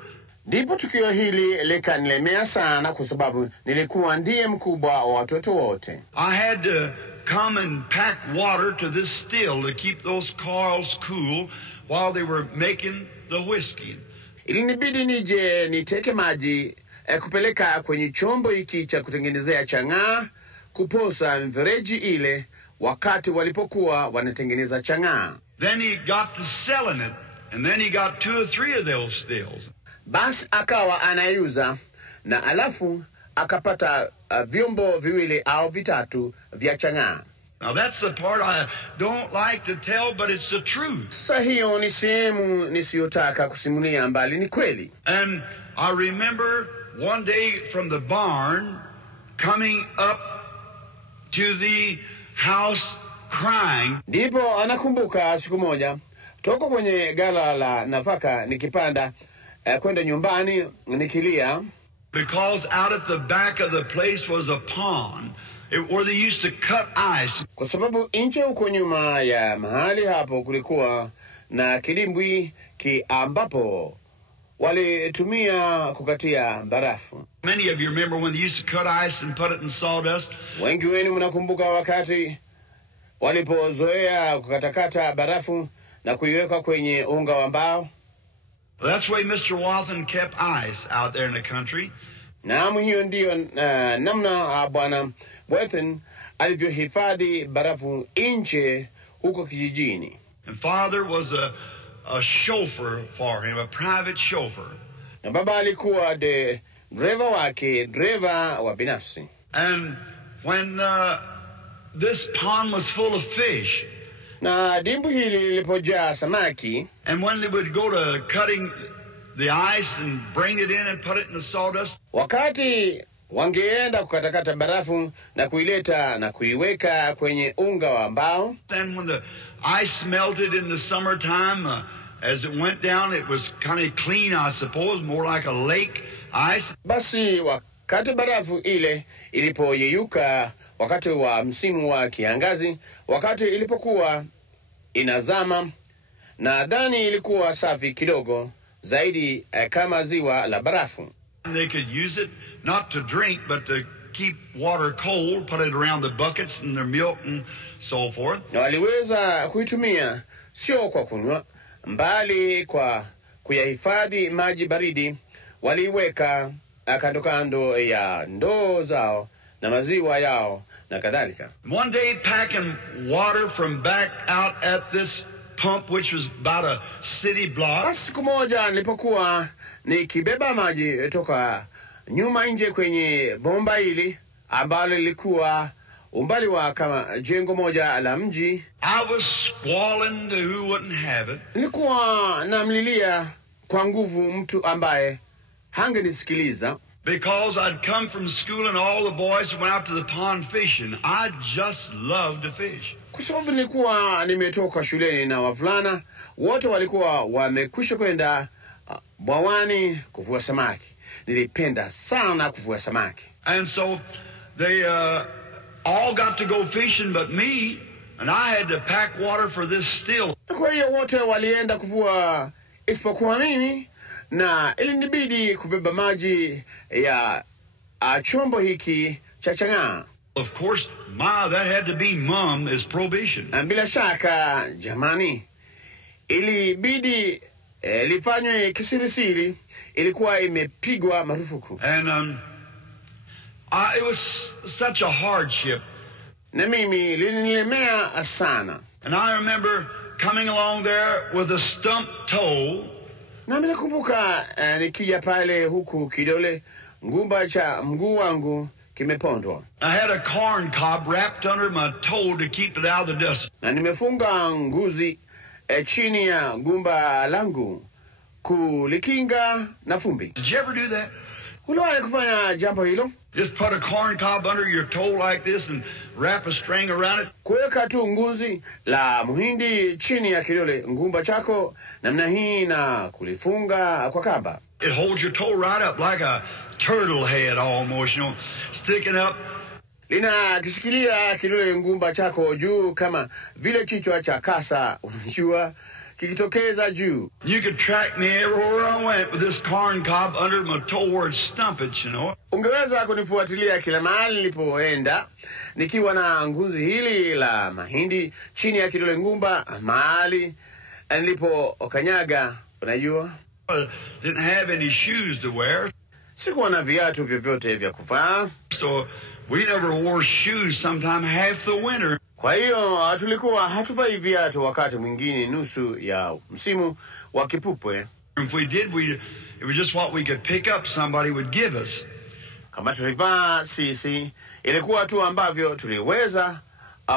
Ndipo tukio hili likanilemea sana kwa sababu nilikuwa ndiye mkubwa wa watoto wote. I had to come and pack water to this still to keep those coils cool while they were making the whiskey. Ilinibidi nije niteke maji kupeleka kwenye chombo hiki cha kutengenezea chang'aa kuposa mfereji ile wakati walipokuwa wanatengeneza chang'aa. Then he got to selling it, and then he got 2 or 3 of those stills. Basi akawa anayuza na alafu akapata vyombo 2 au 3 vya chang'aa. Now that's the part I don't like to tell, but it's the truth. Sasa hiyo ni sehemu nisiyotaka kusimulia, mbali ni kweli. And I remember one day from the barn coming up to the house crying. Ndipo anakumbuka siku moja toka kwenye gala la nafaka nikipanda kwenda nyumbani nikilia. Because out at the back of the place was a pond where they used to cut ice. Kwa sababu nje huko nyuma ya mahali hapo kulikuwa na kidimbwi ambapo walitumia kukatia barafu. Many of you remember when they used to cut ice and put it in sawdust. Wengi wenu mnakumbuka wakati walipozoea kukatakata barafu na kuiweka kwenye unga wa mbao. That's why Mr. Wathen kept ice out there in the country. Naam, hiyo ndiyo namna Bwana Wathen alivyohifadhi barafu nje huko kijijini. And Father was a chauffeur for him, a private chauffeur. Na baba alikuwa driver wake, driver wa binafsi. And when this pond was full of fish, na dimbu hili lilipojaa samaki, and when they would go to cutting the ice and bring it in and put it in the sawdust, wakati wangeenda kukatakata barafu na kuileta na kuiweka kwenye unga wa mbao, then when the ice melted in the summertime, as it went down, it was kind of clean, I suppose, more like a lake ice. Basi wakati barafu ile ilipoyeyuka wakati wa msimu wa kiangazi, wakati ilipokuwa inazama, na dhani ilikuwa safi kidogo zaidi kama ziwa la barafu. They could use it not to drink but to keep water cold, put it around the buckets and their milk and so forth. Na waliweza kuitumia sio kwa kunywa, mbali kwa kuyahifadhi maji baridi, waliweka kando kando ya ndoo zao na maziwa yao na kadhalika. One day packing water from back out at this pump, which was about a city block. Siku moja nilipokuwa nikibeba maji toka nyuma nje kwenye bomba hili ambalo lilikuwa umbali wa kama jengo moja la mji, I was squalling to who wouldn't have it. Nilikuwa namlilia kwa nguvu mtu ambaye hangenisikiliza. Because I'd come from school and all the boys went out to the pond fishing. I just loved to fish. Kwa sababu nilikuwa nimetoka shuleni na wavulana wote walikuwa wamekwisha kwenda bwawani kuvua samaki. Nilipenda sana kuvua samaki. And so they all got to go fishing but me, and I had to pack water for this still. Kwa hiyo wote walienda kuvua isipokuwa mimi, na ilinibidi kubeba maji ya chombo hiki cha chang'aa. Of course, that had to be Mom is prohibition. Bila shaka jamani, ilibidi lifanywe kisirisiri, ilikuwa imepigwa marufuku. And it was such a hardship. Na mimi linilemea sana. And I remember coming along there with a stump toe. Na mimi nakumbuka nikija pale huku kidole ngumba cha mguu wangu kimepondwa. I had a corn cob wrapped under my toe to keep it out of the dust. Na nimefunga nguzi chini ya gumba langu kulikinga na vumbi. Did you ever do that? Uliwahi kufanya jambo hilo? Just put a corn cob under your toe like this and wrap a string around it? Kuweka tu nguzi la muhindi chini ya kidole ngumba chako namna hii na kulifunga kwa kamba. It holds your toe right up like a turtle head almost, sticking up. Lina kishikilia kidole ngumba chako juu kama vile kichwa cha kasa, unajua, kikitokeza juu. You could track me everywhere I went with this corn cob under my toe where it stumped, Ungeweza kunifuatilia kila mahali nilipoenda nikiwa na nguzi hili la mahindi chini ya kidole ngumba mahali nilipokanyaga, unajua. I didn't have any shoes to wear. Sikuwa na viatu vyovyote vya kuvaa. So we never wore shoes sometime half the winter. Kwa hiyo tulikuwa hatuvai viatu wakati mwingine nusu ya msimu wa kipupwe. If we did, it was just what we could pick up somebody would give us. Kama tulivaa sisi, ilikuwa tu ambavyo tuliweza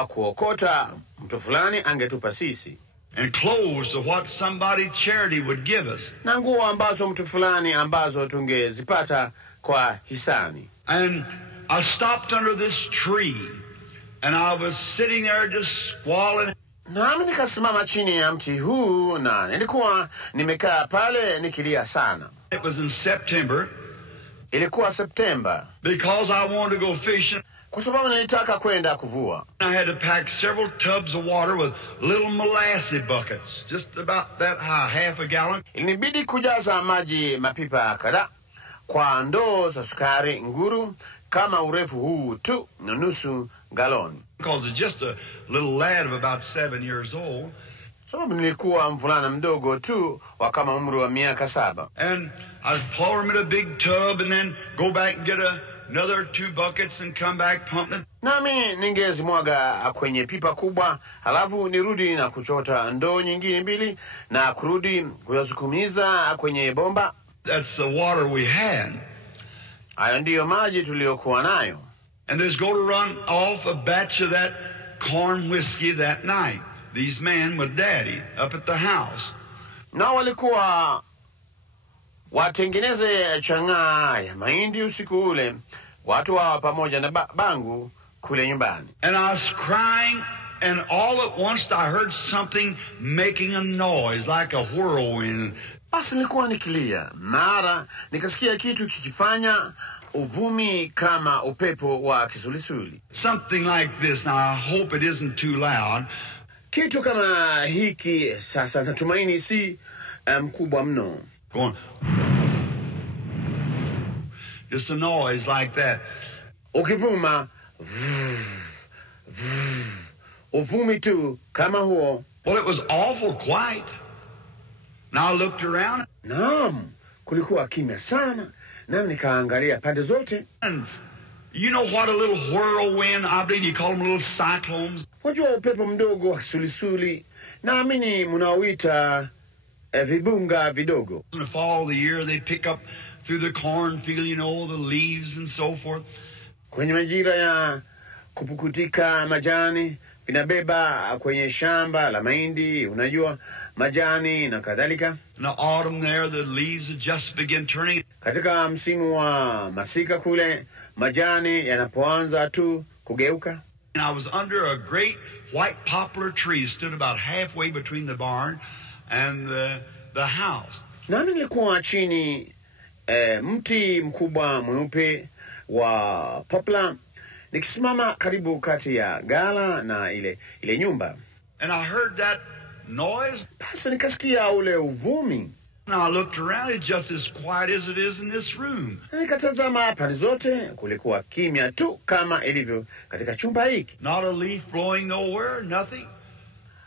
kuokota mtu fulani angetupa sisi. And clothes to what somebody charity would give us. Na nguo ambazo mtu fulani ambazo tungezipata kwa hisani. And I stopped under this tree and I was sitting there just squalling. Nami nikasimama chini ya mti huu na nilikuwa nimekaa pale nikilia sana. It was in September. Ilikuwa Septemba. Because I wanted to go fishing. Kwa sababu nilitaka kwenda kuvua. I had to pack several tubs of water with little molasses buckets, just about that high, half a gallon. Ilinibidi kujaza maji mapipa kadhaa kwa ndoo za sukari nguru kama urefu huu tu na nusu galoni. Because it's just a little lad of about 7 years old. Sababu nilikuwa mvulana mdogo tu wa kama umri wa miaka 7. And I'd pour them in a big tub and then go back and get another 2 buckets and come back pumping it. Nami ningezimwaga kwenye pipa kubwa, halafu nirudi na kuchota ndoo nyingine 2 na kurudi kuyasukumiza kwenye bomba. That's the water we had. Hayo ndiyo maji tuliyokuwa nayo. And there's going to run off a batch of that corn whiskey that night. These men with Daddy up at the house. Na walikuwa watengeneze chang'aa ya mahindi usiku ule, watu hawa pamoja na bangu kule nyumbani. And I was crying, and all at once I heard something making a noise like a whirlwind. Basi nilikuwa nikilia, mara nikasikia kitu kikifanya uvumi kama upepo wa kisulisuli. Something like this. Now I hope it isn't too loud. Kitu kama hiki, sasa natumaini si mkubwa mno. Going. Just a noise like that. Ukivuma, uvumi tu kama huo. Well, it was awful quiet. And I looked around. Naam, kulikuwa kimya sana, nami nikaangalia pande zote. And you know what a little whirlwind, I believe you call them little cyclones. Wajua upepo mdogo wa kisulisuli, naamini mnauita vibunga vidogo. In the fall of the year, they pick up through the cornfield, you know, the leaves and so forth. Kwenye majira ya kupukutika majani, vinabeba kwenye shamba la mahindi, unajua, majani na kadhalika. In the autumn there, the leaves would just begin turning. Katika msimu wa masika kule, majani yanapoanza tu kugeuka. And I was under a great white poplar tree, stood about halfway between the barn and the house. Nami nilikuwa chini mti mkubwa mweupe wa poplar, nikisimama karibu kati ya gala na ile nyumba. And I heard that noise. Basi nikasikia ule uvumi. And I looked around, it's just as quiet as it is in this room. Nikatazama pande zote, kulikuwa kimya tu kama ilivyo katika chumba hiki. Not a leaf blowing nowhere, nothing.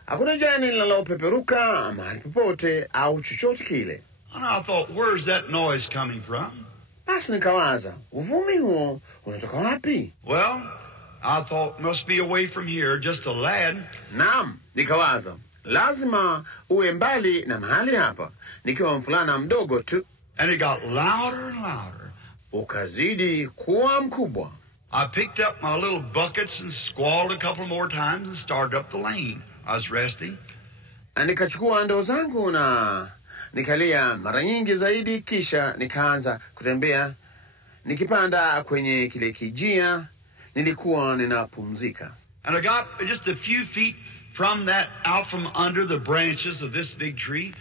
Hakuna jani linalopeperuka mahali popote au chochote kile. And I thought, where's that noise coming from? Basi nikawaza, uvumi huo unatoka wapi? Well, I thought, must be away from here, just a lad. Naam, nikawaza, lazima uwe mbali na mahali hapa, nikiwa mfulana mdogo tu. And it got louder and louder. Ukazidi kuwa mkubwa. I picked up my little buckets and squalled a couple more times and started up the lane. I was resting. Na nikachukua ndoo zangu na nikalia mara nyingi zaidi, kisha nikaanza kutembea nikipanda kwenye kile kijia. Nilikuwa ninapumzika. And I got just a few feet from that, out from under the branches of this big tree.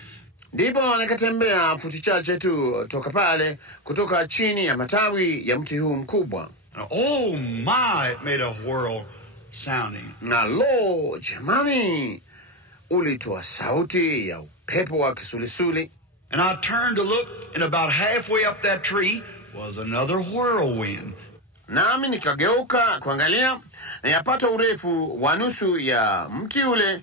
Ndipo nikatembea futi chache tu toka pale, kutoka chini ya matawi ya mti huu mkubwa. And oh my, it made a whirl sounding. Na lo, jamani, ulitoa sauti ya upepo wa kisulisuli. And I turned to look, and about halfway up that tree was another whirlwind. Nami nikageuka kuangalia, na yapata urefu wa nusu ya mti ule,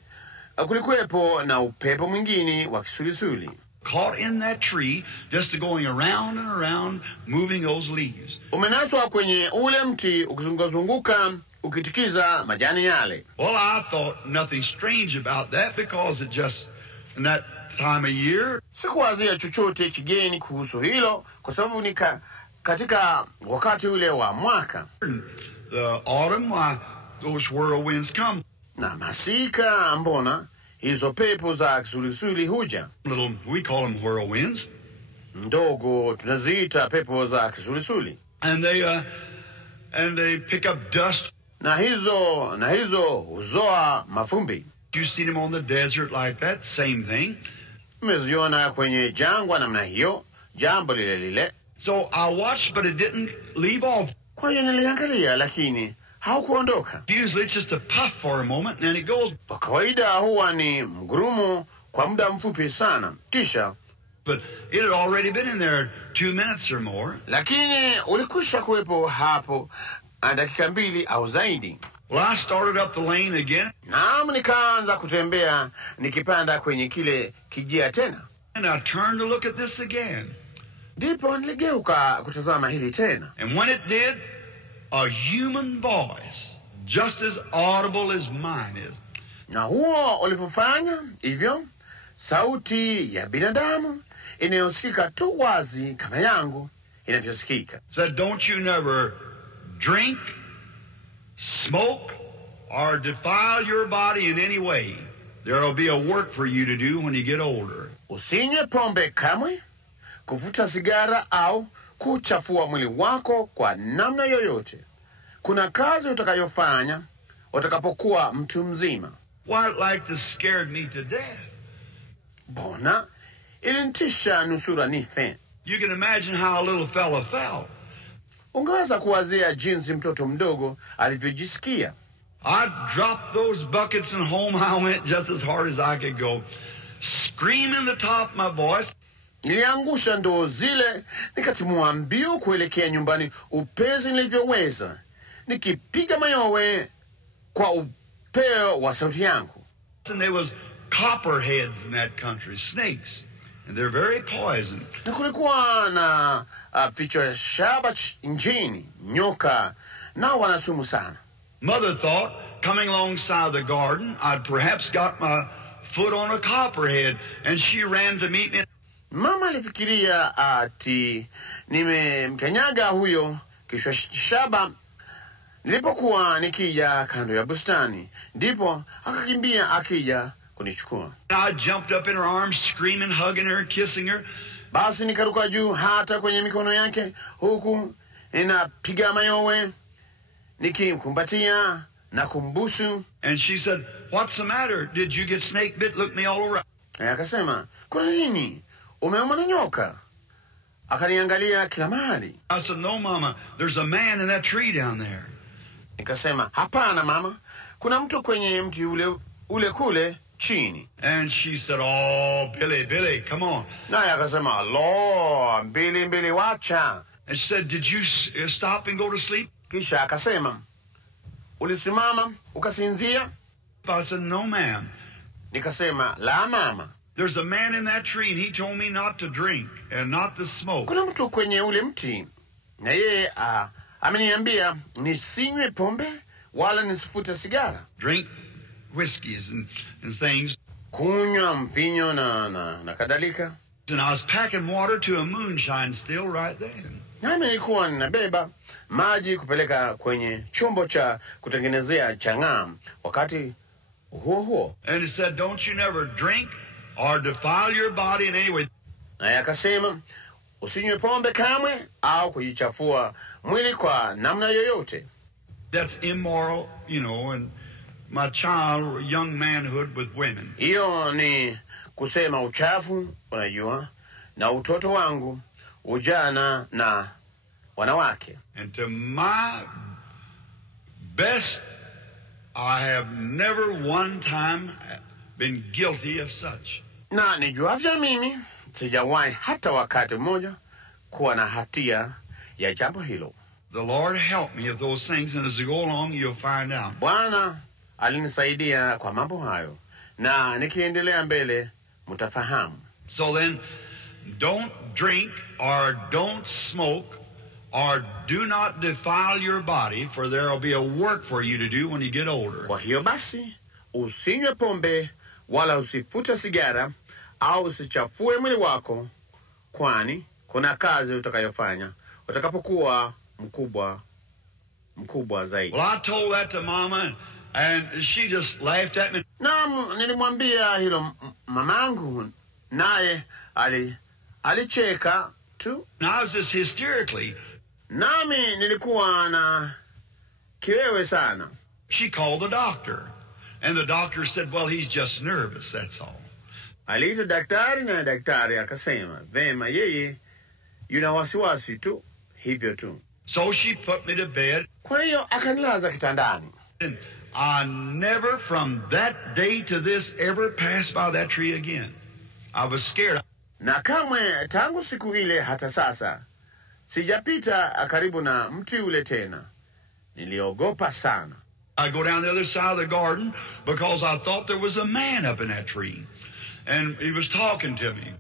kulikuwepo na upepo mwingine wa kisulisuli. Caught in that tree, just going around and around, moving those leaves. Umenaswa kwenye ule mti, ukizunguzunguka, ukitikiza majani yale. Well, I thought nothing strange about that, because it just, in that time of year. Sikuwazia chochote kigeni kuhusu hilo, kwa sababu katika wakati ule wa mwaka. The autumn, why, those whirlwinds come. Na masika, mbona hizo pepo za kisulisuli huja. Little, we call them whirlwinds. Ndogo tunaziita pepo za kisulisuli. And they pick up dust. Na hizo huzoa mafumbi. You see them on the desert like that, same thing. Umeziona kwenye jangwa namna hiyo, jambo lile lile. So I watched, but it didn't leave off. Kwa hiyo niliangalia, lakini haukuondoka. Usually it's just a puff for a moment, and then it goes. Kwa kawaida huwa ni mgurumo kwa muda mfupi sana, kisha. But it had already been in there 2 minutes or more. Lakini ulikwisha kuwepo hapo dakika 2 au zaidi. Well, I started up the lane again. Naam, nikaanza kutembea nikipanda kwenye kile kijia tena. And I turned to look at this again. Ndipo niligeuka kutazama hili tena. And when it did, a human voice, just as audible as mine is. Na huo ulipofanya hivyo, sauti ya binadamu inayosikika tu wazi kama yangu inavyosikika. Said, don't you never drink, smoke, or defile your body in any way. There will be a work for you to do when you get older. Usinywe pombe kamwe, kuvuta sigara au kuchafua mwili wako kwa namna yoyote. Kuna kazi utakayofanya utakapokuwa mtu mzima. Why, like this scared me to death. Bona ilinitisha nusura nife. You can imagine how a little fella felt. Ungeweza kuwazia jinsi mtoto mdogo alivyojisikia. I dropped those buckets and home I went just as hard as I could go, screaming the top of my voice. Niliangusha ndoo zile, nikatimua mbio kuelekea nyumbani upesi nilivyoweza, nikipiga mayowe kwa upeo wa sauti yangu. And there was copperheads in that country, snakes. And they're very poison. Na kulikuwa na vichwa shaba nchini, nyoka, na wana sumu sana. Mother thought, coming alongside the garden, I'd perhaps got my foot on a copperhead, and she ran to meet me. Mama alifikiria ati nimemkanyaga huyo kichwa shaba nilipokuwa nikija kando ya bustani, ndipo akakimbia akija kunichukua. I jumped up in her arms, screaming, hugging her, kissing her. Basi nikaruka juu hata kwenye mikono yake, huku ninapiga mayowe nikimkumbatia na kumbusu. And she said, "What's the matter? Did you get snake bit? Look me all around." Akasema, "Kuna nini? Umeumwa na nyoka?" Akaniangalia kila mahali. I said, "No, Mama. There's a man in that tree down there." Nikasema, "Hapana mama, kuna mtu kwenye mti ule kule chini." And she said, "Oh, Billy, come on." Naye akasema, "Lo, Billy, wacha." And she said, "Did you stop and go to sleep?" Kisha akasema, "Ulisimama ukasinzia?" I said, "No, ma'am. Nikasema, "La mama, There's a man in that tree, and he told me not to drink and not to smoke." kuna mtu kwenye ule mti, na yeye ameniambia nisinywe pombe wala nisifute sigara. Drink whiskeys and things. Kunywa mvinyo na kadhalika. And I was packing water to a moonshine still right then. Nami nilikuwa ninabeba maji kupeleka kwenye chombo cha kutengenezea chang'aa wakati huo. And he said, "Don't you never drink or defile your body in any way." Naye akasema, usinywe pombe kamwe au kujichafua mwili kwa namna yoyote. That's immoral, and my young manhood with women. Hiyo ni kusema uchafu, unajua, na utoto wangu, ujana na wanawake. And to my best, I have never one time been guilty of such. Na nijuavyo mimi, sijawahi hata wakati mmoja kuwa na hatia ya jambo hilo. The Lord help me of those things, and as you go along, you'll find out. Bwana alinisaidia kwa mambo hayo, na nikiendelea mbele mtafahamu. So then, don't drink or don't smoke or do not defile your body, for there will be a work for you to do when you get older. Kwa hiyo basi, usinywe pombe wala usifute sigara au usichafue mwili wako, kwani kuna kazi utakayofanya utakapokuwa mkubwa zaidi. Well, I told that to Mama, and she just laughed at me. Na nilimwambia hilo mamangu, naye alicheka tu. And I was just hysterically. Nami nilikuwa na kiwewe sana. She called the doctor, and the doctor said, "Well, he's just nervous, that's all." Aliita daktari, na daktari akasema, "Vema, yeye yuna wasiwasi tu, hivyo tu." So she put me to bed. Kwa hiyo akanilaza kitandani. And I never from that day to this ever passed by that tree again. I was scared. Na kamwe tangu siku ile hata sasa sijapita karibu na mti ule tena. Niliogopa sana. I go down the other side of the garden because I thought there was a man up in that tree, and he was talking to me.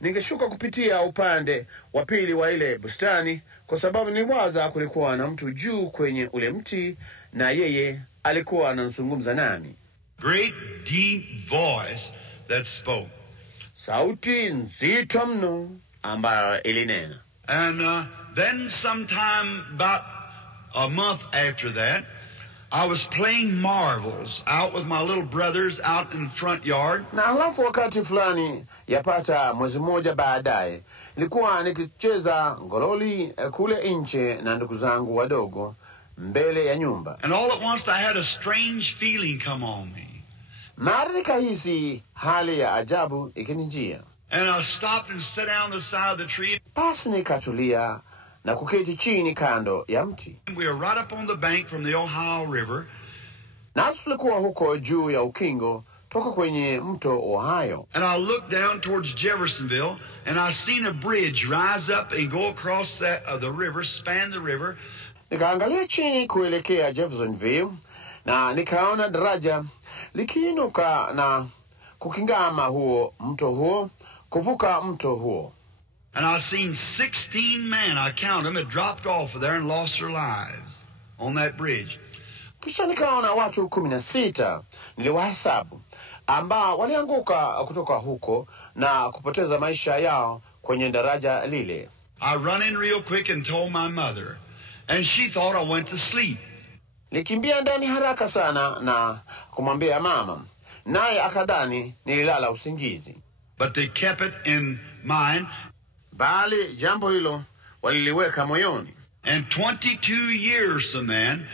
Ningeshuka kupitia upande wa pili wa ile bustani kwa sababu niliwaza kulikuwa na mtu juu kwenye ule mti, na yeye alikuwa anazungumza nami. Great deep voice that spoke. Sauti nzito mno ambayo ilinena. And then sometime about a month after that, I was playing marbles out with my little brothers out in the front yard. Na halafu wakati fulani yapata mwezi mmoja baadaye, nilikuwa nikicheza ngololi kule nje na ndugu zangu wadogo mbele ya nyumba. And all at once I had a strange feeling come on me. Mara nikahisi hali ya ajabu ikinijia. And I stopped and sat down the side of the tree. Basi nikatulia na kuketi chini kando ya mti. We were right up on the bank from the Ohio River. Nasi tulikuwa huko juu ya ukingo toka kwenye mto Ohio. And I looked down towards Jeffersonville, and I seen a bridge rise up and go across the river, span the river. Nikaangalia chini kuelekea Jeffersonville, na nikaona daraja likiinuka na kukingama huo mto huo kuvuka mto huo. And I seen 16 men, I count them, had dropped off of there and lost their lives on that bridge. Kisha nikaona watu 16, niliwahesabu, ambao walianguka kutoka huko na kupoteza maisha yao kwenye daraja lile. I run in real quick and told my mother, and she thought I went to sleep. Nikimbia ndani haraka sana na kumwambia mama, naye akadhani nililala usingizi. But they kept it in mind. Bali jambo hilo waliliweka moyoni. And 22 years, man,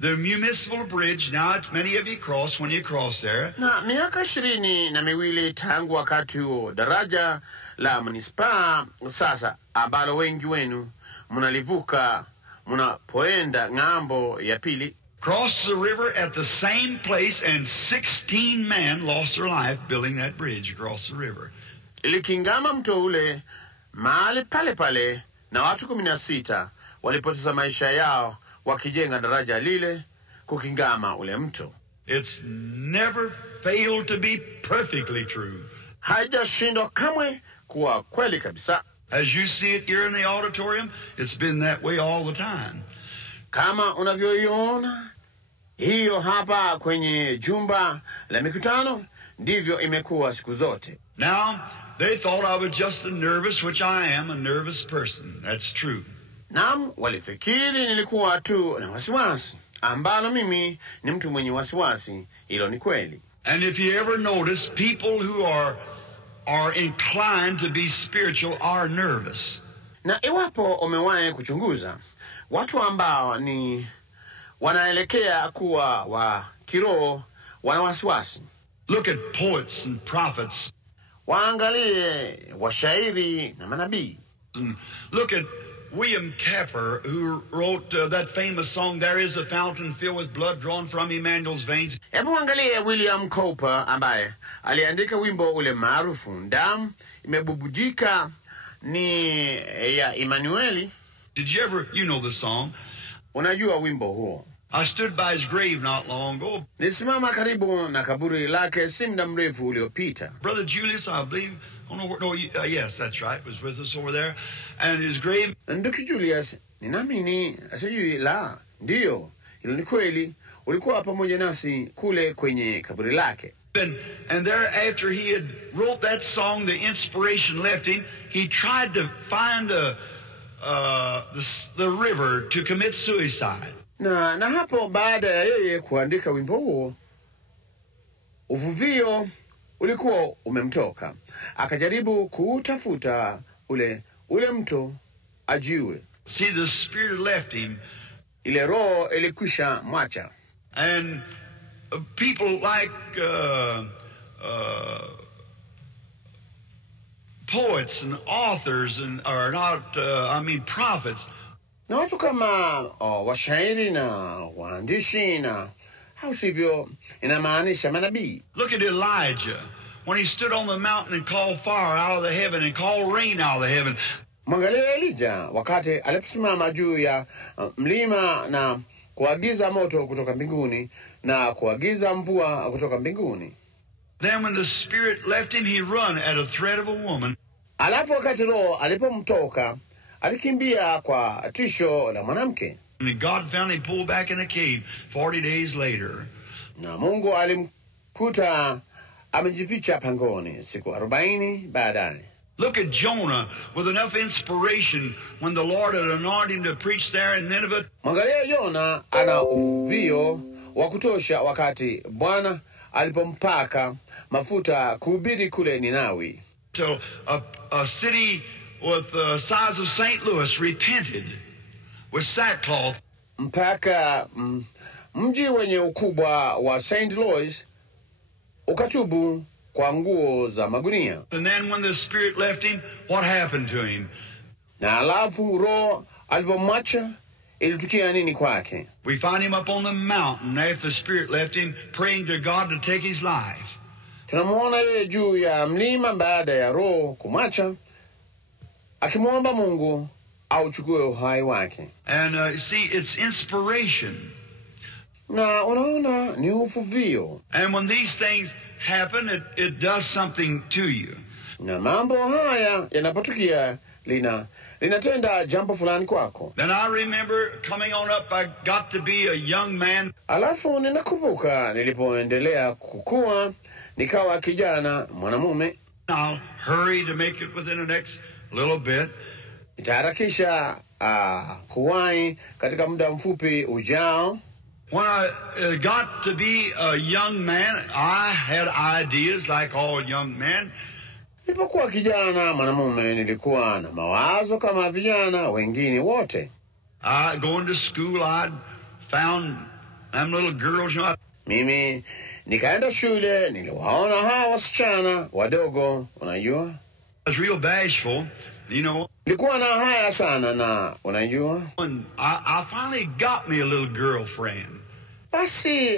the municipal bridge, now it's many of you cross when you cross there. Na miaka 22 tangu wakati huo, daraja la munisipaa sasa ambalo wengi wenu mnalivuka mnapoenda ng'ambo ya pili. Crossed the river at the same place, and 16 men lost their life building that bridge across the river. Ilikingama mto ule mahali pale pale, na watu 16 walipoteza maisha yao wakijenga daraja lile kukingama ule mto. It's never failed to be perfectly true. Haijashindwa kamwe kuwa kweli kabisa. As you see it here in the auditorium, it's been that way all the time. Kama unavyoiona hiyo hapa kwenye jumba la mikutano, ndivyo imekuwa siku zote. Now, they thought I was just a nervous, which I am a nervous person. That's true. Naam, walifikiri nilikuwa tu na wasiwasi, ambalo mimi ni mtu mwenye wasiwasi. Hilo ni kweli. And if you ever notice, people who are inclined to be spiritual are nervous. Na iwapo umewahi kuchunguza, watu ambao ni wanaelekea kuwa wa kiroho wana wasiwasi. Look at poets and prophets. Waangalie washairi na manabii. And look at William Cowper, who wrote that famous song, "There is a fountain filled with blood drawn from Emmanuel's veins." Hebu angalie William Cowper ambaye aliandika wimbo ule maarufu, damu imebubujika ni ya Emmanueli. Did you ever, you know the song? Unajua wimbo huo? I stood by his grave not long ago. Nisimama karibu na kaburi lake si muda mrefu uliopita. Brother Julius, I believe, yes, that's right, was with us over there. And his grave... Ndugu Julius, ninaamini, sijui la, ndiyo, hilo ni kweli, ulikuwa pamoja nasi kule kwenye kaburi lake. And there, after he had wrote that song, the inspiration left him, he tried to find the river to commit suicide. Na hapo baada ya yeye kuandika wimbo huo, uvuvio ulikuwa umemtoka. Akajaribu kutafuta ule mto ajiwe. See, the spirit left him. Ile roho ilikwisha mwacha. And people like poets and authors are not, prophets. Na watu kama washairi na waandishi na au sivyo inamaanisha manabii. Look at Elijah when he stood on the mountain and called fire out of the heaven and called rain out of the heaven. Mwangalia Elijah wakati aliposimama juu ya mlima na kuagiza moto kutoka mbinguni na kuagiza mvua kutoka mbinguni. Then when the spirit left him, he run at a threat of a woman. Alafu wakati roho alipomtoka, alikimbia kwa tisho la mwanamke. And God found him pulled back in the cave 40 days later. Na Mungu alimkuta amejificha pangoni siku 40 baadaye. Look at Jonah with enough inspiration when the Lord had anointed him to preach there in Nineveh. Mwangalia Yona ana uvuvio wa kutosha wakati Bwana alipompaka mafuta kuhubiri kule Ninawi. So a city with the size of St. Louis repented with sackcloth. Mpaka mji wenye ukubwa wa St. Louis ukatubu kwa nguo za magunia. And then when the spirit left him, what happened to him? Na alafu roho alipomwacha ilitukia nini kwake? We find him up on the mountain after the spirit left him, praying to God to take his life. Tunamuona yeye juu ya mlima baada ya roho kumwacha, akimwomba Mungu auchukue uhai wake. And see, it's inspiration. Na unaona ni uvuvio. And when these things happen, it does something to you. Na mambo haya yanapotukia linatenda jambo fulani kwako. Then I remember coming on up, I got to be a young man. Alafu ninakumbuka nilipoendelea kukua nikawa kijana mwanamume. I'll hurry to make it within the next little bit. Nitaharakisha kuwahi katika muda mfupi ujao. When I got to be a young man, I had ideas like all young men. Nilipokuwa kijana mwanamume nilikuwa na mawazo kama vijana wengine wote. Going to school, I'd found them little girls, you know. Mimi nikaenda shule, niliwaona hawa wasichana wadogo, unajua. I was real bashful, you know. Nilikuwa na haya sana na unajua. And I finally got me a little girlfriend. Basi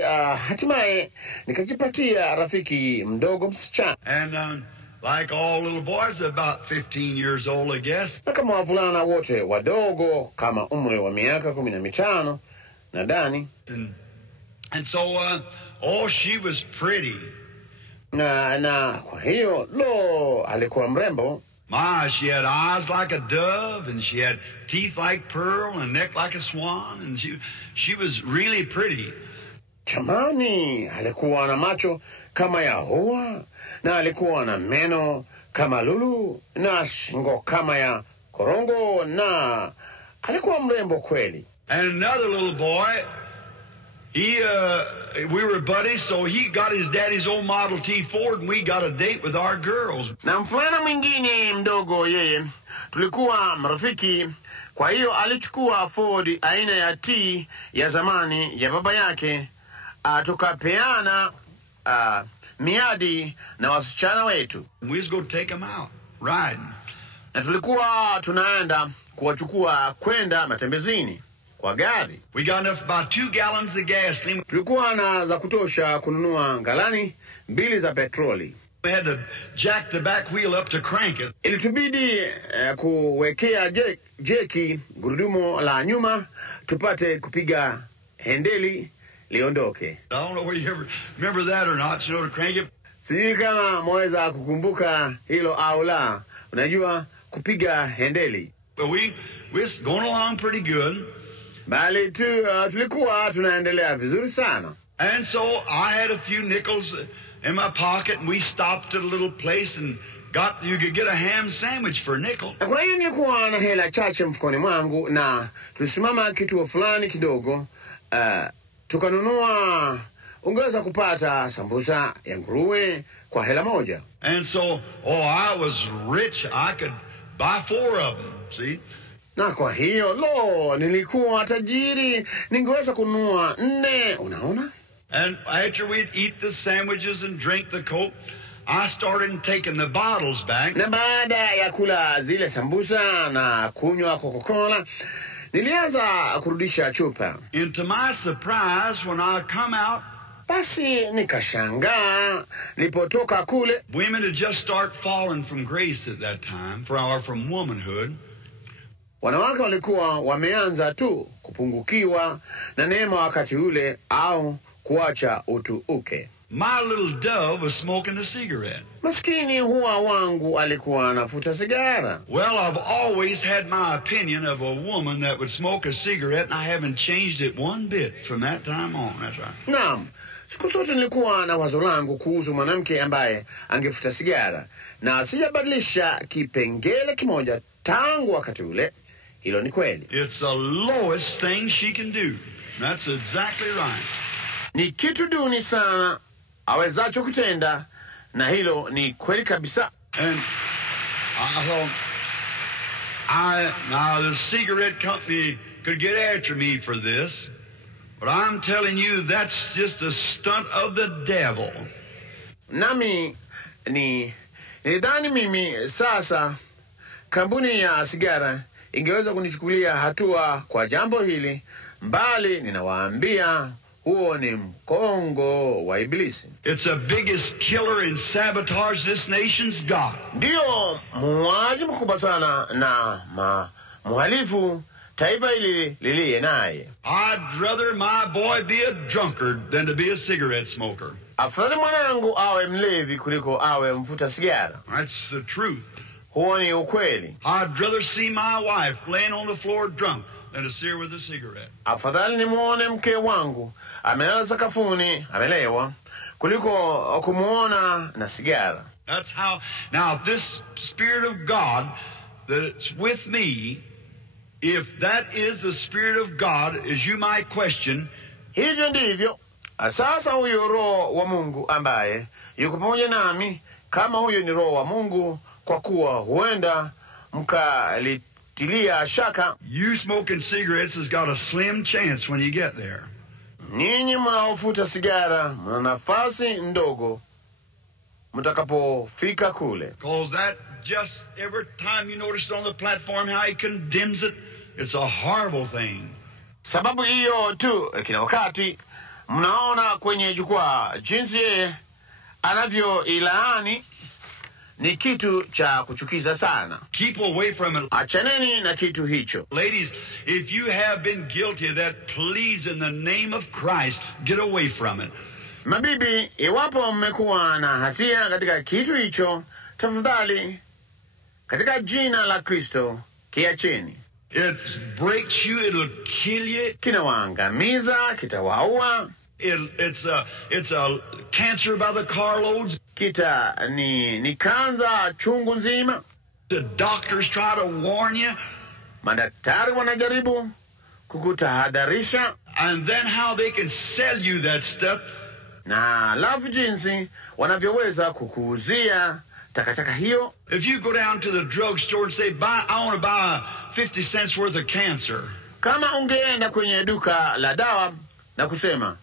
hatimaye nikajipatia rafiki mdogo msichana. And like all little boys, about 15 years old, I guess. Na kama wavulana wote wadogo kama umri wa miaka 15 nadhani. And so, she was pretty. Na kwa hiyo alikuwa mrembo. My, she had eyes like a dove, and she had teeth like pearl, and a neck like a swan, and she was really pretty. Chamani, alikuwa na macho kama ya hua, na alikuwa na meno kama lulu, na shingo kama ya korongo, na alikuwa mrembo kweli. And another little boy, we were buddies, so he got his daddy's old Model T Ford, and we got a date with our girls. Na mfulana mwingine mdogo yeye, tulikuwa marafiki, kwa hiyo alichukua Ford aina ya T ya zamani ya baba yake, tukapeana miadi na wasichana wetu. We was going to take them out, riding. Na tulikuwa tunaenda kuwachukua kwenda matembezini kwa gari. We got enough about 2 gallons of gasoline. Tulikuwa na za kutosha kununua galani 2 za petroli. We had to jack the back wheel up to crank it. Ilitubidi kuwekea jeki gurudumu la nyuma tupate kupiga hendeli liondoke. I don't know whether you ever remember that or not, you know, to crank it. Sijui kama mweza kukumbuka hilo au la. Unajua kupiga hendeli. But we was going along pretty good. Bali tulikuwa tunaendelea vizuri sana. And so I had a few nickels in my pocket, and we stopped at a little place and you could get a ham sandwich for a nickel. Kwa hiyo nilikuwa na hela chache mfukoni mwangu, na tulisimama kituo fulani kidogo, tukanunua, ungeweza kupata sambusa ya nguruwe kwa hela moja. And so, I was rich. I could buy 4 of them, see? Na kwa hiyo, nilikuwa tajiri, ningeweza kununua 4, unaona? And after we'd eat the sandwiches and drink the Coke, I started taking the bottles back. Na baada ya kula zile sambusa na kunywa Coca-Cola, nilianza kurudisha chupa. And to my surprise, when I come out, basi nikashangaa nilipotoka kule. Women had just started falling from grace at that time, from womanhood. Wanawake walikuwa wameanza tu kupungukiwa na neema wakati ule, au kuacha utu uke. My little dove was smoking a cigarette. Maskini huwa wangu alikuwa anafuta sigara. Well, I've always had my opinion of a woman that would smoke a cigarette, and I haven't changed it one bit from that time on. That's right. Naam. Siku zote nilikuwa na wazo langu kuhusu mwanamke ambaye angefuta sigara, na sijabadilisha kipengele kimoja tangu wakati ule. Hilo ni kweli. It's the lowest thing she can do. That's exactly right. Ni kitu duni sana awezacho kutenda, na hilo ni kweli kabisa. And now the cigarette company could get after me for this, but I'm telling you, that's just a stunt of the devil. Nami nilidhani mimi sasa kampuni ya sigara ingeweza kunichukulia hatua kwa jambo hili, mbali ninawaambia huo ni mkongo wa ibilisi. It's the biggest killer and sabotage this nation's got. Ndio muuaji mkubwa sana na muhalifu taifa hili liliye naye. I'd rather my boy be a drunkard than to be a cigarette smoker. Afadhali mwanangu awe mlevi kuliko awe mvuta sigara. That's the truth. Huo ni ukweli. I'd rather see my wife laying on the floor drunk than to see her with a cigarette. Afadhali nimuone mke wangu amelala sakafuni amelewa kuliko kumuona na sigara. That's how. Now, this Spirit of God that's with me, if that is the Spirit of God, as you might question. Hivyo ndivyo. Sasa huyo Roho wa Mungu ambaye yuko pamoja nami, kama huyo ni Roho wa Mungu, kwa kuwa huenda mkalitilia shaka. You smoking cigarettes has got a slim chance when you get there. Ninyi mnaofuta sigara mna nafasi ndogo mtakapofika kule. Because that just every time you notice on the platform how he condemns it, it's a horrible thing. Sababu hiyo tu, kila wakati mnaona kwenye jukwaa jinsi anavyoilaani, ni kitu cha kuchukiza sana. Keep away from it. Achaneni na kitu hicho. Ladies, if you have been guilty of that, please in the name of Christ, get away from it. Mabibi, iwapo mmekuwa na hatia katika kitu hicho, tafadhali katika jina la Kristo kiacheni. It breaks you, it'll kill you. Kinawaangamiza, kitawaua. It's a cancer by the carloads. Ni kanza chungu nzima. The doctors try to warn you. Madaktari wanajaribu kukutahadharisha. And then how they can sell you that stuff. Na alafu jinsi wanavyoweza kukuuzia takataka hiyo. If you go down to the drugstore and say, I want to buy 50 cents worth of cancer. Kama ungeenda kwenye duka la dawa na kusema,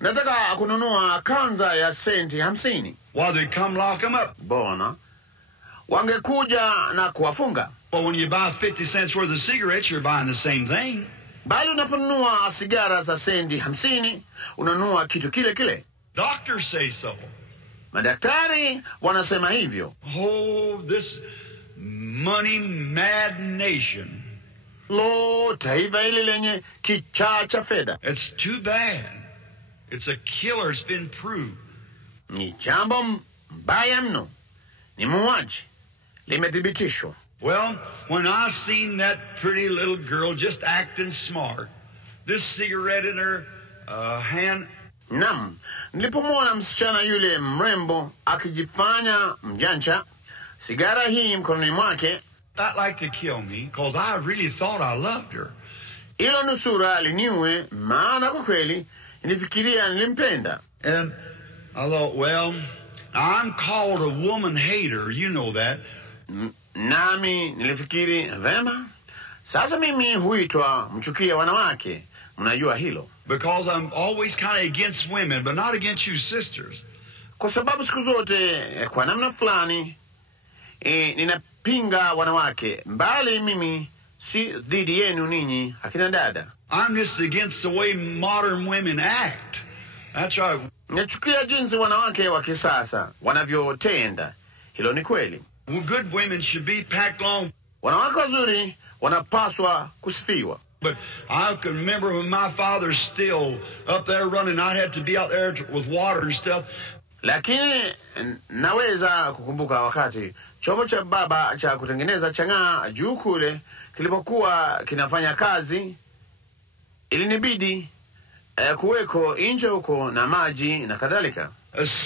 nataka kununua kanza ya senti 50. Well, they come lock them up. Bona wangekuja na kuwafunga. But when you buy 50 cents worth of cigarettes, you're buying the same thing. Bali unaponunua sigara za senti 50, unanunua kitu kile kile. Doctors say so. Madaktari wanasema hivyo. Oh, this money mad nation. Lo, taifa hili lenye kichaa cha fedha. It's too bad. It's a killer. It's been proved. Ni jambo mbaya mno. Ni muuaji. Limethibitishwa. Well, when I seen that pretty little girl just acting smart, this cigarette in her hand. Naam, nilipomwona msichana yule mrembo akijifanya mjanja, sigara hii mkononi mwake, that like to kill me, because I really thought I loved her. Ilo nusura liniue, maana kwa kweli nilifikiria nilimpenda. And I thought, well, I'm called a woman hater, you know that. Nami nilifikiri, vema, sasa mimi huitwa mchukia wanawake, mnajua hilo. Because I'm always kind of against women, but not against you sisters. Kwa sababu siku zote kwa namna fulani ninapinga wanawake, mbali mimi si dhidi yenu ninyi akina dada. I'm just against the way modern women act. That's right. Nachukia jinsi wanawake wa kisasa wanavyotenda. Hilo ni kweli. Well, good women should be packed along. Wanawake wazuri wanapaswa kusifiwa. But I can remember when my father's still up there running, I'd have to be out there with water and stuff. Lakini naweza kukumbuka wakati chombo cha baba cha kutengeneza chang'aa juu kule kilipokuwa kinafanya kazi, ilinibidi kuweko nje huko na maji na kadhalika.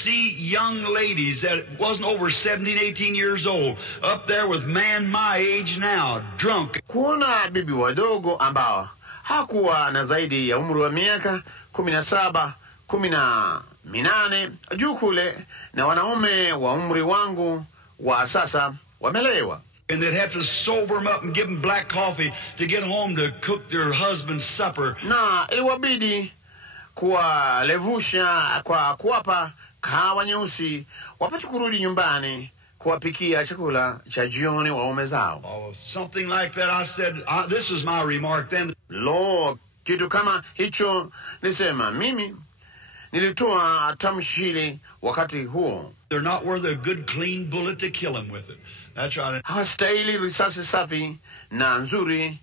See young ladies that wasn't over 17, 18 years old up there with man my age now, drunk. Kuona bibi wadogo ambao hakuwa na zaidi ya umri wa miaka 17, 18 juu kule, na wanaume wa umri wangu wa sasa wamelewa. And they'd have to sober them up and give them black coffee to get home to cook their husband's supper. Na iliwabidi kuwalevusha kwa kuwapa kahawa nyeusi wapate kurudi nyumbani kuwapikia chakula cha jioni waume zao. Oh, something like that. I said, this was my remark then. Lo, kitu kama hicho nisema mimi nilitoa tamshi hili wakati huo. They're not worth a good clean bullet to kill them with it. That's right. Hawastahili risasi safi na nzuri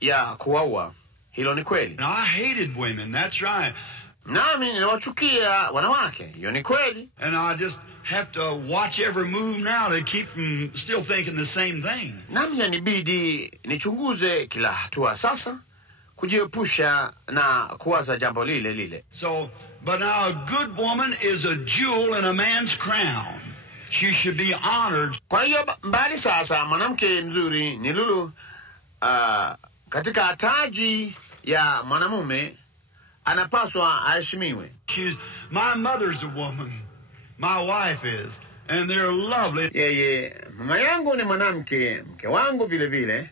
ya kuwaua. Hilo ni kweli. And I hated women. That's right. Nami ninawachukia wanawake. Hiyo ni kweli. And I just have to watch every move now to keep from still thinking the same thing. Nami yanibidi nichunguze kila hatua sasa, kujiepusha na kuwaza jambo lile lile. So, but now a good woman is a jewel in a man's crown. She should be honored. Kwa hiyo mbali sasa, mwanamke mzuri ni lulu katika taji ya mwanamume, anapaswa aheshimiwe. My mother's a woman. My wife is. And they're lovely. Yeye, mama yangu ni mwanamke, mke wangu vile vile,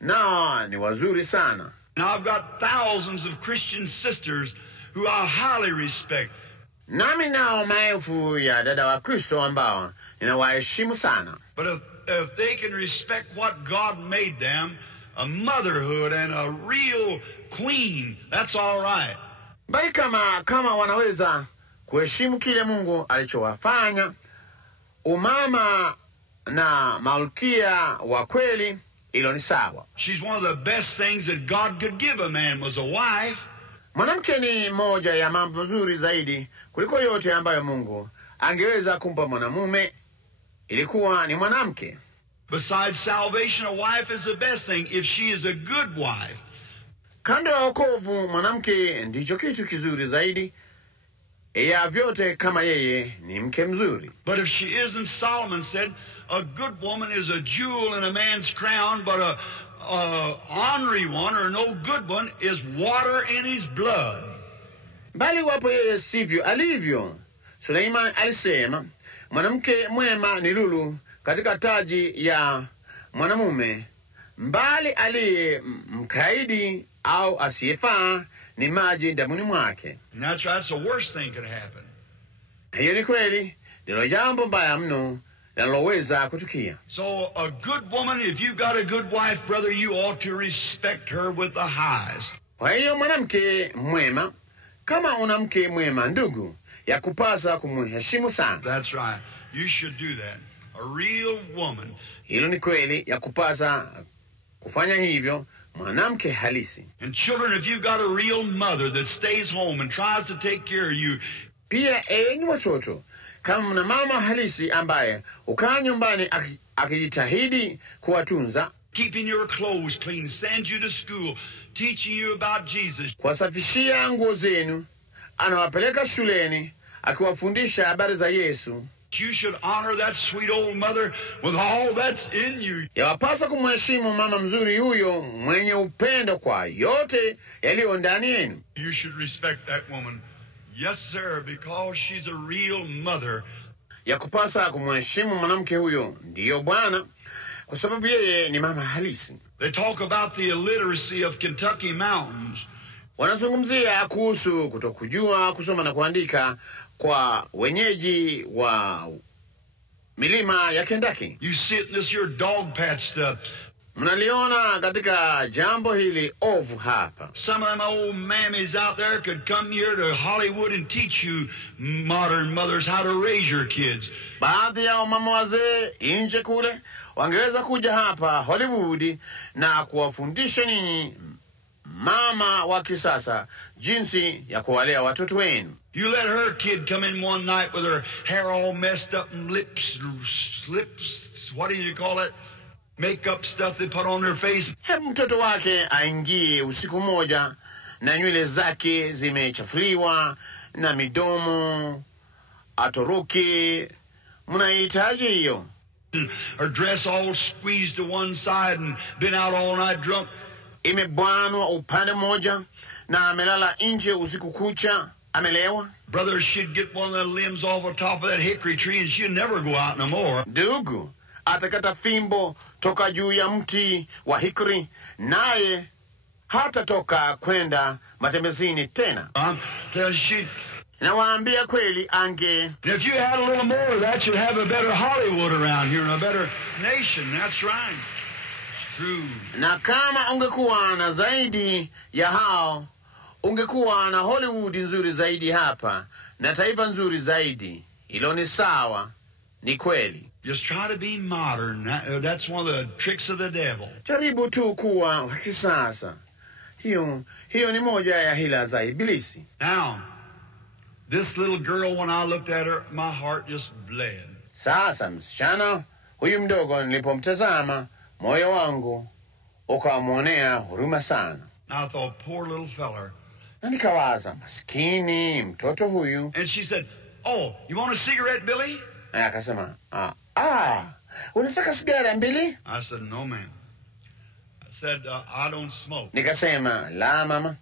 nao ni wazuri sana. Now I've got thousands of Christian sisters who I highly respect. Nami nao maelfu ya dada wa Kristo ambao ninawaheshimu sana. But if they can respect what God made them, a motherhood and a real queen, that's all right. Bali kama wanaweza kuheshimu kile Mungu alichowafanya, umama na malkia wa kweli, ilo ni sawa. She's one of the best things that God could give a man was a wife. Mwanamke ni moja ya mambo nzuri zaidi kuliko yote ambayo Mungu angeweza kumpa mwanamume, ilikuwa ni mwanamke. Besides salvation, a wife is the best thing if she is a good wife. Kando ya wokovu, mwanamke ndicho kitu kizuri zaidi ya vyote kama yeye ni mke mzuri. But if she isn't, Solomon said, a good woman is a jewel in a man's crown, but a ornery one or no good one is water in his blood. Bali wapo yeye sivyo alivyo. Suleiman alisema, mwanamke mwema ni lulu katika taji ya mwanamume, mbali aliye mkaidi au asiyefaa ni maji damuni mwake. And that's right, that's the worst thing could happen. Hiyo ni kweli, ndilo jambo mbaya mno linaloweza kutukia. So a good woman, if you've got a good wife, brother, you ought to respect her with the highest. Kwa hiyo mwanamke mwema, kama una mke mwema ndugu, ya kupasa kumheshimu sana. That's right. You should do that. A real woman. Hilo ni kweli, ya kupasa kufanya hivyo, mwanamke halisi. And children, if you've got a real mother that stays home and tries to take care of you. Pia enyi watoto, kama mna mama halisi ambaye ukaa nyumbani akijitahidi kuwatunza, keeping your clothes clean, sends you to school, teaching you about Jesus, kuwasafishia nguo zenu, anawapeleka shuleni, akiwafundisha habari za Yesu, you should honor that sweet old mother with all that's in you. Yawapasa kumheshimu mama mzuri huyo mwenye upendo kwa yote yaliyo ndani yenu. You should respect that woman. Yes, sir, because she's a real mother. Yakupasa kumheshimu mwanamke huyo, ndiyo bwana, kwa sababu yeye ni mama halisi. They talk about the illiteracy of Kentucky mountains. Wanazungumzia kuhusu kutokujua kusoma na kuandika kwa wenyeji wa milima ya Kentucky. You see it in this your dog patch stuff. Mnaliona katika jambo hili ovu hapa. Some of them old mammies out there could come here to Hollywood and teach you modern mothers how to raise your kids. Baadhi ya mama wazee nje kule wangeweza kuja hapa Hollywood na kuwafundisha ninyi mama wa kisasa jinsi ya kuwalea watoto wenu. You let her kid come in one night with her hair all messed up and lips, what do you call it? Makeup stuff they put on their face. Mtoto wake aingie usiku moja na nywele zake zimechafuliwa na midomo atoroke. Mnahitaji hiyo? Her dress all squeezed to one side and been out all night drunk. Imebanwa upande moja na amelala nje usiku kucha amelewa. Brother, she'd get one of the limbs off the top of that hickory tree and she'd never go out no more. Ndugu, atakata fimbo toka juu ya mti wa hickory, naye hata toka kwenda matembezini tena. Nawaambia kweli ange. If you had a little more of that, you'd have a better Hollywood around here and a better nation. That's right. It's true. Na kama ungekuwa na zaidi ya hao, ungekuwa na Hollywood nzuri zaidi hapa na taifa nzuri zaidi. Hilo ni sawa, ni kweli. Just try to be modern. That's one of the tricks of the devil. Jaribu tu kuwa wa kisasa. Hiyo ni moja ya hila za ibilisi. Now, This little girl, when I looked at her, my heart just bled. Sasa msichana huyu mdogo nilipomtazama, moyo wangu ukamwonea huruma sana. I thought, poor little feller. Na nikawaza, maskini mtoto huyu. And she said, oh, you want a cigarette, Billy? Na akasema, unataka sigara Billy? I said, no, ma'am. I said, I don't smoke. Nikasema, la mama.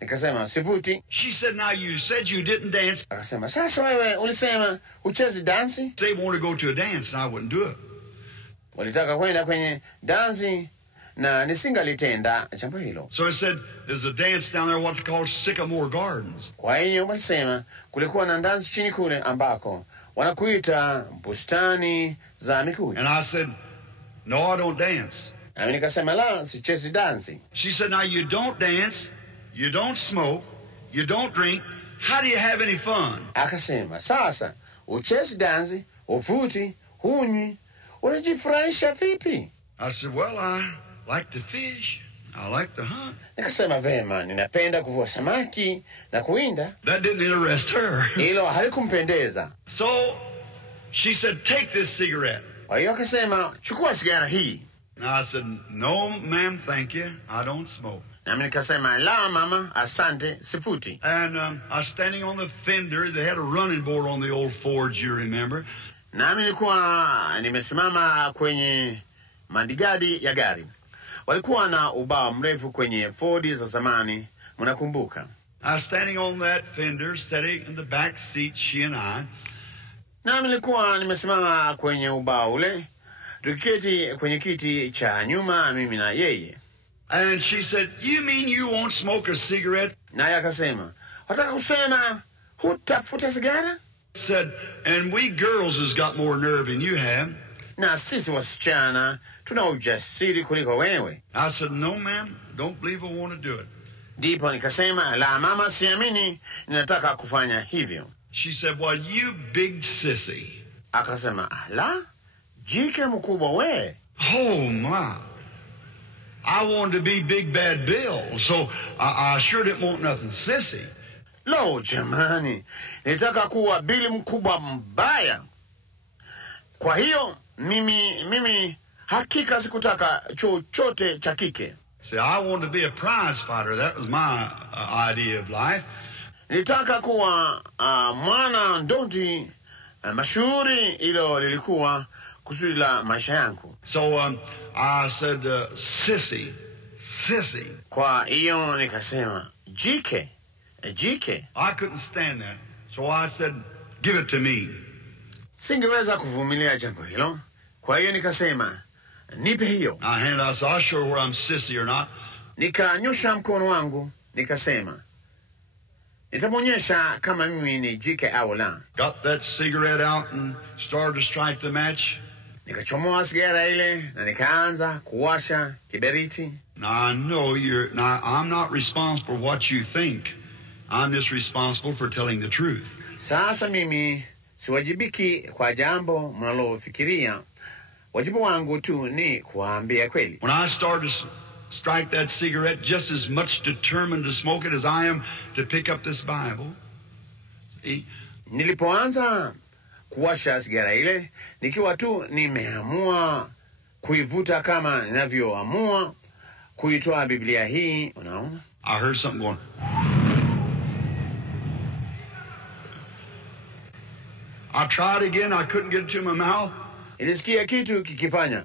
Nikasema, sivuti. She said, now you said you didn't dance. Akasema, sasa wewe ulisema uchezi dansi? They wanted to go to a dance and I wouldn't do it. Walitaka kwenda kwenye dansi na nisingalitenda jambo hilo. So I said, there's a dance down there what's called Sycamore Gardens. Kwa hiyo walisema kulikuwa na dansi chini kule ambako wanakuita bustani za mikuyu. And I said, no, I don't dance. Na mimi nikasema, la, sichezi dansi. She said, now you don't dance, you don't smoke, you don't drink. How do you have any fun? Akasema, sasa uchezi dansi, uvuti, hunywi, unajifurahisha vipi? I said, well, I like to fish. I like to hunt. Nikasema, vema, ninapenda kuvua samaki na kuwinda. That didn't interest her. Hilo halikumpendeza. So she said, take this cigarette. Kwa hiyo akasema, chukua sigara hii. And I said, no, ma'am, thank you. I don't smoke. Na mimi nikasema, la mama, asante, sifuti. And I was standing on the fender. They had a running board on the old Fords, you remember. Na mimi nilikuwa nimesimama kwenye madigadi ya gari. Walikuwa na ubao mrefu kwenye Ford za zamani, mnakumbuka. I was standing on that fender, sitting in the back seat, she and I. Na mimi nilikuwa nimesimama kwenye ubao ule, tukiketi kwenye kiti cha nyuma, mimi na yeye. And she said, you mean you won't smoke a cigarette? Naye akasema, wataka kusema hutafuta sigara? Said, and we girls has got more nerve than you have. Na sisi wasichana tuna ujasiri kuliko wewe. I said, no, ma'am, don't believe I want to do it. Ndipo nikasema, la mama, siamini ninataka kufanya hivyo. She said, well, you big sissy. Akasema, la, jike mkubwa we. Oh, my. I wanted to be Big Bad Bill, so I sure didn't want nothing sissy. Lo, jamani, nitaka kuwa Bili mkubwa mbaya. Kwa hiyo, mimi hakika sikutaka chochote cha kike. See, I wanted to be a prize fighter. That was my idea of life. Nitaka kuwa mwana ndondi mashuhuri, ilo lilikuwa kusudi la maisha yangu. So I said, sissy. Kwa hiyo nikasema, jike. I couldn't stand that. So I said, give it to me. Singeweza kuvumilia jambo hilo. Kwa hiyo nikasema, nipe hiyo. I handed out, so I'll show her where I'm sissy or not. Nikanyosha mkono wangu, nikasema, nitamwonyesha kama mimi ni jike au la. Got that cigarette out and started to strike the match. Nikachomoa sigara ile na nikaanza kuwasha kiberiti. Now I know I'm not responsible for what you think. I'm just responsible for telling the truth. Sasa mimi siwajibiki kwa jambo mnalofikiria. Wajibu wangu tu ni kuambia kweli. When I started to strike that cigarette, just as much determined to smoke it as I am to pick up this Bible. See? Nilipoanza kuwasha sigara ile, nikiwa tu nimeamua kuivuta kama ninavyoamua kuitoa Biblia hii, unaona? I heard something going. I tried again, I couldn't get it to my mouth. Nilisikia kitu kikifanya.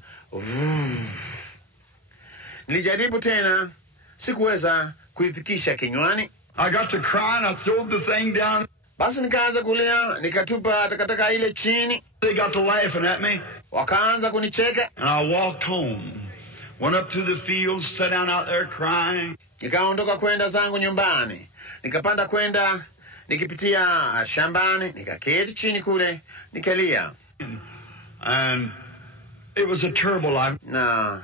Nilijaribu tena, sikuweza kuifikisha kinywani. I got to crying, I threw the thing down. Basi nikaanza kulia, nikatupa takataka ile chini. They got to laughing at me. Wakaanza kunicheka. And I walked home. Went up to the fields, sat down out there crying. Nikaondoka kwenda zangu nyumbani. Nikapanda kwenda, nikipitia shambani, nikaketi chini kule, nikalia. And it was a terrible life. Na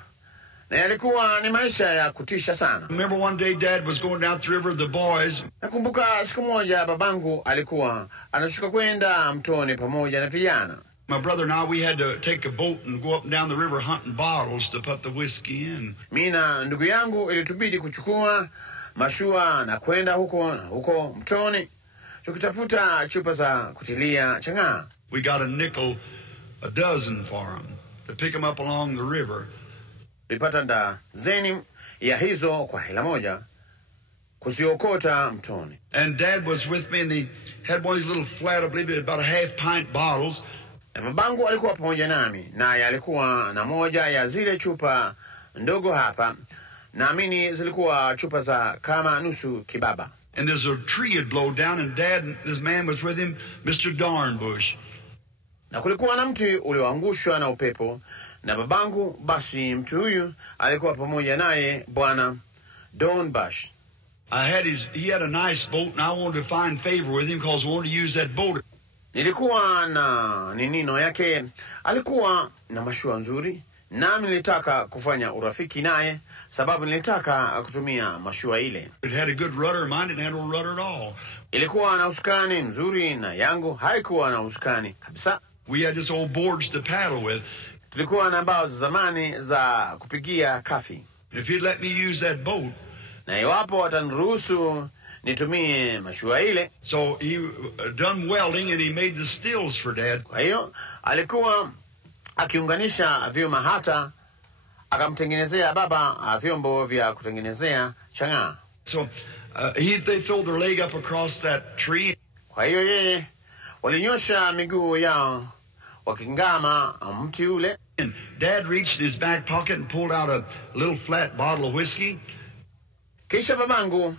yalikuwa ni maisha ya kutisha sana. Remember one day Dad was going down the river, the boys. Nakumbuka siku moja babangu alikuwa anashuka kwenda mtoni pamoja na vijana. My brother and I, we had to take a boat and go up and down the river hunting bottles to put the whiskey in. Mimi na ndugu yangu ilitubidi kuchukua mashua na kwenda huko mtoni tukitafuta chupa za kutilia chang'aa. We got a nickel a dozen for them to pick them up along the river. Tulipata dazeni ya hizo kwa hela moja kuziokota mtoni. And Dad was with me, and he had one of these little flat, I believe about a half-pint bottles. Na babangu alikuwa pamoja nami, naye alikuwa na moja ya zile chupa ndogo hapa. Naamini zilikuwa chupa za kama nusu kibaba. And there's a tree had blown down, and Dad and this man was with him, Mr. Darnbush. Na kulikuwa na mti ulioangushwa na upepo, na babangu basi mtu huyu alikuwa pamoja naye Bwana Dornbush. He had a nice boat, and I wanted to find favor with him because I wanted to use that boat. Nilikuwa na ninino yake, alikuwa na mashua nzuri, nami nilitaka kufanya urafiki naye sababu nilitaka kutumia mashua ile. It had a good rudder, mine didn't have no rudder at all. Ilikuwa na usukani mzuri na yangu haikuwa na usukani kabisa. We had just old boards to paddle with. Tulikuwa na mbao za zamani za kupigia kafi. If he'd let me use that boat, na iwapo wataniruhusu nitumie mashua ile. So he done welding, and he made the stills for Dad. Kwa hiyo alikuwa akiunganisha vyuma, hata akamtengenezea baba vyombo vya kutengenezea chang'aa. So they filled their leg up across that tree. Kwa hiyo yeye walinyosha miguu yao wakingama mti ule. And Dad reached in his back pocket and pulled out a little flat bottle of whiskey. Kisha babangu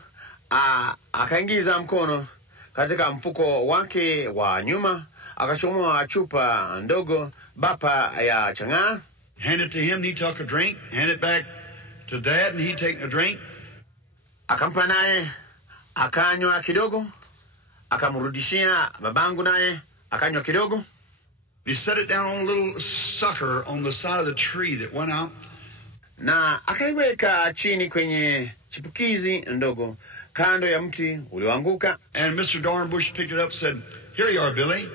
akaingiza mkono katika mfuko wake wa nyuma, akachomoa chupa ndogo bapa ya chang'aa. Hand it to him, and he took a drink. Hand it back to Dad, and he taken a drink. Akampa naye akanywa kidogo, akamrudishia babangu naye akanywa kidogo. He set it down on a little sucker on the side of the tree that went out. Na akaiweka chini kwenye chipukizi ndogo kando ya mti ulioanguka. And Mr. Dornbush picked it up and said, "Here you are, Billy."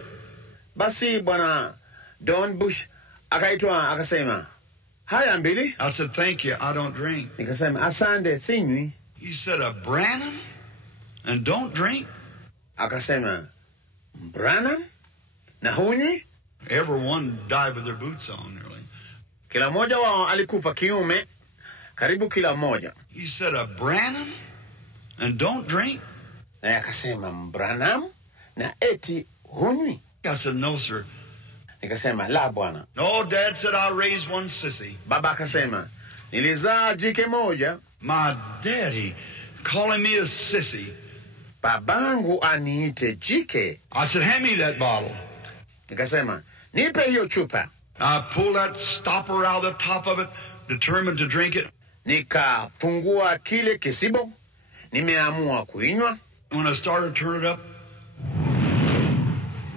Basi Bwana Dornbush akaitwa akasema, "Haya Billy." I said, "Thank you, I don't drink." Nikasema, "Asante, sinywi." He said, "A Branham and don't drink?" Akasema, "Branham na hunywi?" Everyone died with their boots on, nearly. Kila mmoja wao alikufa kiume, karibu kila mmoja. He said, "A Branham and don't drink?" Na akasema, "Branham na eti hunywi?" I said, "No, sir." Nikasema, "La bwana." No, Dad said, "I'll raise one sissy." Baba akasema, "Nilizaa jike moja." My daddy calling me a sissy. Babangu aniite jike. I said, "Hand me that bottle." Nikasema, "Nipe hiyo chupa." I pulled that stopper out of the top of it, determined to drink it. Nikafungua kile kisibo, nimeamua kuinywa. When I started to turn it up,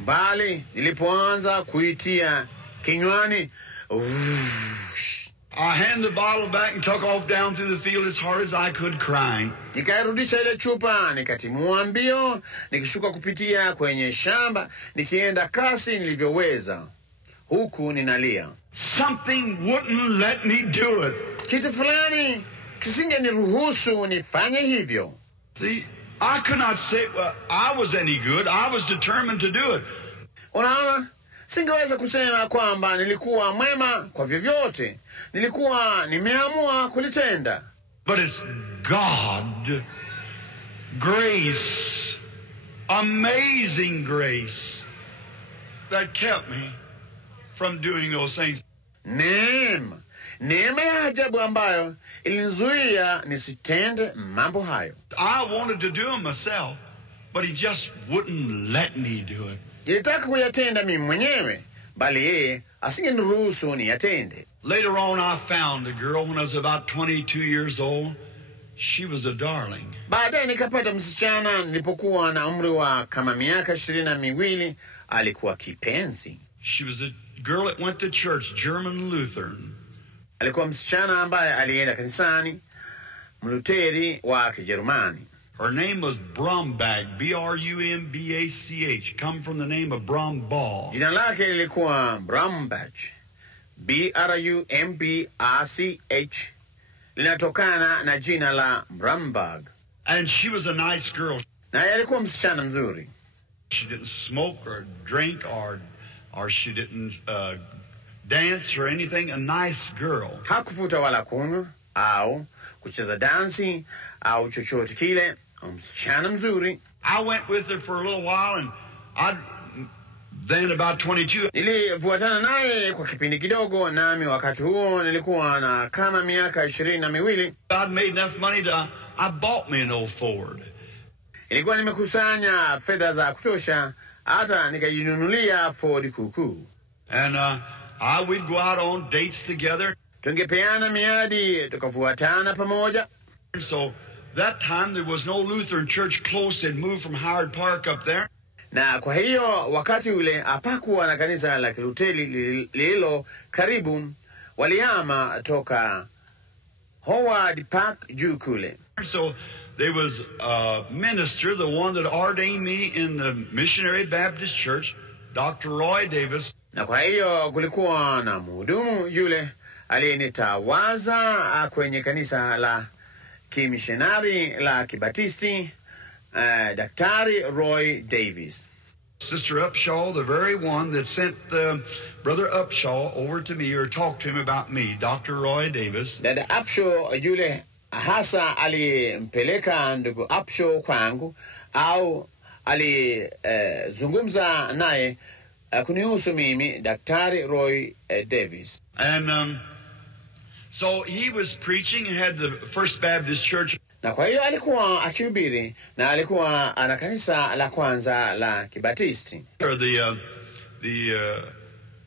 bali nilipoanza kuitia kinywani, I handed the bottle back and took off down through the field as hard as I could, crying. Nikairudisha ile chupa, nikatimua mbio, nikishuka kupitia kwenye shamba, nikienda kasi nilivyoweza, huku ninalia. Something wouldn't let me do it. Kitu fulani kisingeniruhusu nifanye hivyo. See, I could not say, well, I was any good. I was determined to do it. Unaona, singeweza kusema kwamba nilikuwa mwema kwa vyovyote. Nilikuwa nimeamua kulitenda. But it's God, grace, amazing grace, that kept me from doing those things. Neema ya ajabu ambayo ilinizuia nisitende mambo hayo. I wanted to do them myself, but he just wouldn't let me do it. Nilitaka kuyatenda mimi mwenyewe, bali yeye asingeniruhusu niyatende. Later on, I found a girl when I was about 22 years old. She was a darling. Baadaye nikapata msichana nilipokuwa na umri wa kama miaka 22, alikuwa kipenzi. She was a girl that went to church, German Lutheran. Alikuwa msichana ambaye alienda kanisani, Mluteri wa Kijerumani. Her name was Brumbach, B-R-U-M-B-A-C-H, come from the name of Brumbach. Jina lake lilikuwa Brumbach, B-R-U-M-B-A-C-H, linatokana na jina la Brumberg. And she was a nice girl. Na alikuwa msichana mzuri. She didn't smoke or drink or she didn't dance or anything. A nice girl. Hakufuta wala kunywa au kucheza dansi au chochote kile. Msichana mzuri. I went with her for a little while, and then about 22. Nilifuatana naye kwa kipindi kidogo, nami wakati huo nilikuwa na kama miaka 22. God made enough money I bought me an old Ford. Ilikuwa nimekusanya fedha za kutosha hata nikajinunulia Ford kuku. And we'd go out on dates together. Tungepeana miadi, tukafuatana pamoja. So that time there was no Lutheran church close. They'd moved from Howard Park up there. Na kwa hiyo wakati ule hapakuwa na kanisa la Kiluteri lililo karibu, walihama toka Howard Park juu kule. So there was a minister, the one that ordained me in the Missionary Baptist Church, Dr. Roy Davis. Na kwa hiyo kulikuwa na mhudumu yule aliyenitawaza kwenye kanisa la kimishonari la Kibatisti, Daktari Roy Davis. Sister Upshaw, the very one that sent Brother Upshaw over to me or talked to him about me, Dr. Roy Davis. Dada Upshaw yule hasa alimpeleka ndugu Upshaw kwangu au zungumza naye kunihusu mimi, Daktari Roy Davis. And so he was preaching and had the First Baptist Church. Na kwa hiyo alikuwa akihubiri na alikuwa ana kanisa la kwanza la Kibatisti. Or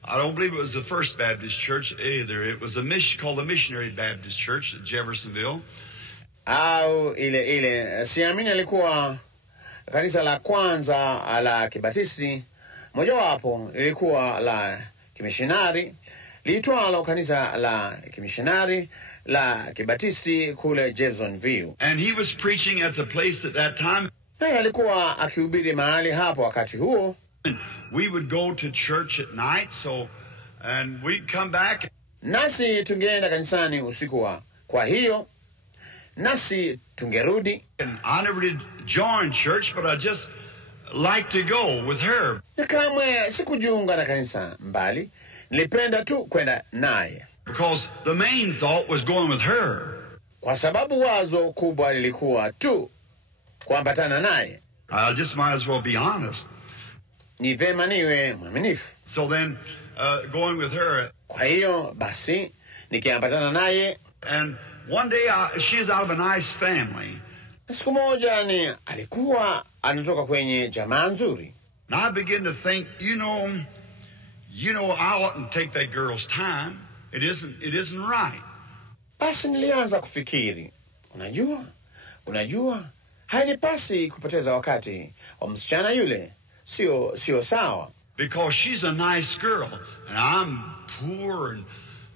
I don't believe it was the First Baptist Church either. It was called the Missionary Baptist Church at Jeffersonville. Au ile siamini alikuwa kanisa la kwanza la Kibatisti. Mojawapo lilikuwa la kimishonari, liitwalo kanisa la kimishonari la Kibatisti kule Jeffersonville. And he was preaching at the place at that time. Naye alikuwa akihubiri mahali hapo wakati huo. We would go to church at night, and we'd come back. Nasi tungeenda kanisani usiku kwa hiyo nasi tungerudi. And I never did join church, but I just liked to go with her. Na kamwe sikujiunga na kanisa mbali, nilipenda tu kwenda naye. Because the main thought was going with her. Kwa sababu wazo kubwa lilikuwa tu kuambatana naye. I just might as well be honest. Ni vema niwe mwaminifu. So then, going with her. Kwa hiyo basi nikiambatana naye. And one day she is out of a nice family. Siku moja alikuwa anatoka kwenye jamaa nzuri. And I began to think, you know, I oughtn't take that girl's time. It isn't right. Basi nilianza kufikiri, unajua, hainipasi kupoteza wakati wa msichana yule. Sio sawa. Because she's a nice girl and I'm poor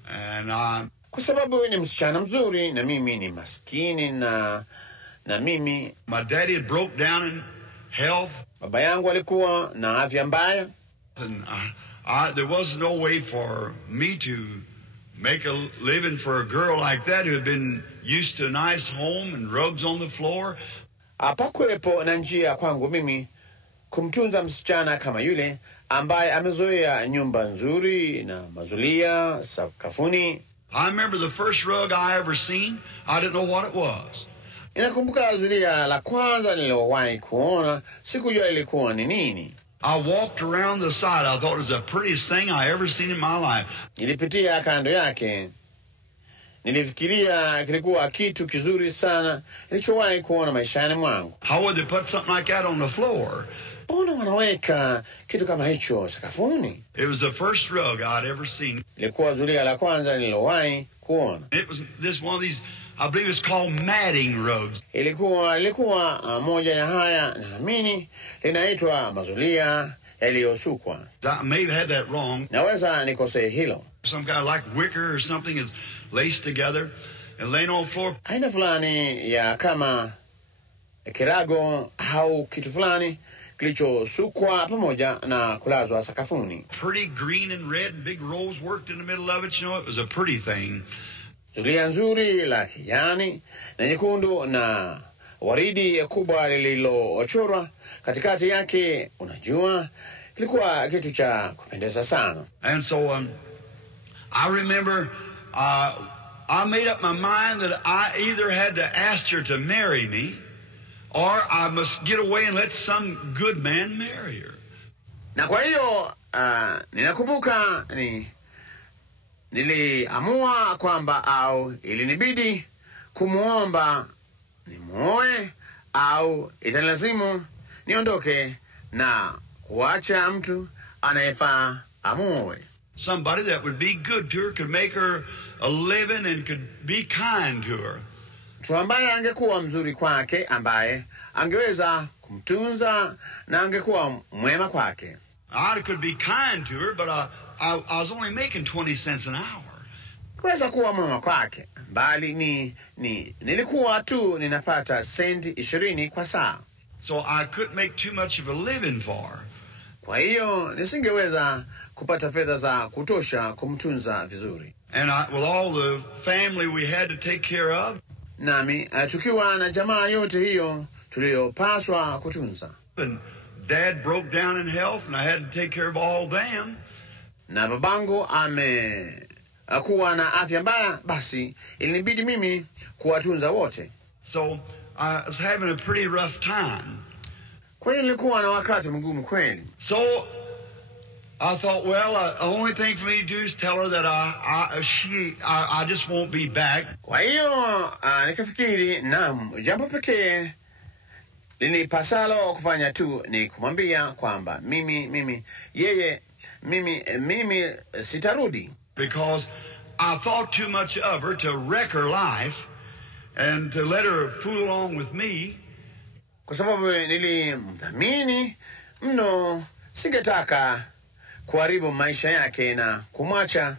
and I'm... Kwa sababu ni msichana mzuri na mimi ni maskini na mimi... My daddy had broke down in health. Baba yangu alikuwa na afya mbaya. And there was no way for me to make a living for a girl like that who had been used to a nice home and rugs on the floor. Hapakuwepo na njia kwangu mimi kumtunza msichana kama yule ambaye amezoea nyumba nzuri na mazulia sakafuni. I remember the first rug I ever seen. I didn't know what it was. Inakumbuka zulia la kwanza nililowahi kuona, sikujua ilikuwa ni nini. I walked around the side. I thought it was the prettiest thing I ever seen in my life. Nilipitia kando yake. Nilifikiria kilikuwa kitu kizuri sana nilichowahi kuona maishani mwangu. How would they put something like that on the floor? Mbona wanaweka kitu kama hicho sakafuni? It was the first rug I'd ever seen. Ilikuwa zulia la kwanza nililowahi kuona. It was one of these, I believe it's called matting rugs. Ilikuwa moja ya haya, naamini linaitwa mazulia yaliyosukwa. I may have had that wrong. Naweza nikosea hilo. Some kind of like wicker or something is laced together and laying on the floor. Aina fulani ya kama kirago au kitu fulani kilichosukwa pamoja na kulazwa sakafuni. Pretty green and red and big rose worked in the middle of it, you know, it was a pretty thing. Zulia nzuri la kijani na nyekundu na waridi kubwa lililochorwa katikati yake, unajua, kilikuwa kitu cha kupendeza sana. And so I remember I made up my mind that I either had to ask her to marry me or I must get away and let some good man marry her. Na kwa hiyo ninakumbuka niliamua kwamba au ilinibidi kumuomba nimuoe au italazimu niondoke na kuacha mtu anayefaa amuoe. Somebody that would be good to her, could make her a living and could be kind to her. Mtu ambaye angekuwa mzuri kwake, ambaye angeweza kumtunza na angekuwa mwema kwake. I could be kind to her, but I was only making 20 cents an hour. Kuweza kuwa mwema kwake, bali nilikuwa tu ninapata senti 20 kwa saa. So I couldn't make too much of a living for her. Kwa hiyo nisingeweza kupata fedha za kutosha kumtunza vizuri. And with all the family we had to take care of. Nami tukiwa na jamaa yote hiyo tuliyopaswa kutunza. And Dad broke down in health and I had to take care of all them. Na babangu kuwa na afya mbaya, basi ilinibidi mimi kuwatunza wote. So I was having a pretty rough time. Kwa hiyo nilikuwa na wakati mgumu kweli. So I thought, well, the only thing for me to do is tell her that I just won't be back. Kwa hiyo nikafikiri, naam, jambo pekee linipasalo kufanya tu ni kumwambia kwamba mimi sitarudi. Because I thought too much of her to wreck her life and to let her fool along with me. Kwa sababu nilimdhamini mno, singetaka kuharibu maisha yake na kumwacha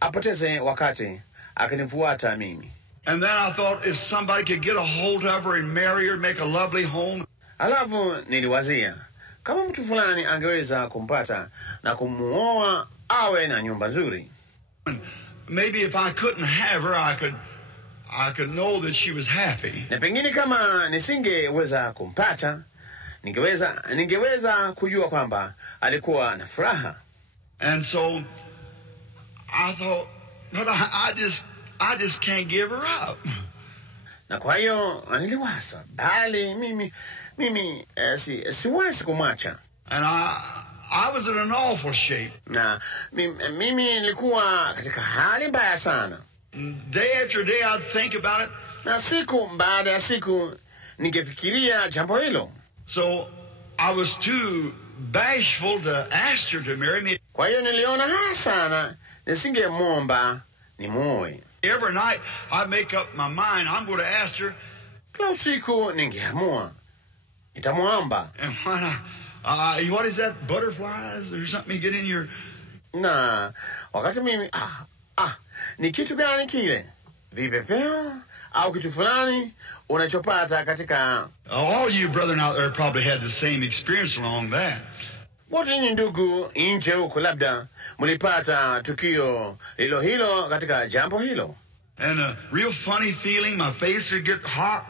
apoteze wakati akinifuata mimi. And then I thought if somebody could get a hold of her and marry her, make a lovely home. Alafu niliwazia kama mtu fulani angeweza kumpata na kumuoa awe na nyumba nzuri. Maybe if I couldn't have her, I could know that she was happy. Na pengine kama nisingeweza kumpata, ningeweza kujua kwamba alikuwa na furaha. And so I thought, but I just can't give her up. Na kwa hiyo niliwaza, bali mimi siwezi kumwacha. And I was in an awful shape. Na mimi nilikuwa katika hali mbaya sana. Day after day I'd think about it. Na siku baada ya siku ningefikiria jambo hilo. So I was too bashful to ask her to marry me. Kwa hiyo niliona sana nisingemwomba nimuoe. Every night I'd make up my mind I'm going to ask her. Kila usiku ningeamua nitamwomba. And when what is that, butterflies or something you get in your... Na wakati mimi ni kitu gani kile? Vipepeo au kitu fulani unachopata katika... All you brethren out there probably had the same experience along that. Wote ni ndugu nje huko labda mlipata tukio hilo katika jambo hilo. And a real funny feeling, my face would get hot.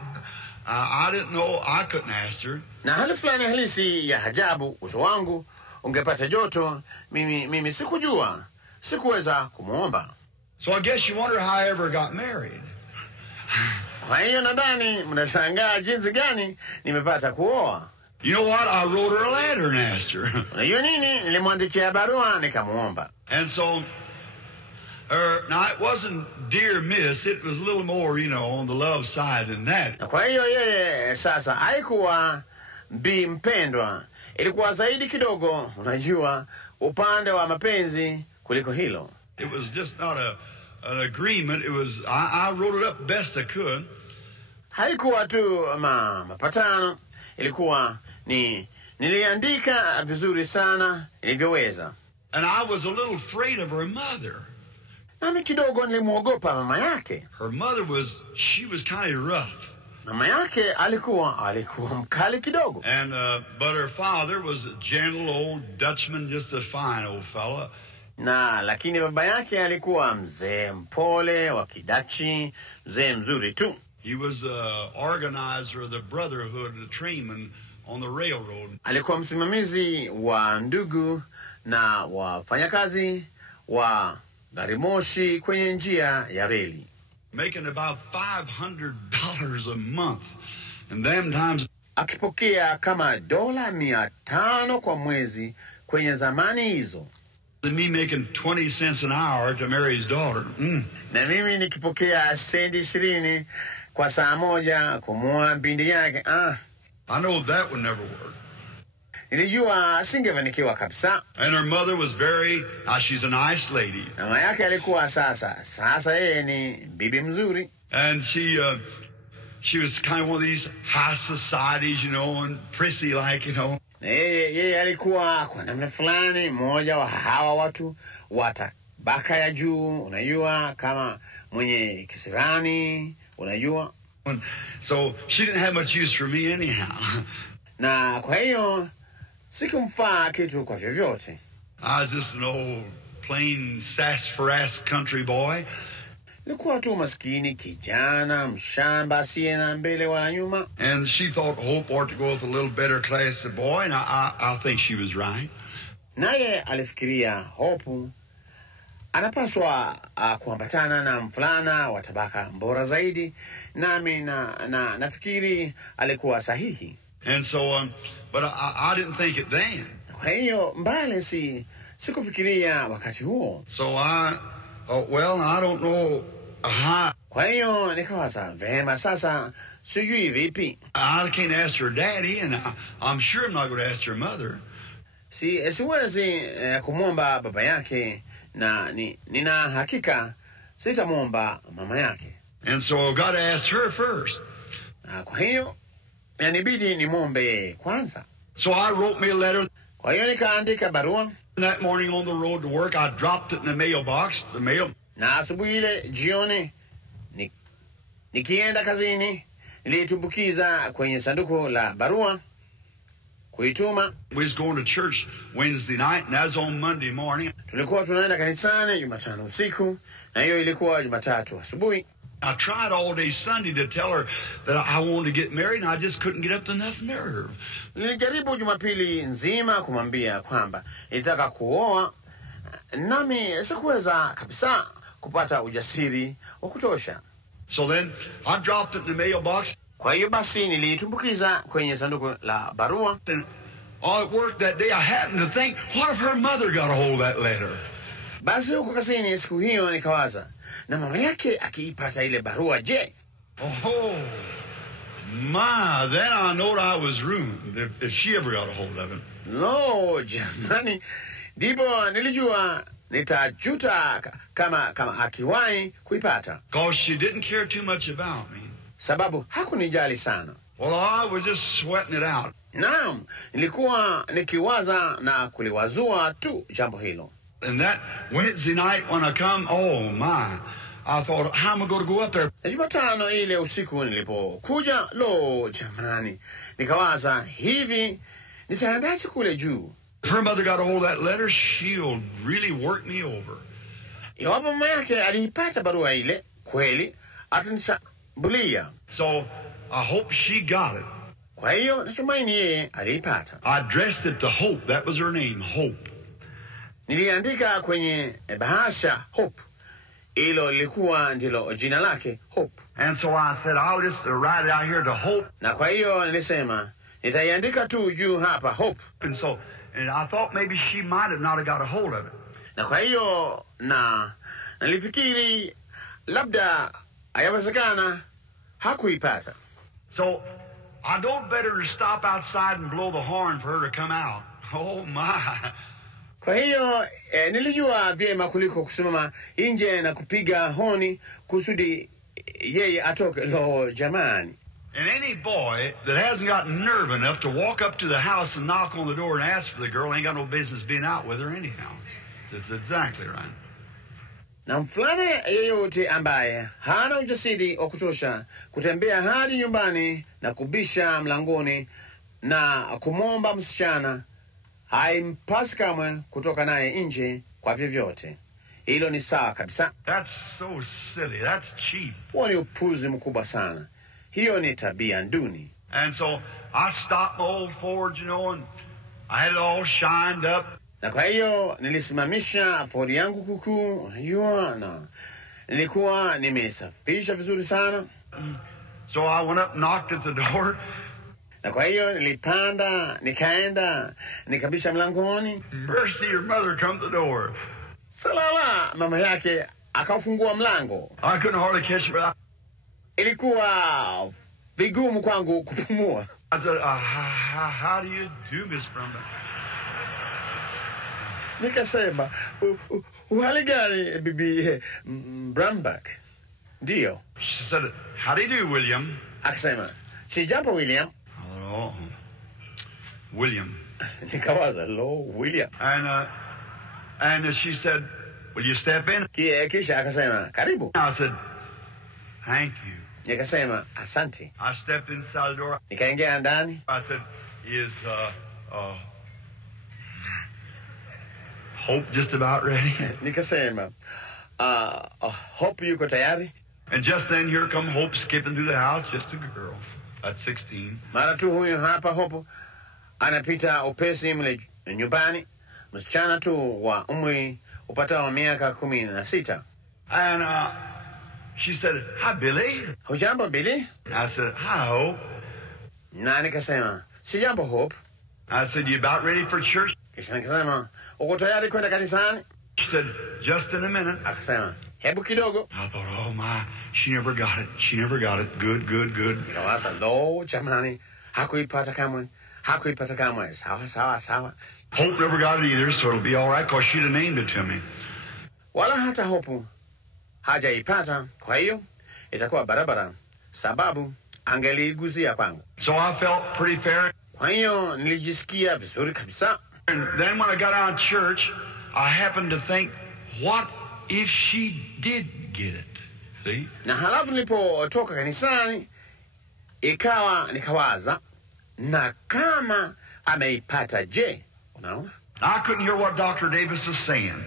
I didn't know I couldn't ask her. Na hali fulani halisi ya ajabu, uso wangu ungepata joto, mimi sikuweza kumuomba. So I guess you wonder how I ever got married. Kwa hiyo nadhani mnashangaa jinsi gani nimepata kuoa. You know what? I wrote her a letter and asked her. Unajua nini? Nilimwandikia barua nikamuomba. And so now it wasn't dear miss, it was a little more, on the love side than that. Kwa hiyo yeye sasa haikuwa bi mpendwa, ilikuwa zaidi kidogo, unajua, upande wa mapenzi kuliko hilo. It was just not an agreement, it was I wrote it up best I could. Haikuwa tu mapatano, ilikuwa niliandika vizuri sana nilivyoweza. And I was a little afraid of her mother. Nami kidogo nilimwogopa mama yake. Her mother she was kind of rough. Mama yake alikuwa mkali kidogo. And but her father was a gentle old Dutchman, just a fine old fella. Na lakini baba yake alikuwa mzee mpole wa Kidachi, mzee mzuri tu. He was the organizer of the Brotherhood of the Trainmen on the railroad. Alikuwa msimamizi wa ndugu na wafanyakazi wa garimoshi kwenye njia ya reli. Making about $500 a month. And them times akipokea kama $500 kwa mwezi kwenye zamani hizo. And me making 20 cents an hour to marry his daughter. Na mimi nikipokea sendi 20 kwa saa moja kumuoa binti yake. I know that would never work. Nilijua singefanikiwa kabisa. And her mother was she's a nice lady. Mama yake alikuwa sasa yeye ni bibi mzuri. And she was kind of one of these high societies, and prissy like, Yeye alikuwa kwa namna fulani mmoja wa hawa watu wa tabaka ya juu, unajua, kama mwenye kisirani, unajua. So she didn't have much use for me anyhow. Na kwa hiyo sikumfaa kitu kwa vyovyote. I was just an old plain sassafras country boy. Nilikuwa tu maskini kijana mshamba asiye na mbele wala nyuma. And she thought Hope ought to go with a little better class of boy, and I think she was right. Naye alifikiria Hope anapaswa kuambatana na mfulana wa tabaka bora zaidi, nami nafikiri alikuwa sahihi. And so, but I didn't think it then. Kwa hiyo mbali sikufikiria wakati huo. So I don't know how. Kwa hiyo nikawaza, vema sasa sijui vipi. I can't ask her daddy, and I'm sure I'm not going to ask her mother. Siwezi kumwomba baba yake, na nina hakika sitamwomba mama yake. And so I've got to ask her first. Kwa hiyo yanibidi nimwombe kwanza. So I wrote me a letter. Kwa hiyo nikaandika barua. That morning on the road to work, I dropped it in the mailbox. Na asubuhi ile jioni nikienda kazini nilitumbukiza kwenye sanduku la barua kuituma. We was going to church Wednesday night, and that was on Monday morning. Tulikuwa tunaenda kanisani Jumatano usiku, na hiyo ilikuwa Jumatatu asubuhi. I tried all day Sunday to tell her that I wanted to get married, and I just couldn't get up enough nerve. Nilijaribu Jumapili nzima kumwambia kwamba nilitaka kuoa, nami sikuweza kabisa kupata ujasiri wa kutosha. So then I dropped it in the mailbox. Kwa hiyo basi nilitumbukiza kwenye sanduku la barua. And at work that day I happened to think, what if her mother got a hold of that letter? Basi huko kazini siku hiyo nikawaza, na mama yake akiipata ile barua je? Oh my, then I knowed I was ruined if she ever got a hold of it. No, jamani, ndipo nilijua nitajuta kama akiwahi kuipata. Because she didn't care too much about me. Sababu hakunijali sana. Well, I was just sweating it out. Naam, nilikuwa nikiwaza na kuliwazua tu jambo hilo. And that Wednesday night when I come, oh my, I thought, how am I going to go up there? Jumatano ile usiku nilipokuja, lo jamani, nikawaza hivi, nitaendaje kule juu? If her mother got a hold of that letter, she'll really work me over. Iwapo mama yake aliipata barua ile, kweli atanishambulia. So I hope she got it. Kwa hiyo natumaini yeye aliipata. I addressed it to Hope. That was her name, Hope. Niliandika kwenye bahasha Hope. Ilo lilikuwa ndilo jina lake, Hope. And so I said, I'll just write it out here to Hope. Na kwa hiyo nilisema, nitaiandika tu juu hapa Hope. And I thought maybe she might have not got a hold of it. Na kwa hiyo nilifikiri labda ayawezekana hakuipata. So I don't better to stop outside and blow the horn for her to come out. Oh my. Kwa hiyo nilijua vyema kuliko kusimama nje na kupiga honi kusudi yeye atoke. Lo jamani. And any boy that hasn't got nerve enough to walk up to the house and knock on the door and ask for the girl ain't got no business being out with her anyhow. That's exactly right. Na mfulana yeyote ambaye hana ujasiri wa kutosha kutembea hadi nyumbani na kubisha mlangoni na kumwomba msichana, haimpasi kamwe kutoka naye nje kwa vyovyote. Hilo ni sawa kabisa. That's so silly. That's cheap. Huo ni upuzi mkubwa sana. hiyo ni tabia nduni. And so I stopped my old Ford, and I had it all shined up. Na kwa hiyo nilisimamisha Ford yangu kuku, unajua, na nilikuwa nimesafisha vizuri sana. So I went up and knocked at the door. Na kwa hiyo nilipanda, nikaenda, nikabisha mlangoni. Mercy, your mother come to the door. Salala, mama yake akafungua mlango. I couldn't hardly catch her. Ilikuwa vigumu kwangu kupumua. I said, how do you do, Miss Brumback? Nikasema, uhali gani, bibi Brumback? Ndio. She said, how do you do, William? Akasema, si jambo, William. Oh, William. Nikawaza, lo, William. And she said, will you step in? Kisha akasema, karibu. I said, thank you. Nikasema, asante. I stepped inside the door. Nikaingia ndani. I said, is Hope just about ready? Nikasema, Hope yuko tayari? And just then here come Hope skipping through the house, just a girl at 16. Mara tu huyu hapa Hope anapita upesi mle nyumbani, msichana tu wa umri upatao miaka 16. And she said, hi, Billy. Hujambo, Billy? I said, hi, Hope. Na nikasema, si jambo, Hope. I said, you about ready for church? Kisha nikasema, uko tayari kwenda kanisani? She said, just in a minute. Akasema, hebu kidogo. I thought, oh my, she never got it. She never got it. Good, good, good. Nikawasa, lo, jamani, hakuipata kamwe. Hakuipata kamwe. Sawa. Hope never got it either, so it'll be all right, because she'd have named it to me. Wala hata Hope hajaipata, kwa hiyo itakuwa barabara, sababu angeliiguzia kwangu. So I felt pretty fair. Kwa hiyo nilijisikia vizuri kabisa. And then when I got out of church, I happened to think, what if she did get it? See? Na halafu nilipotoka kanisani, nikawaza, na kama ameipata je? Unaona? I couldn't hear what Dr. Davis was saying.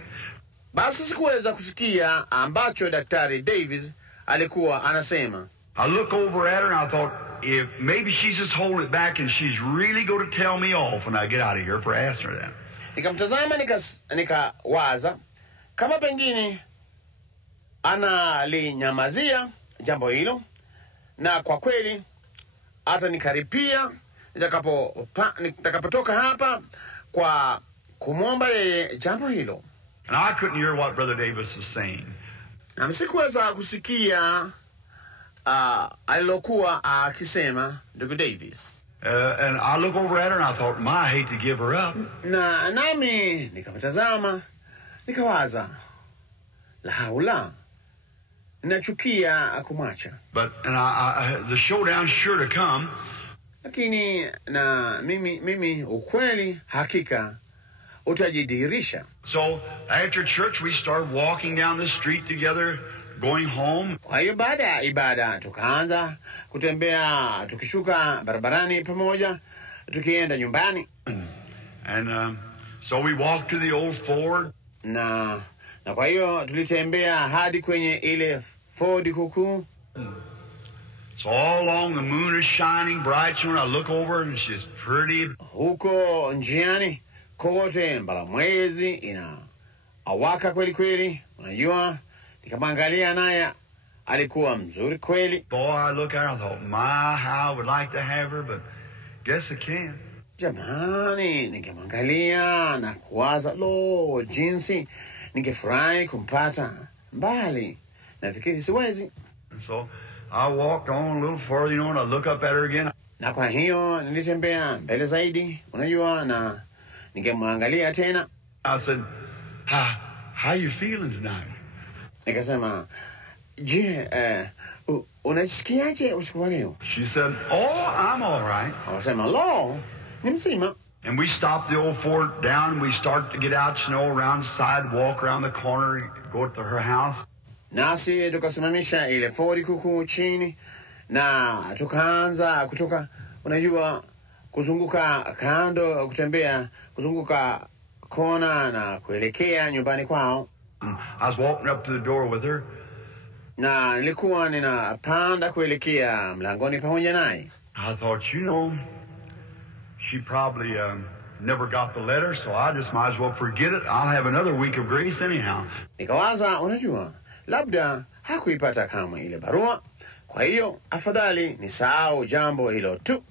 Basi sikuweza kusikia ambacho Daktari Davis alikuwa anasema. I looked over at her and I thought, if maybe she's just holding it back and she's really going to tell me off when I get out of here for asking her that. Nikamtazama nikawaza, kama pengine analinyamazia jambo hilo, na kwa kweli hata nikaripia nitakapotoka hapa kwa kumwomba yeye jambo hilo. And I couldn't hear what Brother Davis was saying. Na sikuweza kusikia alilokuwa akisema ndugu Davis. And I looked over at her and I thought, I hate to give her up. Na nami nikamtazama, nikawaza, la haula, nachukia kumwacha. But the showdown's sure to come. Lakini na mimi ukweli hakika utajidirisha. So after church we started walking down the street together, going home. Kwa hiyo baada ya ibada tukaanza kutembea tukishuka barabarani pamoja tukienda nyumbani. And so we walked to the old Ford. Na kwa hiyo tulitembea hadi kwenye ile Ford kuku. So all along the moon is shining bright, so when I look over and she's pretty. Huko njiani kote mbalamwezi inawaka kweli, unajua. Nikamwangalia naye alikuwa mzuri kweli. Boy, I look at her and I thought, how I would like to have her, but guess I can't. Jamani, nikamwangalia na kuwaza, lo, jinsi ningefurahi kumpata mbali. Nafikiri siwezi. And so I walked on a little further, and I look up at her again. Na kwa hiyo nilitembea mbele zaidi, unajua, na ningemwangalia tena. I said, how you feeling tonight? Nikasema, je, unajisikiaje usiku wa leo? She said, oh, I'm all right. Akasema, lo, ni mzima. And we stopped the old Ford down, and we started to get out, around the side, walk around the corner, go to her house. Nasi tukasimamisha ile Ford kuku chini, na tukaanza kutoka, unajua, kuzunguka kando, kutembea, kuzunguka kona na kuelekea nyumbani kwao. I was walking up to the door with her. na nilikuwa ninapanda kuelekea mlangoni pamoja naye. I thought, she probably never got the letter, so I just might as well forget it. I'll have another week of grace anyhow. Nikawaza, unajua, labda hakuipata kamwe ile barua. Kwa hiyo, afadhali nisahau jambo hilo tu.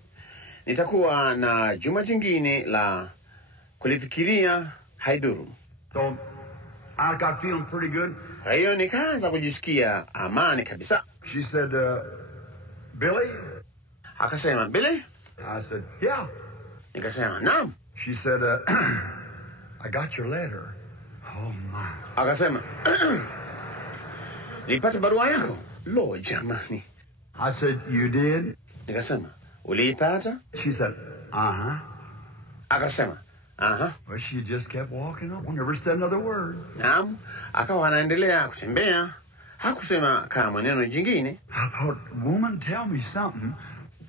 Nitakuwa na juma jingine la kulifikiria haidhuru. So, I got feeling pretty good. Kwa hiyo, nikaanza kujisikia amani kabisa. She said, Billy? Akasema, Billy? I said, yeah. Nikasema, naam. She said, I got your letter. Oh, my. Akasema, nilipata barua yako. Lo, jamani. I said, you did? Nikasema, uliipata? She said, uh-huh. Akasema, uh-huh. Well, she just kept walking on, never said another word. Naam, akawa anaendelea kutembea. Hakusema kama neno jingine. I thought, woman, tell me something.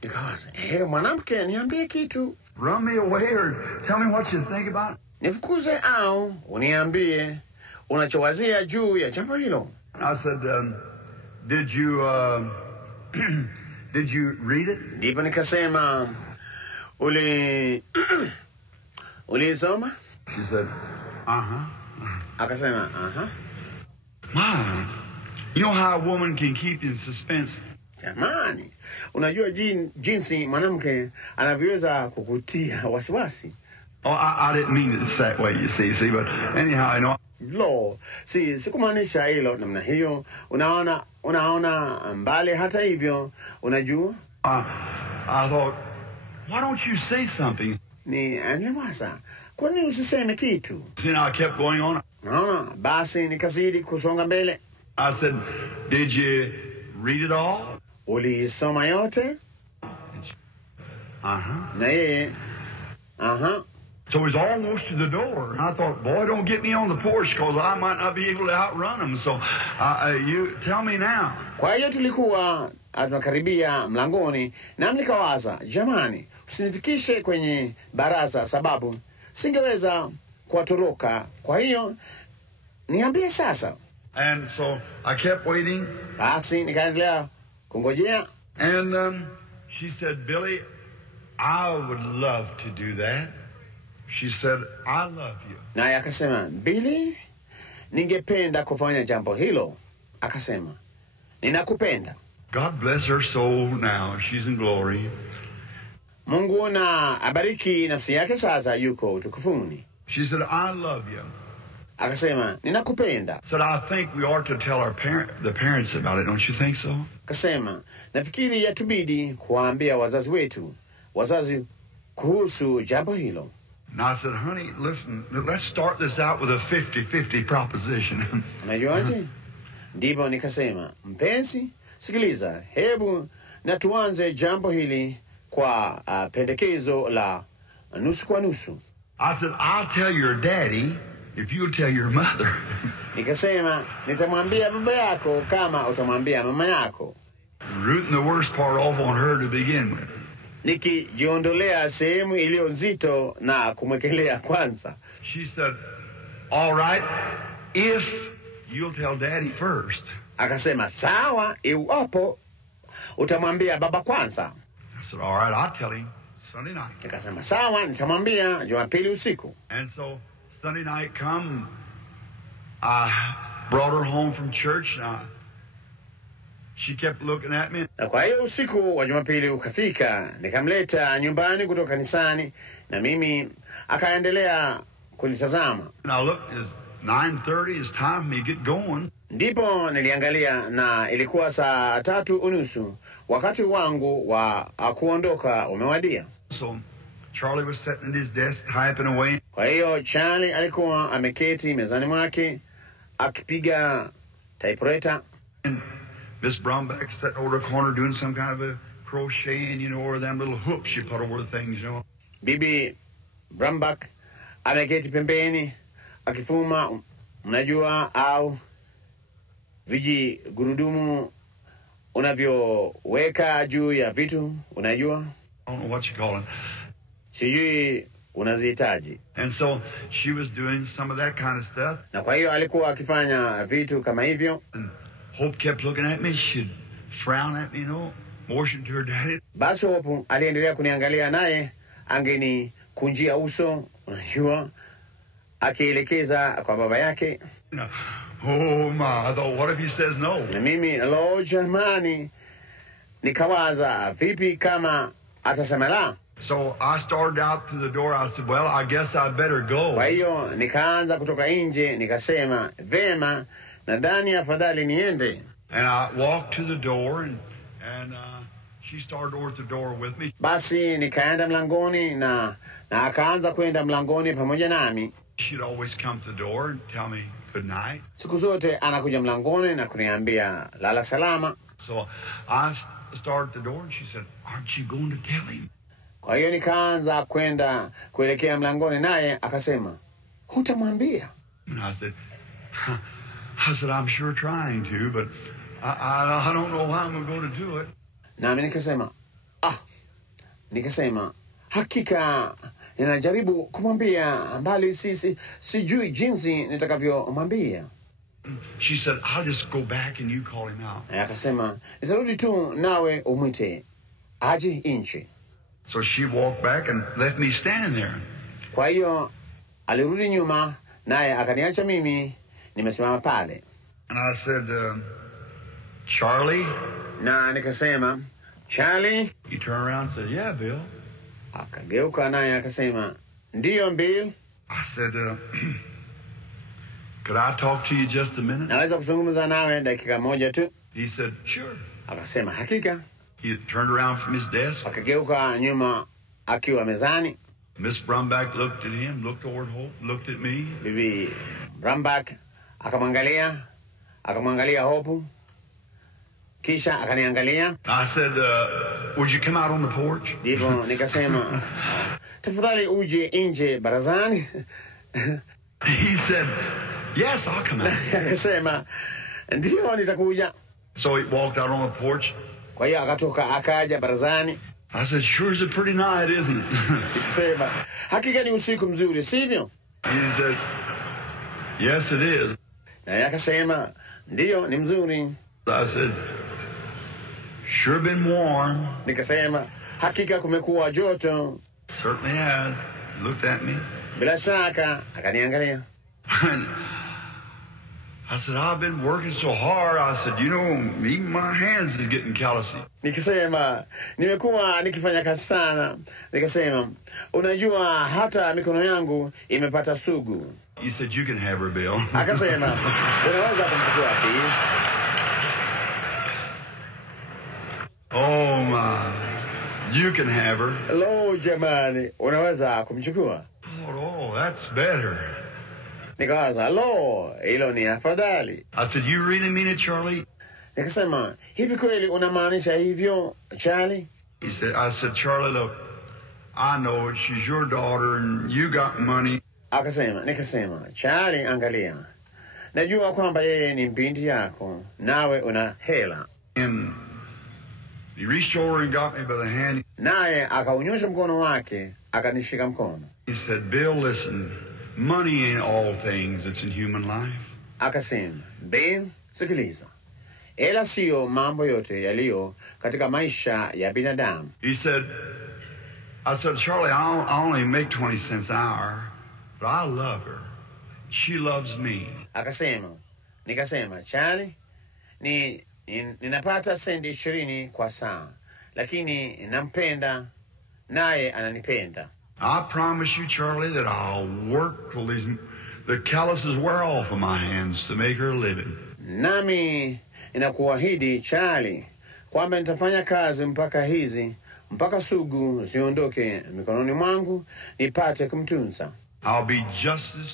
Nikawaza, mwanamke, niambie kitu. Run me away or tell me what you think about it. Nifukuze au uniambie unachowazia juu ya jambo hilo. I said, did you read it? Ndipo nikasema, ulisoma? She said, uh-huh. Akasema, uh-huh. My, you know how a woman can keep you in suspense? Jamani, unajua jinsi mwanamke anavyoweza kukutia wasiwasi. Oh, I didn't mean it that way, you see, but anyhow, I know. Lo, sikumaanisha hilo namna hiyo. Unaona mbali hata hivyo, unajua? I thought, why don't you say something? Niliwaza, kwa nini usiseme kitu? You know, I kept going on. Naona, basi nikazidi kusonga mbele. I said, did you read it all? Uliisoma yote? Uh-huh. Na yeye, uh-huh. So it was almost to the door. And I thought, boy, don't get me on the porch because I might not be able to outrun them. So you tell me now. Kwa hiyo tulikuwa tunakaribia mlangoni na nikawaza, jamani, usinifikishe kwenye baraza sababu singeweza kuwatoroka. Kwa hiyo niambie sasa. And so I kept waiting. Basi nikaendelea kungojea. And she said, Billy, I would love to do that. She said, I love you. Naye akasema, Billy, ningependa kufanya jambo hilo. Akasema, ninakupenda. God bless her soul now. She's in glory. Mungu na abariki nafsi yake sasa yuko utukufuni. She said, I love you. Akasema, ninakupenda. Said, I think we ought to tell the parents about it. Don't you think so? Akasema, nafikiri yatubidi kuwaambia wazazi kuhusu jambo hilo. And I said, honey, listen, let's start this out with a 50-50 proposition. Unajuaje? Ndipo nikasema, mpenzi, sikiliza, hebu na tuanze jambo hili kwa pendekezo la nusu kwa nusu. I said, I'll tell your daddy if you'll tell your mother. Nikasema, nitamwambia baba yako kama utamwambia mama yako. Rooting the worst part off on her to begin with. Nikijiondolea sehemu iliyo nzito na kumwekelea kwanza. She said, all right, if you'll tell daddy first. Akasema, sawa, iwapo utamwambia baba kwanza. I said, all right, I'll tell him Sunday night. Akasema, sawa, nitamwambia Jumapili usiku. And so Sunday night come, I brought her home from church. She kept looking at me. Na kwa hiyo usiku wa Jumapili ukafika, nikamleta nyumbani kutoka kanisani na mimi akaendelea kunitazama. And I looked, it's 9:30, it's time for me to get going. Ndipo niliangalia na ilikuwa saa 3:30, wakati wangu wa kuondoka umewadia. So Charlie was sitting at his desk typing away. Kwa hiyo Charlie alikuwa ameketi mezani mwake akipiga typewriter. And Miss Bromback sitting over the corner doing some kind of a crocheting, you know, or them little hooks you put over the things, you know. Bibi Bromback ameketi pembeni akifuma, mnajua, au viji gurudumu unavyoweka juu ya vitu, unajua? I don't know what you call it. Sijui unazihitaji. And so she was doing some of that kind of stuff. Na kwa hiyo alikuwa akifanya vitu kama hivyo. And Hope kept looking at me. She'd frown at me, motion to her daddy. Basi Hope aliendelea kuniangalia, naye angenikunjia uso, unajua, akielekeza kwa baba yake. Oh my, I thought, what if he says no? Na mimi, lo jamani, nikawaza, vipi kama atasema la? So I started out through the door. I said, well, I guess I better go. Kwa hiyo nikaanza kutoka nje, nikasema, vema, nadhani afadhali niende. And I walked to the door, and she started over at the door with me. Basi nikaenda mlangoni na akaanza kwenda mlangoni pamoja nami. She'd always come to the door and tell me good night. Siku zote anakuja mlangoni na kuniambia lala salama. So I started at the door, and she said, aren't you going to tell him? Kwa hiyo nikaanza kuelekea mlangoni, naye akasema, hutamwambia? And I said, I'm sure trying to, but I don't know how I'm going to do it. Nami nikasema, hakika ninajaribu kumwambia, bali sijui jinsi nitakavyomwambia. She said, I'll just go back and you call him out. Akasema, nitarudi tu nawe umwite aje nje. So she walked back and left me standing there. Kwa hiyo alirudi nyuma, naye akaniacha mimi nimesimama pale. And I said, Charlie? Na nikasema, Charlie? He turned around and said, yeah, Bill. Akageuka naye akasema, ndiyo Bill. I said, could I talk to you just a minute? Naweza kuzungumza nawe dakika moja tu? He said, sure. Akasema, hakika. He turned around from his desk. Akageuka nyuma akiwa mezani. Miss Brumback looked at him, looked over at Hope, looked at me. Bibi Brumback akamwangalia Hope, kisha akaniangalia. I said, would you come out on the porch? Ndipo nikasema, tafadhali uje nje barazani. He said, yes, I'll come out. Akasema, ndiyo nitakuja. So he walked out on the porch. Kwa hiyo akatoka akaja barazani. I said, sure is a pretty night, isn't it? Nikasema, hakika ni usiku mzuri, sivyo? He said, yes, it is. Na akasema, ndiyo ni mzuri. I said, sure been warm. Nikasema, hakika kumekuwa joto. Certainly has. Looked at me. Bila shaka akaniangalia. I said, I've been working so hard. I said, even my hands is getting callousy. Nikasema, nimekuwa nikifanya kazi sana. Nikasema, unajua hata mikono yangu imepata sugu. He said, you can have her, Bill. Akasema, unaweza kumchukua Bill. Oh my, you can have her. Lo jamani, unaweza kumchukua. Oh, that's better. Nikawaza, lo, hilo ni afadhali. I said, you really mean it, Charlie? Nikasema, hivi kweli unamaanisha hivyo, Charlie? I said, Charlie, look, I know she's your daughter and you got money. Nikasema, Charlie, angalia. Najua kwamba yeye ni binti yako, nawe una hela. And he reached over and got me by the hand. Naye akaunyosha mkono wake, akanishika mkono. He said, Bill, listen, money ain't all things that's in human life. Akasema, Bill, sikiliza. Hela sio mambo yote yaliyo katika maisha ya binadamu. I said, Charlie, I only make 20 cents an hour, but I love her. She loves me. Nikasema, Charlie, ninapata sendi 20 kwa saa, lakini nampenda, naye ananipenda. I promise you, Charlie, that I'll work till the calluses wear off of my hands to make her a living. Nami ninakuahidi, Charlie, kwamba nitafanya kazi mpaka sugu ziondoke mikononi mwangu, nipate kumtunza. I'll be just as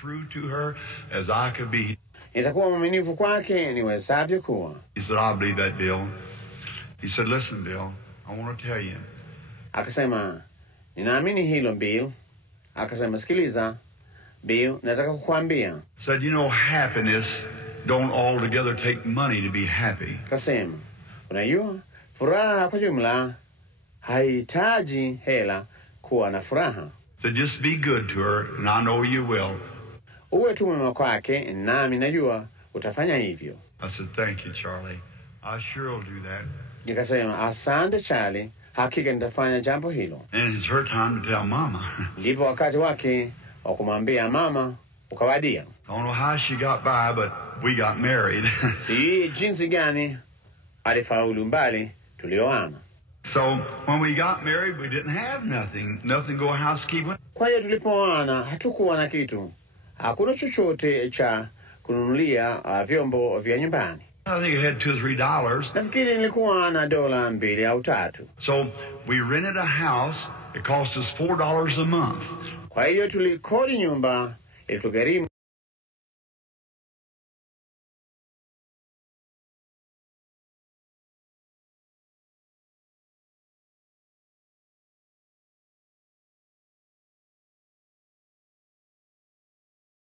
true to her as I could be. Nitakuwa mwaminifu kwake niwezavyo kuwa. He said, I believe that, Bill. He said, listen, Bill, I want to tell you. Akasema, ninaamini hilo, Bill. Akasema, sikiliza, Bill, nataka kukuambia. Said, happiness don't altogether take money to be happy. Akasema, unajua, furaha kwa jumla haihitaji hela kuwa na furaha. So just be good to her, and I know you will. Uwe tu mwema kwake, nami najua utafanya hivyo. I said, thank you, Charlie. I sure will do that. Nikasema, asante Charlie, hakika nitafanya jambo hilo. And it's her time to tell Mama. Ndipo wakati wake wa kumwambia mama ukawadia. I don't know how she got by, but we got married. Si jinsi gani alifaulu mbali tulioana. So when we got married, we didn't have nothing go housekeeping. Kwa hiyo tulipoana hatukuwa na kitu. Hakuna chochote cha kununulia vyombo vya nyumbani. I think I had $2 or $3. Nafikiri nilikuwa na dola 2 au 3. So we rented a house. It cost us $4 a month. Kwa hiyo tulikodi nyumba, ilitugharimu